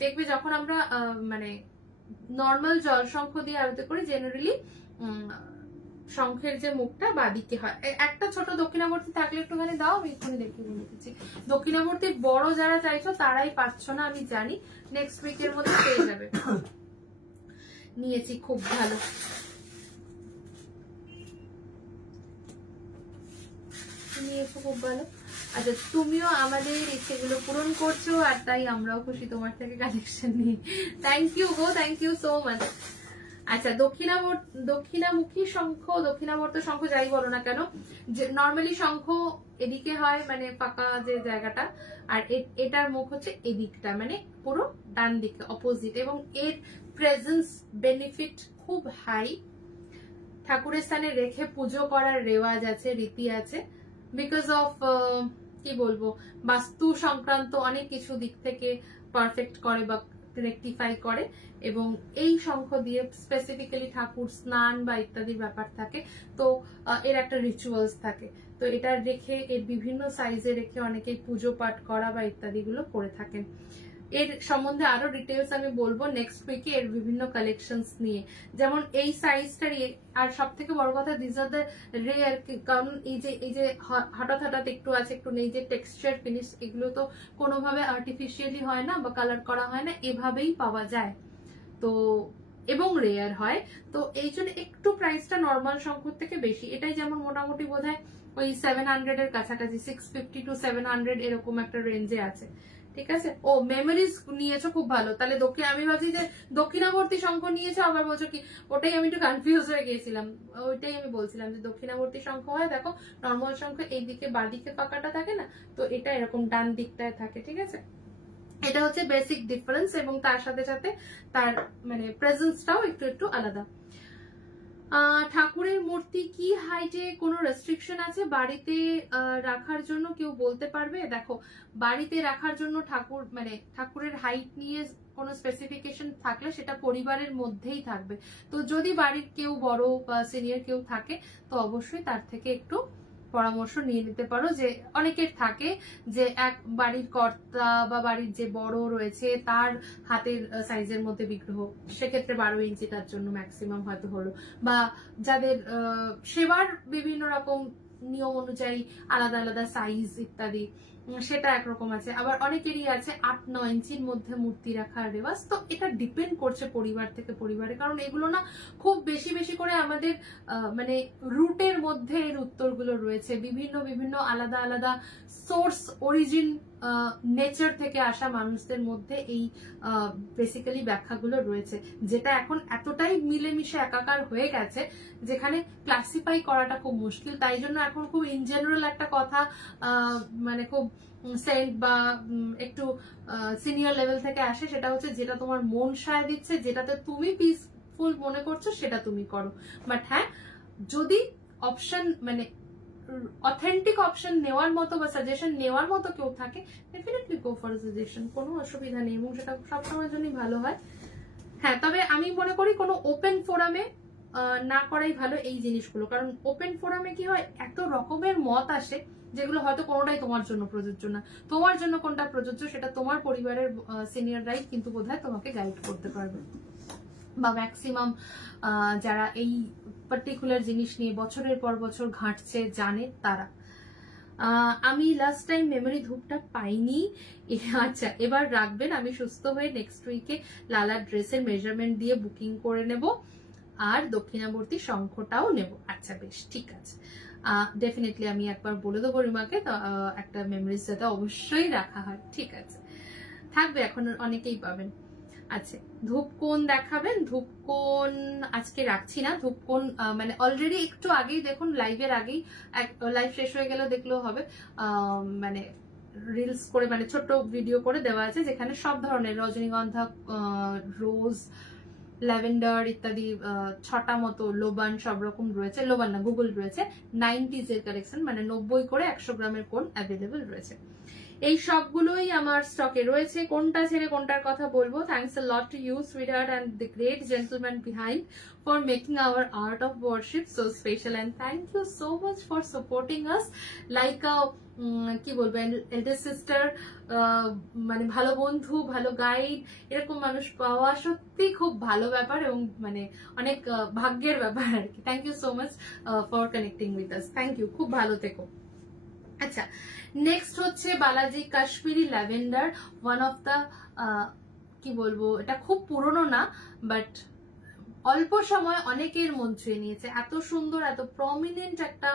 দেখবে যখন আমরা মানে নর্মাল জল শঙ্খ দিয়ে আরতি করি, জেনারেলি শঙ্খের যে মুখটা বাদিকে হয়। একটা ছোট দক্ষিণাবর্তী থাকলে একটুখানি দাও, আমি এখানে দেখে বলে দিচ্ছি। দক্ষিণাবর্তীর বড় যারা চাইছো তারাই পাচ্ছ না, আমি জানি, নেক্সট উইকের মধ্যে পেয়ে যাবে। নিয়েছি, খুব ভালো। নিয়েছো, খুব ভালো। আচ্ছা, তুমিও আমাদের ইচ্ছেগুলো পূরণ করছো, আর তাই আমরাও খুশি তোমার থেকে কালেকশন নিয়ে। থ্যাংক ইউ গো, থ্যাংক ইউ সো মাচ। আচ্ছা, দক্ষিণামুখী শঙ্খ, দক্ষিণাবর্ত শঙ্খ যাই বলো না কেন, যে নর্মালি শঙ্খ এদিকে হয় মানে ফাঁকা যে জায়গাটা, আর এটার মুখ হচ্ছে এদিকটা মানে পুরো ডান দিকে অপোজিট, এবং এর প্রেজেন্স বেনিফিট খুব হাই। ঠাকুরের স্থানে রেখে পুজো করার রেওয়াজ আছে, রীতি আছে, বিকজ অফ কি বলবো, বাস্তু সংক্রান্ত অনেক কিছু দিক থেকে পারফেক্ট করে বা রেকটিফাই করে, এবং এই শঙ্খ দিয়ে স্পেসিফিক্যালি ঠাকুর স্নান বা ইত্যাদির ব্যাপার থাকে, তো এর একটা রিচুয়ালস থাকে, তো এটা রেখে এর বিভিন্ন সাইজে রেখে অনেকেই পুজো পাঠ করা বা ইত্যাদি গুলো করে থাকেন। এর সম্বন্ধে আরো ডিটেলস আমি বলবো নেক্সট উইকে এর বিভিন্ন কালেকশনস নিয়ে, যেমন এই সাইজটার। আর সব থেকে বড় কথা, দিস আর দ্য রেয়ার, কারণ এই যে হঠাৎ হঠাৎ একটু আছে একটু নেই, যে টেক্সচার ফিনিশ এগুলো তো কোনোভাবে আর্টিফিশিয়ালি হয় না বা কালার করা হয় না, এভাবেই পাওয়া যায়, তো এবং রেয়ার হয়, তো এই জন্য একটু প্রাইসটা নর্মাল শঙ্খর থেকে বেশি। এটাই যেমন মোটামুটি বোধহয় ওই 700 এর কাছাকাছি, 650 to 700 এরকম একটা রেঞ্জে আছে, ঠিক আছে। ও মেমোরিজ নিয়েছো, খুব ভালো। তাহলে আমি ভাবছি যে দক্ষিণাবর্তী শঙ্খ নিয়েছো, আবার বলছো কি, ওটাই আমি একটু কনফিউজ হয়ে গিয়েছিলাম, ওইটাই আমি বলছিলাম যে দক্ষিণাবর্তী শঙ্খ হয়, দেখো নর্মাল শঙ্খ এইদিকে বাঁদিকে ফাঁকাটা থাকে না, তো এটা এরকম ডান দিকটায় থাকে, ঠিক আছে। এটা হচ্ছে বেসিক ডিফারেন্স, এবং তার সাথে সাথে তার মানে প্রেজেন্সটাও একটু একটু আলাদা। ঠাকুরের মূর্তি কি হাইটে কোনো রেস্ট্রিকশন আছে বাড়িতে রাখার জন্য, কেউ বলতে পারবে? দেখো, বাড়িতে রাখার জন্য ঠাকুরের হাইট নিয়ে কোনো স্পেসিফিকেশন থাকলে সেটা পরিবারের মধ্যেই থাকবে, তো যদি বাড়ির কেউ বড় বা সিনিয়র কেউ থাকে, তো অবশ্যই তার থেকে একটু পরামর্শ নিয়ে নিতে পারো। যে অনেকের থাকে যে এক বাড়ির কর্তা বা বাড়ির যে বড় রয়েছে তার হাতের সাইজের মধ্যে বিগ্রহ, সেক্ষেত্রে 12 ইঞ্চি তার জন্য ম্যাক্সিমাম হয়তো হলো, বা যাদের সেবার বিভিন্ন রকম নিয়ম অনুযায়ী আলাদা আলাদা সাইজ ইত্যাদি, সেটা একরকম আছে। আবার অনেকেরই আছে 8-9 ইঞ্চির মধ্যে মূর্তি রাখার রেওয়াজ, তো এটা ডিপেন্ড করছে পরিবার থেকে পরিবারে, কারণ এগুলো না খুব বেশি বেশি করে আমাদের মানে রুটের মধ্যে এর উত্তরগুলো রয়েছে, বিভিন্ন বিভিন্ন আলাদা আলাদা সোর্স অরিজিন নেচার থেকে আসা মানুষদের মধ্যে এই বেসিক্যালি ব্যাখ্যাগুলো রয়েছে, যেটা এখন এতটাই মিলেমিশে একাকার হয়ে গেছে যেখানে ক্লাসিফাই করাটা খুব মুশকিল। তাই জন্য এখন খুব ইন জেনারেল একটা কথা মানে খুব সেন্ট বা একটু সিনিয়র লেভেল থেকে আসে, সেটা হচ্ছে যেটা তোমার মন সায় দিচ্ছে, যেটাতে তুমি পিসফুল মনে করছো সেটা তুমি করো। বাট হ্যাঁ, যদি অপশন মানে অথেন্টিক অপশন নেওয়ার মতো বা সাজেশন নেওয়ার মতো কেউ থাকে, ডেফিনেটলি গো ফর সাজেশন, কোনো অসুবিধা নেই, এবং সেটা সবসময়ের জন্যই ভালো হয়। হ্যাঁ, তবে আমি মনে করি কোনো ওপেন ফোরামে না করাই ভালো এই জিনিসগুলো, কারণ ওপেন ফোরামে কি হয়, এত রকমের মত আসে যেগুলো হয়তো কোনোটাই তোমার জন্য প্রযোজ্য না। তোমার জন্য কোনটা প্রযোজ্য সেটা তোমার পরিবারের সিনিয়ররাই কিন্তু বোধহয় তোমাকে গাইড করতে পারবে, বা ম্যাক্সিমাম যারা এই পার্টিকুলার জিনিস নিয়ে বছরের পর বছর ঘাঁটছে জানে তারা। আমি লাস্ট টাইম মেমোরি ধূপটা পাইনি, আচ্ছা এবার রাখবেন, আমি সুস্থ হয়ে নেক্সট উইকে লালা ড্রেসের মেজারমেন্ট দিয়ে বুকিং করে নেব, আর দক্ষিণাবর্তী শঙ্খটাও নেব। আচ্ছা বেশ, ঠিক আছে, ডেফিনেটলি আমি একবার বলে দেবো রিমাকে, একটা মেমোরিজ যাতে অবশ্যই রাখা হয়, ঠিক আছে, থাকবে, এখন অনেকেই পাবেন। আচ্ছা, ধূপকোণ দেখাবেন? ধূপকোণ আজকে রাখছি না, ধূপকোণ মানে অলরেডি একটু আগেই দেখুন, লাইভের আগেই, লাইভ শেষ হয়ে গেলেও দেখলেও হবে, মানে রিলস করে মানে ছোট্ট ভিডিও করে দেওয়া আছে, যেখানে সব ধরনের রজনীগন্ধা, রোজ, ল্যাভেন্ডার ইত্যাদি 6টা মতো লোবান সব রকম রয়েছে, লোবান না গুগল রয়েছে, 90s এর কালেকশন, মানে 90 করে 100 গ্রামের কোণ অ্যাভেলেবেল রয়েছে। এই সবগুলোই আমার স্টকে রয়েছে, কোনটা ছেড়ে কোনটার কথা বলবো। Thanks a lot to you sweetheart and the great gentleman behind for making our art of worship so special, and thank you so much for supporting us like a কি বলবো, এল্ডার সিস্টার, মানে ভালো বন্ধু, ভালো গাইড, এরকম মানুষ পাওয়া সত্যি খুব ভালো ব্যাপার, এবং মানে অনেক ভাগ্যের ব্যাপার আর কি। Thank you so much for connecting with us, thank you, খুব ভালো থেকো। আচ্ছা, নেক্সট হচ্ছে Balaji Kashmiri lavender, one of the কি বলবো, এটা খুব পুরনো না, বাট অল্প সময় অনেকের মন ছুঁয়ে নিয়েছে। এত সুন্দর, এত প্রমিনেন্ট একটা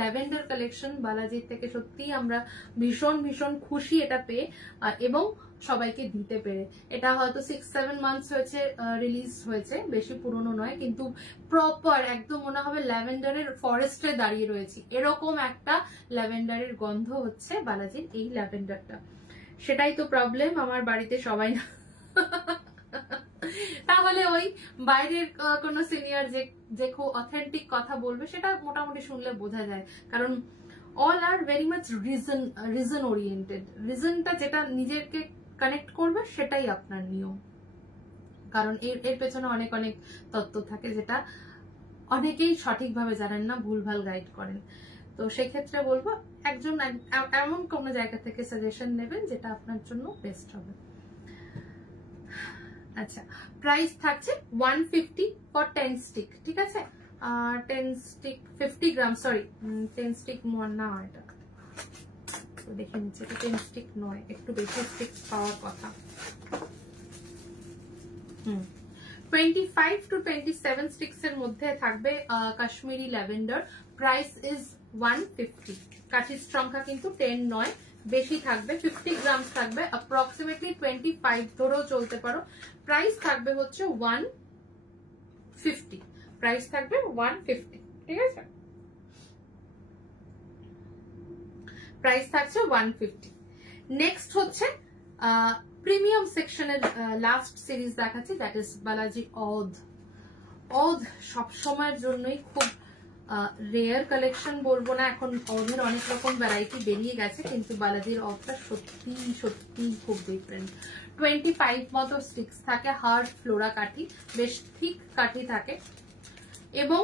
ল্যাভেন্ডার কালেকশন বালাজির থেকে সত্যি আমরা ভীষণ ভীষণ খুশি এটা পেয়ে, এবং সবাইকে দিতে পেরে। এটা হয়তো 6-7 মান্থস হয়েছে রিলিজ হয়েছে, বেশি পুরনো নয়, কিন্তু প্রপার একদম মনে হবে ল্যাভেন্ডারের ফরেস্টে দাঁড়িয়ে রয়েছি, এরকম একটা ল্যাভেন্ডারের গন্ধ হচ্ছে বালাজির এই ল্যাভেন্ডারটা। সেটাই তো প্রবলেম, আমার বাড়িতে সবাই না। তাহলে ওই বাইরের কোন সিনিয়র যে খুব অথেন্টিক কথা বলবে সেটা মোটামুটি শুনলে বোঝা যায়, কারণ all are very much reason oriented. রিজনটা যেটা নিজেকে কানেক্ট করবে সেটাই আপনার নিয়ম, কারণ এর পেছনে অনেক অনেক তত্ত্ব থাকে যেটা অনেকেই সঠিকভাবে জানেন না, ভুলভাল গাইড করেন। তো সেক্ষেত্রে বলবো একজন এমন কোন জায়গা থেকে সাজেশন নেবেন যেটা আপনার জন্য বেস্ট হবে। আচ্ছা, প্রাইস থাকছে 150 ফর 10 স্টিক, ঠিক আছে? 10 স্টিক 50 গ্রাম, সরি 10 স্টিক না, এটা তো দেখে নিচ্ছি, এটা 10 স্টিক নয়, একটু বেশি স্টিক পাওয়ার কথা। 25 to 27 স্টিক্স এর মধ্যে থাকবে কাশ্মীরি ল্যাভেন্ডার। Price is 150। কাঠির সংখ্যা কিন্তু 10 নয়, বেশি থাকবে, 50 গ্রাম থাকবে, অ্যাপ্রক্সিমেটলি 25 ধরেও চলতে পারো। প্রাইস থাকবে হচ্ছে 150, প্রাইস থাকবে 150, ঠিক আছে? প্রাইস থাকছে 150। নেক্সট হচ্ছে প্রিমিয়াম সেকশনের লাস্ট সিরিজ দেখাচ্ছি, দ্যাট ইজ বালাজি অধ। অধ সবসময়ের জন্যই খুব রেয়ার কালেকশন বলবো না, এখন অধের অনেক রকম ভ্যারাইটি বেরিয়ে গেছে, কিন্তু বালাজির অধটা সত্যি সত্যি খুব ডিফারেন্ট। 25 মতো স্টিক্স থাকে, হার্ড ফ্লোরা কাঠি, বেশ থিক কাঠি থাকে, এবং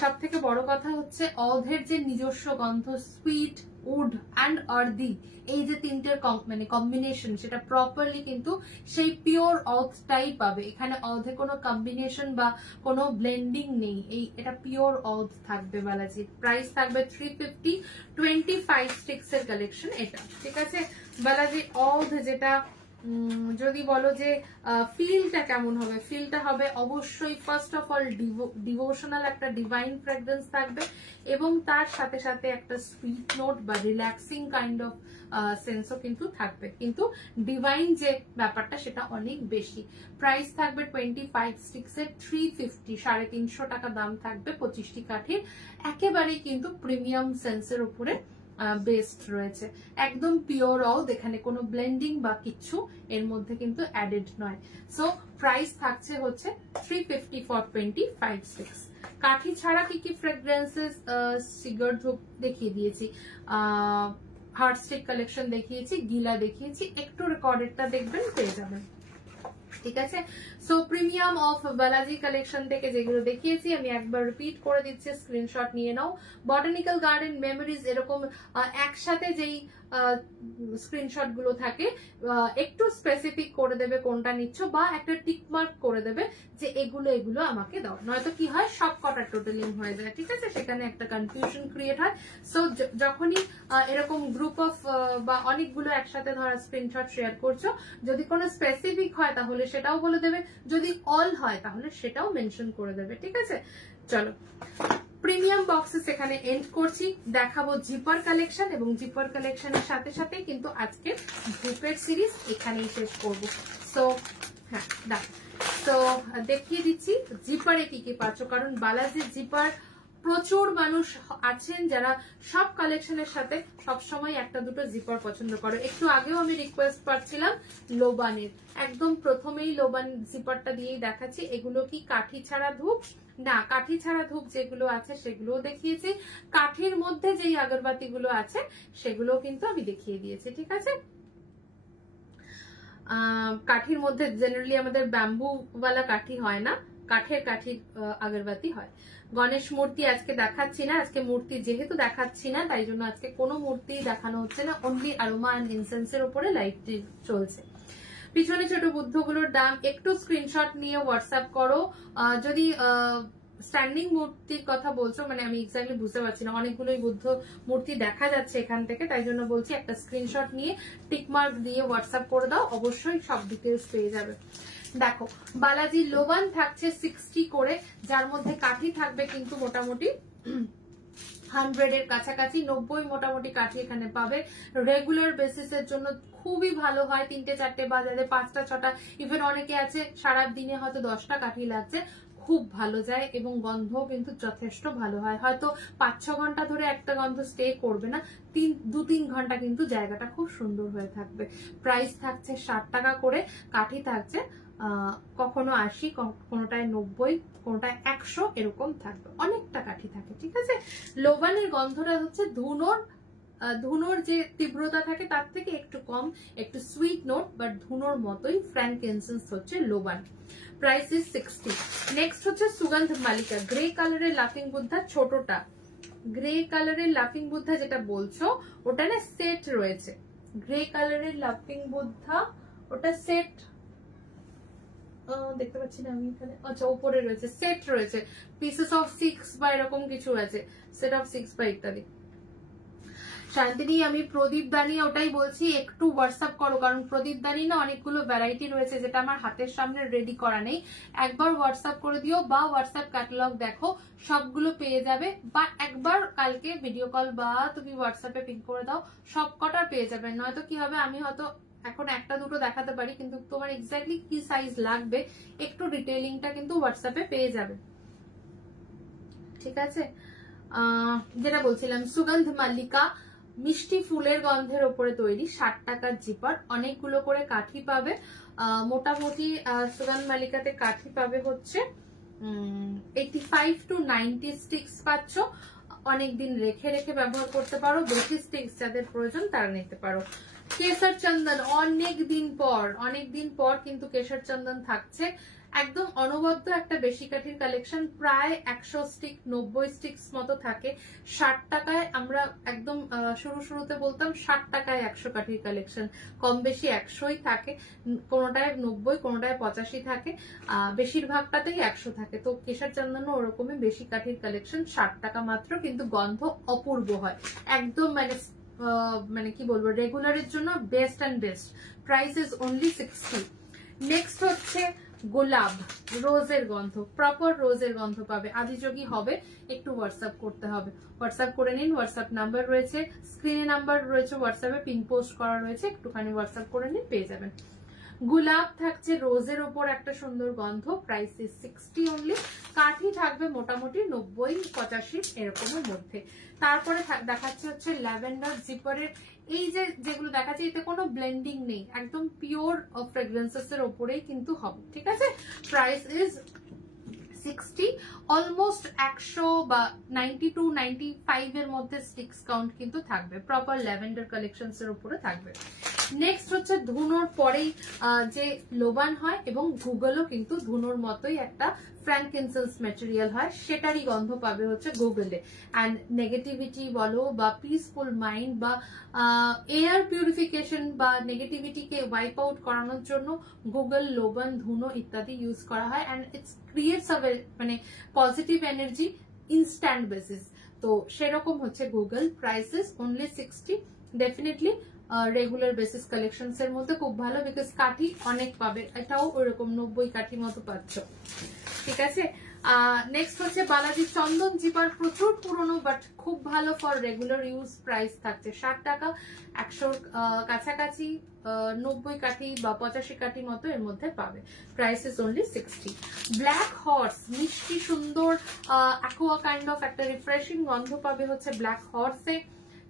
সব থেকে বড় কথা হচ্ছে অধের যে নিজস্ব গন্ধ, সুইট, উড অ্যান্ড আর্দি, এই যে তিনটের মানে কম্বিনেশন, সেটা প্রপারলি কিন্তু সেই পিওর অধটাই পাবে। এখানে অধে কোনো কম্বিনেশন বা কোনো ব্লেন্ডিং নেই, এটা পিওর অধ থাকবে বালাজির। প্রাইস থাকবে 350, 25 স্টিক্স এর কালেকশন এটা, ঠিক আছে? বালাজি অধ যেটা যদি বলো যে ফিলটা কেমন হবে, ফিলটা হবে অবশ্যই ফার্স্ট অফ অল ডিভোশনাল একটা ডিভাইন ফ্রেগরেন্স থাকবে, এবং তার সাথে সাথে একটা সুইট নোট বা রিল্যাক্সিং কাইন্ড অফ সেন্সও কিন্তু থাকবে, কিন্তু ডিভাইন যে ব্যাপারটা সেটা অনেক বেশি। প্রাইস থাকবে 25 স্টিক্স এর 350, 350 টাকা দাম থাকবে, 25টি কাঠির, একেবারেই কিন্তু প্রিমিয়াম সেন্সের উপরে বেস্ট রয়েছে, একদম পিওর অধ, এখানে কোনো ব্লেন্ডিং বা কিছু এর মধ্যে কিন্তু অ্যাডেড নয়। সো প্রাইস থাকছে হচ্ছে 350 ফর 25 স্টিক্স। কাঠি ছাড়া কি কি ফ্রেগ্রেন্সেস, সিগার ধূপ দেখিয়ে দিয়েছি, হার্ট স্টিক কালেকশন দেখিয়েছি, গিলা দেখিয়েছি, একটু রেকর্ডেডটা দেখবেন পেয়ে যাবেন, ঠিক আছে? So premium of Balaji collection থেকে যেগুলো দেখিয়েছি আমি একবার রিপিট করে দিচ্ছি, স্ক্রিনশট নিয়ে নাও। বটানিক্যাল গার্ডেন, মেমোরিজ, এরকম একসাথে যেই স্ক্রিনশট গুলো থাকে একটু স্পেসিফিক করে দেবে কোনটা নিচ্ছ, বা একটা টিক মার্ক করে দেবে যে এগুলো এগুলো আমাকে দাও, নয়তো কি হয় সব কটা টোটালিং হয়ে যায়, ঠিক আছে? সেখানে একটা কনফিউশন ক্রিয়েট হয়। সো যখনই এরকম গ্রুপ অফ বা অনেকগুলো একসাথে ধরা স্ক্রিনশট শেয়ার করছো, যদি কোনো স্পেসিফিক হয় তাহলে সেটাও বলে দেবে, যদি অল হয় তাহলে সেটাও মেনশন করে দেবে, ঠিক আছে? চলো, প্রিমিয়াম বক্সেস এখানে এন্ড করছি, দেখাবো জিপার কালেকশন, এবং জিপার কালেকশনের সাথে সাথে কিন্তু আজকে ধূপের সিরিজ এখানেই শেষ করব। সো হ্যাঁ, তো দেখিয়ে দিচ্ছি জিপারে কি কি পাচ্ছ, কারণ বালাজির জিপার প্রচুর মানুষ আছেন যারা সব কালেকশনের সাথে সবসময় একটা দুটো জিপার পছন্দ করে। একটু আগেও আমি রিকোয়েস্ট পাচ্ছিলাম লোবানের, একদম প্রথমেই লোবান জিপারটা দিয়েই দেখাচ্ছি। এগুলো কি কাঠি ছাড়া ধূপ? না, কাঠি ছাড়া ধূপ যেগুলো আছে সেগুলোও দেখিয়েছি, কাঠির মধ্যে যেই আগরবাতি গুলো আছে সেগুলো কিন্তু আমি দেখিয়ে দিয়েছি, ঠিক আছে? কাঠির মধ্যে জেনারেলি আমাদের ব্যাম্বু ওয়ালা কাঠি হয় না, কাঠের আগরবাতি হয়। গণেশ মূর্তি আজকে দেখাচ্ছি না, আজকে মূর্তি যেহেতু দেখাচ্ছি না তাই জন্য আজকে কোনো মূর্তি দেখানো হচ্ছে না, অনলি অ্যারোমা এন্ড ইনসেন্সের উপরে লাইভটি চলছে। পিছনে ছোট বুদ্ধগুলোর দাম একটু স্ক্রিনশট নিয়ে হোয়াটসঅ্যাপ করো। যদি স্ট্যান্ডিং মূর্তির কথা বলছো, মানে আমি এক্স্যাক্টলি বুঝতে পারছি না, অনেকগুলোই বুদ্ধ মূর্তি দেখা যাচ্ছে এখান থেকে, তাই জন্য বলছি একটা স্ক্রিনশট নিয়ে টিকমার্ক দিয়ে হোয়াটসঅ্যাপ করে দাও, অবশ্যই সব ডিটেলস পেয়ে যাবে। দেখো বালাজি লোবান থাকছে 60 করে, যার মধ্যে কাঠি থাকবে কিন্তু মোটামুটি 100 এর কাছাকাছি, 90 মোটামুটি কাঠি এখানে পাবে। রেগুলার বেসিসের জন্য খুবই ভালো হয়, 3টে 4টে বাজারে 5টা 6টা, ইভেন অনেকে আছে সারা দিনে হয়তো 10টা কাঠি লাগছে, খুব ভালো যায় এবং গন্ধ কিন্তু যথেষ্ট ভালো হয়। হয়তো 5-6 ঘন্টা ধরে একটা গন্ধ স্টে করবে না, 2-3 ঘন্টা কিন্তু জায়গাটা খুব সুন্দর হয়ে থাকবে। প্রাইস থাকছে 60 টাকা করে, কাঠি থাকছে কখনো 80, কোনোটায় 90, কোনোটায় 100 এরকম থাকবে, অনেকটা কাঠি থাকে। ঠিক আছে, লোবানের গন্ধটা হচ্ছে ধুনোর যে তীব্রতা থাকে তার থেকে একটু কম, একটু সুইট নোট, বাট ধুনোর মতোই ফ্র্যাঙ্কিনসেন্স হচ্ছে লোবান। Price is 60। নেক্সট হচ্ছে সুগন্ধ মালিকা, গ্রে কালারের লাফিং বুদ্ধা, ছোটটা গ্রে কালারের লাফিং বুদ্ধা যেটা বলছো ওটা না সেট রয়েছে, গ্রে কালারের লাফিং বুদ্ধা ওটা সেট দেখতে পাচ্ছি না আমি এখানে, আচ্ছা উপরে রয়েছে, সেট রয়েছে, পিসেস অফ 6 বা এরকম কিছু আছে, সেট অফ 6 বা ইত্যাদি। শান্তিনী আমি প্রদীপ দানি ওটাই বলছি, একটু হোয়াটসঅ্যাপ করো, কারণ প্রদীপ দানি না অনেকগুলো ভ্যারাইটি রয়েছে যেটা আমার হাতের সামনে রেডি করা নেই। একবার হোয়াটসঅ্যাপ করে দিও বা হোয়াটসঅ্যাপ ক্যাটালগ দেখো, সবগুলো পেয়ে যাবে, বা একবার কালকে ভিডিও কল বা তুমি হোয়াটসঅ্যাপে পিং করে দাও, সব কটা পেয়ে যাবে। নয়তো কি হবে, আমি হয়তো এখন একটা দুটো দেখাতে পারি, কিন্তু তোমার এক্স্যাক্টলি কি সাইজ লাগবে একটু ডিটেইলিংটা কিন্তু হোয়াটসঅ্যাপে পেয়ে যাবে। ঠিক আছে, যেটা বলছিলাম সুগন্ধ মাল্লিকা, মিষ্টি ফুলের গন্ধের ওপরে তৈরি, 60 টাকার জিপার, অনেকগুলো করে কাঠি পাবে। মোটামুটি সুগন্ধ মাল্লিকাতে কাঠি পাবে হচ্ছে 85 to 90 স্টিক্স পাচ্ছ, অনেকদিন রেখে রেখে ব্যবহার করতে পারো, বেশি স্টিক্স যাদের প্রয়োজন তারা নিতে পারো। কেশর চন্দন অনেকদিন পর কিন্তু কেশর চন্দন থাকছে, একদম অনবদ্য একটা বেশি কাঠির কালেকশন, প্রায় 100 স্টিক 90 স্টিক্স মতো থাকে। 60 টাকায় আমরা একদম শুরুতে বলতাম 60 টাকায় 100 কাঠির কালেকশন, কম বেশি 100ই থাকে, কোনোটায় 90 কোনোটায় 85 থাকে, বেশিরভাগটাতেই 100 থাকে। তো কেশর চন্দনও ওরকমই বেশি কাঠির কালেকশন, 60 টাকা মাত্র, কিন্তু গন্ধ অপূর্ব হয়, একদম মানে কি বলবো, রেগুলারের জন্য best and best. Price is only 60। Next হচ্ছে গোলাপ, রোজের গন্ধ, প্রপার রোজের গন্ধ পাবে, আদিযোগী হবে, একটু হোয়াটসঅ্যাপ করতে হবে, হোয়াটসঅ্যাপ করে নিন, হোয়াটসঅ্যাপ নাম্বার রয়েছে, স্ক্রিনে নাম্বার রয়েছে, হোয়াটসঅ্যাপে পিন পোস্ট করা রয়েছে, একটুখানি হোয়াটসঅ্যাপ করে নিন, পেয়ে যাবেন। গোলাপ থাকছে রোজের ওপর একটা সুন্দর গন্ধ, প্রাইস ইজ 60 অনলি, কাঠি থাকবে মোটামুটি 90-85 এরকমের মধ্যে। তারপরে দেখাচ্ছে হচ্ছে ল্যাভেন্ডার জিপারের, এই যেগুলো দেখাচ্ছে এতে কোনো ব্লেন্ডিং নেই, একদম পিওর ফ্রেগ্রেন্সেস এর ওপরেই কিন্তু হবে। ঠিক আছে, প্রাইস ইজ 60, অলমোস্ট 100 বা 90 to 95 এর মধ্যে স্টিক্স কাউন্ট কিন্তু থাকবে, প্রপার ল্যাভেন্ডার কালেকশনস এর উপরে থাকবে। নেক্সট হচ্ছে ধুনোর পরেই যে লোবান হয়, এবং গুগলও কিন্তু ধুনোর মতোই একটা ফ্র্যাঙ্কিনসেন্স ম্যাটেরিয়াল হয়, সেটারই গন্ধ পাবে হচ্ছে গুগলে। অ্যান্ড নেগেটিভিটি বলো বা পিসফুল মাইন্ড বা এয়ার পিউরিফিকেশন বা নেগেটিভিটিকে ওয়াইপ আউট করানোর জন্য গুগল, লোবান, ধুনো ইত্যাদি ইউজ করা হয়, অ্যান্ড ইটস ক্রিয়েটস আ মানে পজিটিভ এনার্জি ইনস্ট্যান্ট বেসিস। তো সেরকম হচ্ছে Google, prices only 60। Definitely regular basis collections এর মধ্যে খুব ভালো, বিকজ কাঠি অনেক পাবে, এটাও ওরকম 90 কাঠি মতো পাচ্ছ। ঠিক আছে, নেক্সট হচ্ছে বালাজি চন্দন জিপার, প্রচুর পুরনো বাট খুব ভালো ফর রেগুলার ইউজ, প্রাইস থাকছে 60 টাকা, 100 কাছাকাছি 90 কাঠি বা 85 কাঠি মতো এর মধ্যে পাবে, price is only 60। Black horse, মিষ্টি সুন্দর অ্যাকোয়া কাইন্ড অফ একটা রিফ্রেশিং গন্ধ পাবে হচ্ছে ব্ল্যাক হর্সে,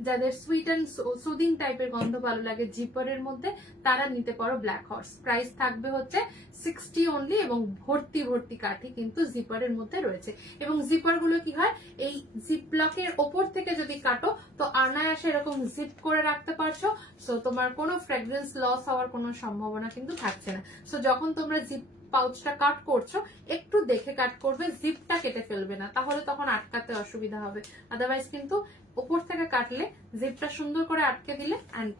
যাদের সুইট অ্যান্ড সুদিং টাইপের গন্ধ ভালো লাগে জিপারের মধ্যে তারা নিতে পারো ব্ল্যাক হর্স, প্রাইস থাকবে হচ্ছে 60 অনলি, এবং ভর্তি ভর্তি কাঠি কিন্তু জিপারের মধ্যে রয়েছে। এবং জিপার গুলো কি হয়, এই জিপ ব্লকের ওপর থেকে যদি কাটো তো অনায়াসে এরকম জিপ করে রাখতে পারছো, সো তোমার কোনো ফ্র্যাগ্রেন্স লস হওয়ার কোনো সম্ভাবনা কিন্তু থাকছে না। সো যখন তোমরা জিপ পাউচটা কাট করছো একটু দেখে কাট করবে, জিপটা কেটে ফেলবে না, তাহলে তখন আটকাতে অসুবিধা হবে, আদারওয়াইজ কিন্তু উপর থেকে কাটলে জিপটা সুন্দর করে আটকে দিলে and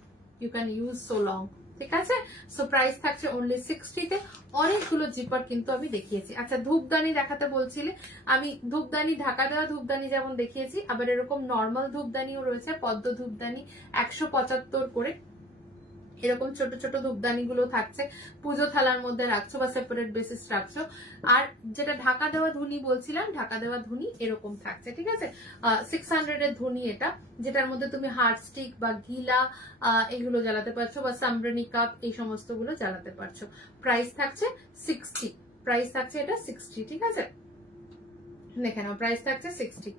you can use so long. ঠিক আছে, সো প্রাইস থাকছে অনলি 60-তে, অনেকগুলো জিপার কিন্তু আমি দেখিয়েছি। আচ্ছা, ধূপদানি দেখাতে বলছিলে, আমি ধূপদানি, ঢাকা দেওয়া ধূপদানি যেমন দেখিয়েছি, আবার এরকম নর্মাল ধূপদানিও রয়েছে, পদ্ম ধূপদানি 175 করে, এরকম ছোট ছোট ধূপদানি গুলো থাকছে, পুজো থালার মধ্যে রাখছো বা সেপারেট বেসিস রাখছো। আর যেটা ঢাকা দেওয়া ধুনি বলছিলাম, ঢাকা দেওয়া ধুনি এরকম থাকছে, ঠিক আছে। 600 এর ধুনি এটা, যেটার মধ্যে তুমি হার্ট স্টিক বা গিলা এগুলো জ্বালাতে পারছো, বা সামরানি কাপ এই সমস্ত গুলো জ্বালাতে পারছো। প্রাইস থাকছে 60, প্রাইস থাকছে এটা 60, ঠিক আছে। দেখে নাও, প্রাইস থাকছে 60।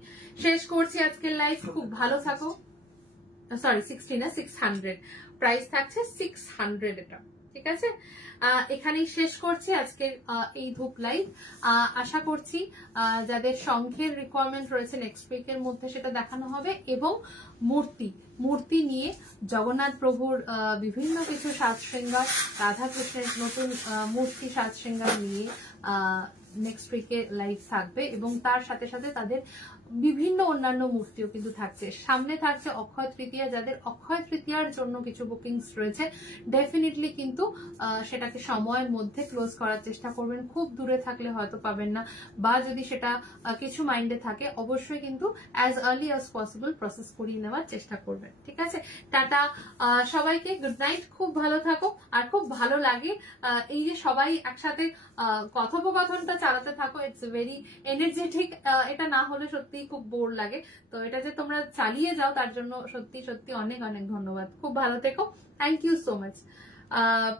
শেষ করছি আজকের লাইভ, খুব ভালো থাকো। সরি 60 না, 600, প্রাইস থাকছে 600 এটা, ঠিক আছে। এখানেই শেষ করছি আজকের এই ধূপ লাইভ। আশা করছি যাদের শঙ্খের রিকোয়ারমেন্ট রয়েছে নেক্সট উইকের মধ্যে সেটা দেখানো হবে, এবং মূর্তি নিয়ে জগন্নাথ প্রভুর বিভিন্ন কিছু সাজ শৃঙ্গার, রাধা কৃষ্ণের নতুন মূর্তি সাজ শৃঙ্গার নিয়ে নেক্সট উইকে লাইভ থাকবে, এবং তার সাথে সাথে তাদের বিভিন্ন অন্যান্য মূর্তিও কিন্তু থাকছে। সামনে থাকছে অক্ষয় তৃতীয়া, যাদের অক্ষয় তৃতীয়ার জন্য কিছু বুকিংস রয়েছে, ডেফিনেটলি কিন্তু সেটাকে সময়ের মধ্যে ক্লোজ করার চেষ্টা করবেন। খুব দূরে থাকলে হয়তো পাবেন না, বা যদি সেটা কিছু মাইন্ডে থাকে অবশ্যই কিন্তু as early as possible process করিয়ে নেওয়ার চেষ্টা করবেন, ঠিক আছে। টাটা সবাইকে, গুড নাইট, খুব ভালো থাকো। আর খুব ভালো লাগে এই যে সবাই একসাথে কথোপকথনটা চালাতে থাকো, ইটস ভেরি এনার্জেটিক। এটা না হলে সত্যি খুব বোর লাগে, তো এটা যে তোমরা চালিয়ে যাও তার জন্য সত্যি সত্যি অনেক অনেক ধন্যবাদ। খুব ভালো থেকো, থ্যাংক ইউ সো মাচ।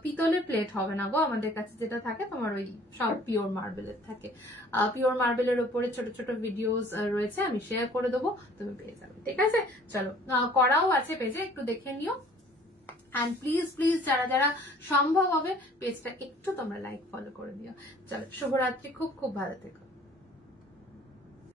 পিতলের প্লেট হবে না গো আমাদের কাছে, যেটা থাকে তোমার ওই সব পিওর মার্বেলের থাকে। পিওর মার্বেলের উপরে ছোট ছোট ভিডিওস রয়েছে, আমি শেয়ার করে দেবো, তুমি পেয়ে যাবে, ঠিক আছে। চলো, করাও আছে পেজে, একটু দেখে নিও। অ্যান্ড প্লিজ প্লিজ যারা যারা সম্ভব হবে পেজটা একটু তোমরা লাইক ফলো করে দিও। চলো, শুভরাত্রি, খুব খুব ভালো থেকো।